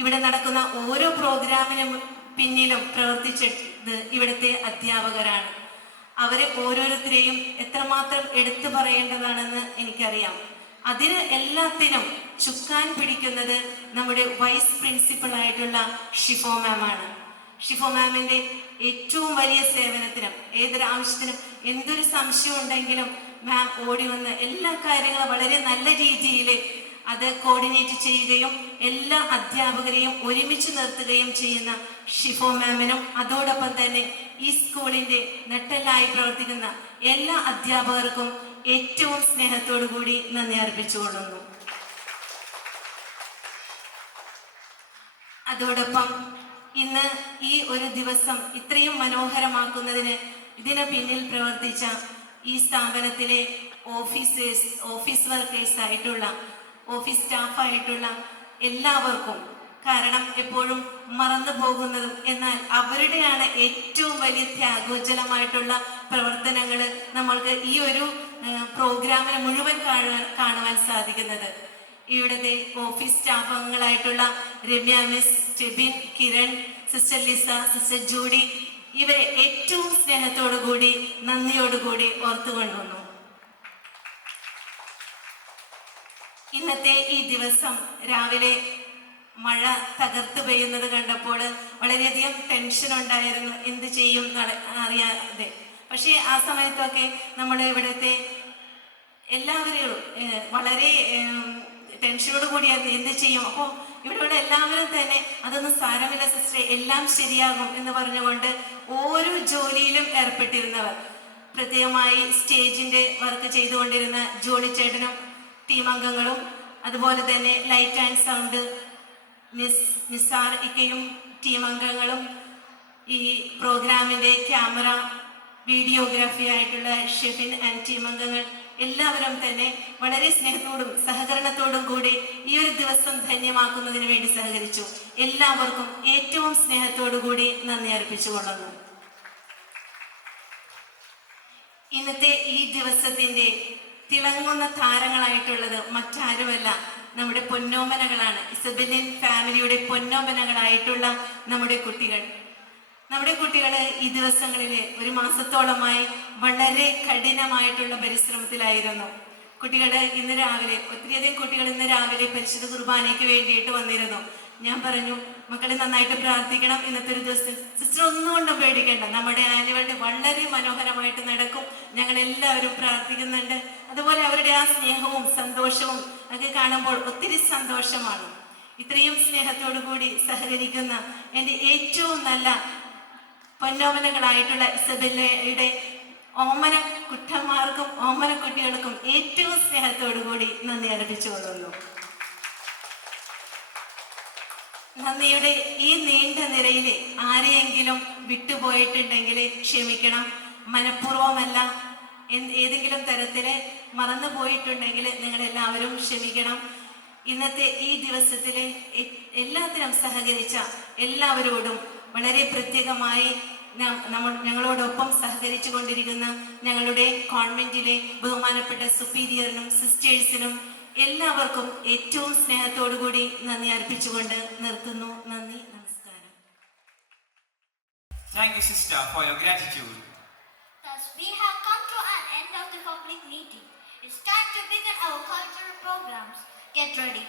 ഇവിടെ നടക്കുന്ന ഓരോ പ്രോഗ്രാമിനും പിന്നിലും പ്രവർത്തിച്ചത് ഇവിടുത്തെ അധ്യാപകരാണ്. അവരെ ഓരോരുത്തരെയും എത്രമാത്രം എടുത്തു പറയേണ്ടതാണെന്ന് എനിക്കറിയാം. അതിന് എല്ലാത്തിനും ചുക്കാൻ പിടിക്കുന്നത് നമ്മുടെ വൈസ് പ്രിൻസിപ്പളായിട്ടുള്ള ഷിഫോ മാമാണ്. ഷിഫോ മാമിൻ്റെ ഏറ്റവും വലിയ സേവനത്തിനും ഏതൊരാവശ്യത്തിനും എന്തൊരു സംശയം ഉണ്ടെങ്കിലും മാം ഓടി വന്ന് എല്ലാ കാര്യങ്ങളും വളരെ നല്ല രീതിയിൽ അത് കോർഡിനേറ്റ് ചെയ്യുകയും എല്ലാ അധ്യാപകരെയും ഒരുമിച്ച് നിർത്തുകയും ചെയ്യുന്ന ഷിഫോ മാമിനും അതോടൊപ്പം തന്നെ ഈ സ്കൂളിൻ്റെ നട്ടെല്ലായി പ്രവർത്തിക്കുന്ന എല്ലാ അധ്യാപകർക്കും ഏറ്റവും സ്നേഹത്തോടു കൂടി നന്ദി അർപ്പിച്ചുകൊള്ളുന്നു. അതോടൊപ്പം ഇന്ന് ഈ ഒരു ദിവസം ഇത്രയും മനോഹരമാക്കുന്നതിന് ഇതിന് പിന്നിൽ പ്രവർത്തിച്ച ഈ സ്ഥാപനത്തിലെ ഓഫീസ് വർക്കേഴ്സായിട്ടുള്ള, ഓഫീസ് സ്റ്റാഫായിട്ടുള്ള എല്ലാവർക്കും, കാരണം എപ്പോഴും മറന്നു പോകുന്നതും എന്നാൽ അവരുടെയാണ് ഏറ്റവും വലിയ ത്യാഗോജ്ജലമായിട്ടുള്ള പ്രവർത്തനങ്ങൾ നമ്മൾക്ക് ഈ ഒരു പ്രോഗ്രാമിന് മുഴുവൻ കാണുവാൻ സാധിക്കുന്നത്. ഇവിടുത്തെ ഓഫീസ് സ്റ്റാഫ് അംഗങ്ങളായിട്ടുള്ള Ramya miss, Tebin, Kiran, sister Lisa, sister Judy, ഇവരെ ഏറ്റവും സ്നേഹത്തോടു കൂടി നന്ദിയോടുകൂടി ഓർത്തുകൊണ്ടുവന്നു. ഇന്നത്തെ ഈ ദിവസം രാവിലെ മഴ തകർത്ത് പെയ്യുന്നത് കണ്ടപ്പോൾ വളരെയധികം ടെൻഷൻ ഉണ്ടായിരുന്നു, എന്ത് ചെയ്യും അറിയാതെ. പക്ഷേ ആ സമയത്തൊക്കെ നമ്മൾ ഇവിടുത്തെ എല്ലാവരും വളരെ ടെൻഷനോട് കൂടിയായിരുന്നു, എന്ത് ചെയ്യും. അപ്പോൾ ഇവിടെയുള്ള എല്ലാവരും തന്നെ അതൊന്നും സാരമില്ല സിസ്റ്ററെ, എല്ലാം ശരിയാകും എന്ന് പറഞ്ഞുകൊണ്ട് ഓരോ ജോലിയിലും ഏർപ്പെട്ടിരുന്നവർ. പ്രത്യേകമായി സ്റ്റേജിൻ്റെ വർക്ക് ചെയ്തുകൊണ്ടിരുന്ന ജോളി ചേട്ടനും ടീം അംഗങ്ങളും, അതുപോലെ തന്നെ ലൈറ്റ് ആൻഡ് സൗണ്ട് നിസാർ ഇക്കയും ടീം അംഗങ്ങളും, ഈ പ്രോഗ്രാമിൻ്റെ ക്യാമറ വീഡിയോഗ്രാഫി ആയിട്ടുള്ള ഷെഫിൻ ആൻഡ് ടീം അംഗങ്ങൾ എല്ലാവരും തന്നെ വളരെ സ്നേഹത്തോടും സഹകരണത്തോടും കൂടി ഈ ഒരു ദിവസം ധന്യമാക്കുന്നതിന് വേണ്ടി സഹകരിച്ചു. എല്ലാവർക്കും ഏറ്റവും സ്നേഹത്തോടു കൂടി നന്ദി അർപ്പിച്ചുകൊള്ളുന്നു. ഇന്നത്തെ ഈ ദിവസത്തിൻ്റെ തിളങ്ങുന്ന താരങ്ങളായിട്ടുള്ളത് മറ്റാരുമല്ല, നമ്മുടെ പൊന്നോമനകളാണ്. ഇസബെല്ലിൻ ഫാമിലിയുടെ പൊന്നോമനകളായിട്ടുള്ള നമ്മുടെ കുട്ടികൾ. നമ്മുടെ കുട്ടികൾ ഈ ദിവസങ്ങളിൽ ഒരു മാസത്തോളമായി വളരെ കഠിനമായിട്ടുള്ള പരിശ്രമത്തിലായിരുന്നു. കുട്ടികൾ ഇന്ന് രാവിലെ, ഒത്തിരിയധികം കുട്ടികൾ ഇന്ന് രാവിലെ പരിശുദ്ധ കുർബാനയ്ക്ക് വേണ്ടിയിട്ട് വന്നിരുന്നു. ഞാൻ പറഞ്ഞു, മക്കളെ നന്നായിട്ട് പ്രാർത്ഥിക്കണം, ഇന്നത്തെ ഒരു ദിവസം സിസ്റ്റർ ഒന്നുകൊണ്ടും പേടിക്കേണ്ട, നമ്മുടെ ആനുവൽ ഡേ വളരെ മനോഹരമായിട്ട് നടക്കും, ഞങ്ങളെല്ലാവരും പ്രാർത്ഥിക്കുന്നുണ്ട്. അതുപോലെ അവരുടെ ആ സ്നേഹവും സന്തോഷവും ഒക്കെ കാണുമ്പോൾ ഒത്തിരി സന്തോഷമാണ്. ഇത്രയും സ്നേഹത്തോടു കൂടി സഹകരിക്കുന്ന എൻ്റെ ഏറ്റവും നല്ല പൊന്നോമനകളായിട്ടുള്ള ഇസബെല്ലയുടെ ഓമന കുട്ടന്മാർക്കും ഓമന കുട്ടികൾക്കും ഏറ്റവും സ്നേഹത്തോടു കൂടി നന്ദി അർപ്പിച്ചുകൊള്ളുന്നു. നന്ദിയുടെ ഈ നീണ്ട നിരയിൽ ആരെയെങ്കിലും വിട്ടുപോയിട്ടുണ്ടെങ്കിൽ ക്ഷമിക്കണം, മനഃപൂർവ്വമല്ല. ഏതെങ്കിലും തരത്തിൽ മറന്നു പോയിട്ടുണ്ടെങ്കിൽ നിങ്ങളെല്ലാവരും ക്ഷമിക്കണം. ഇന്നത്തെ ഈ ദിവസത്തിൽ എല്ലാത്തിനും സഹകരിച്ച എല്ലാവരോടും വളരെ പ്രത്യേകമായി ഞങ്ങളോടൊപ്പം സഹകരിച്ചു കൊണ്ടിരിക്കുന്ന ഞങ്ങളുടെ കോൺവെന്റിലെ ബഹുമാനപ്പെട്ട സുപ്പീരിയറിനും സിസ്റ്റേഴ്സിനും എല്ലാവർക്കും ഏറ്റവും സ്നേഹത്തോടു കൂടി നന്ദി അർപ്പിച്ചുകൊണ്ട് നിർത്തുന്നു. നന്ദി, നമസ്കാരം. Thank you, sister, for your gratitude. Thus, we have come to an end of the public meeting. It's time to begin our cultural programs. Get ready.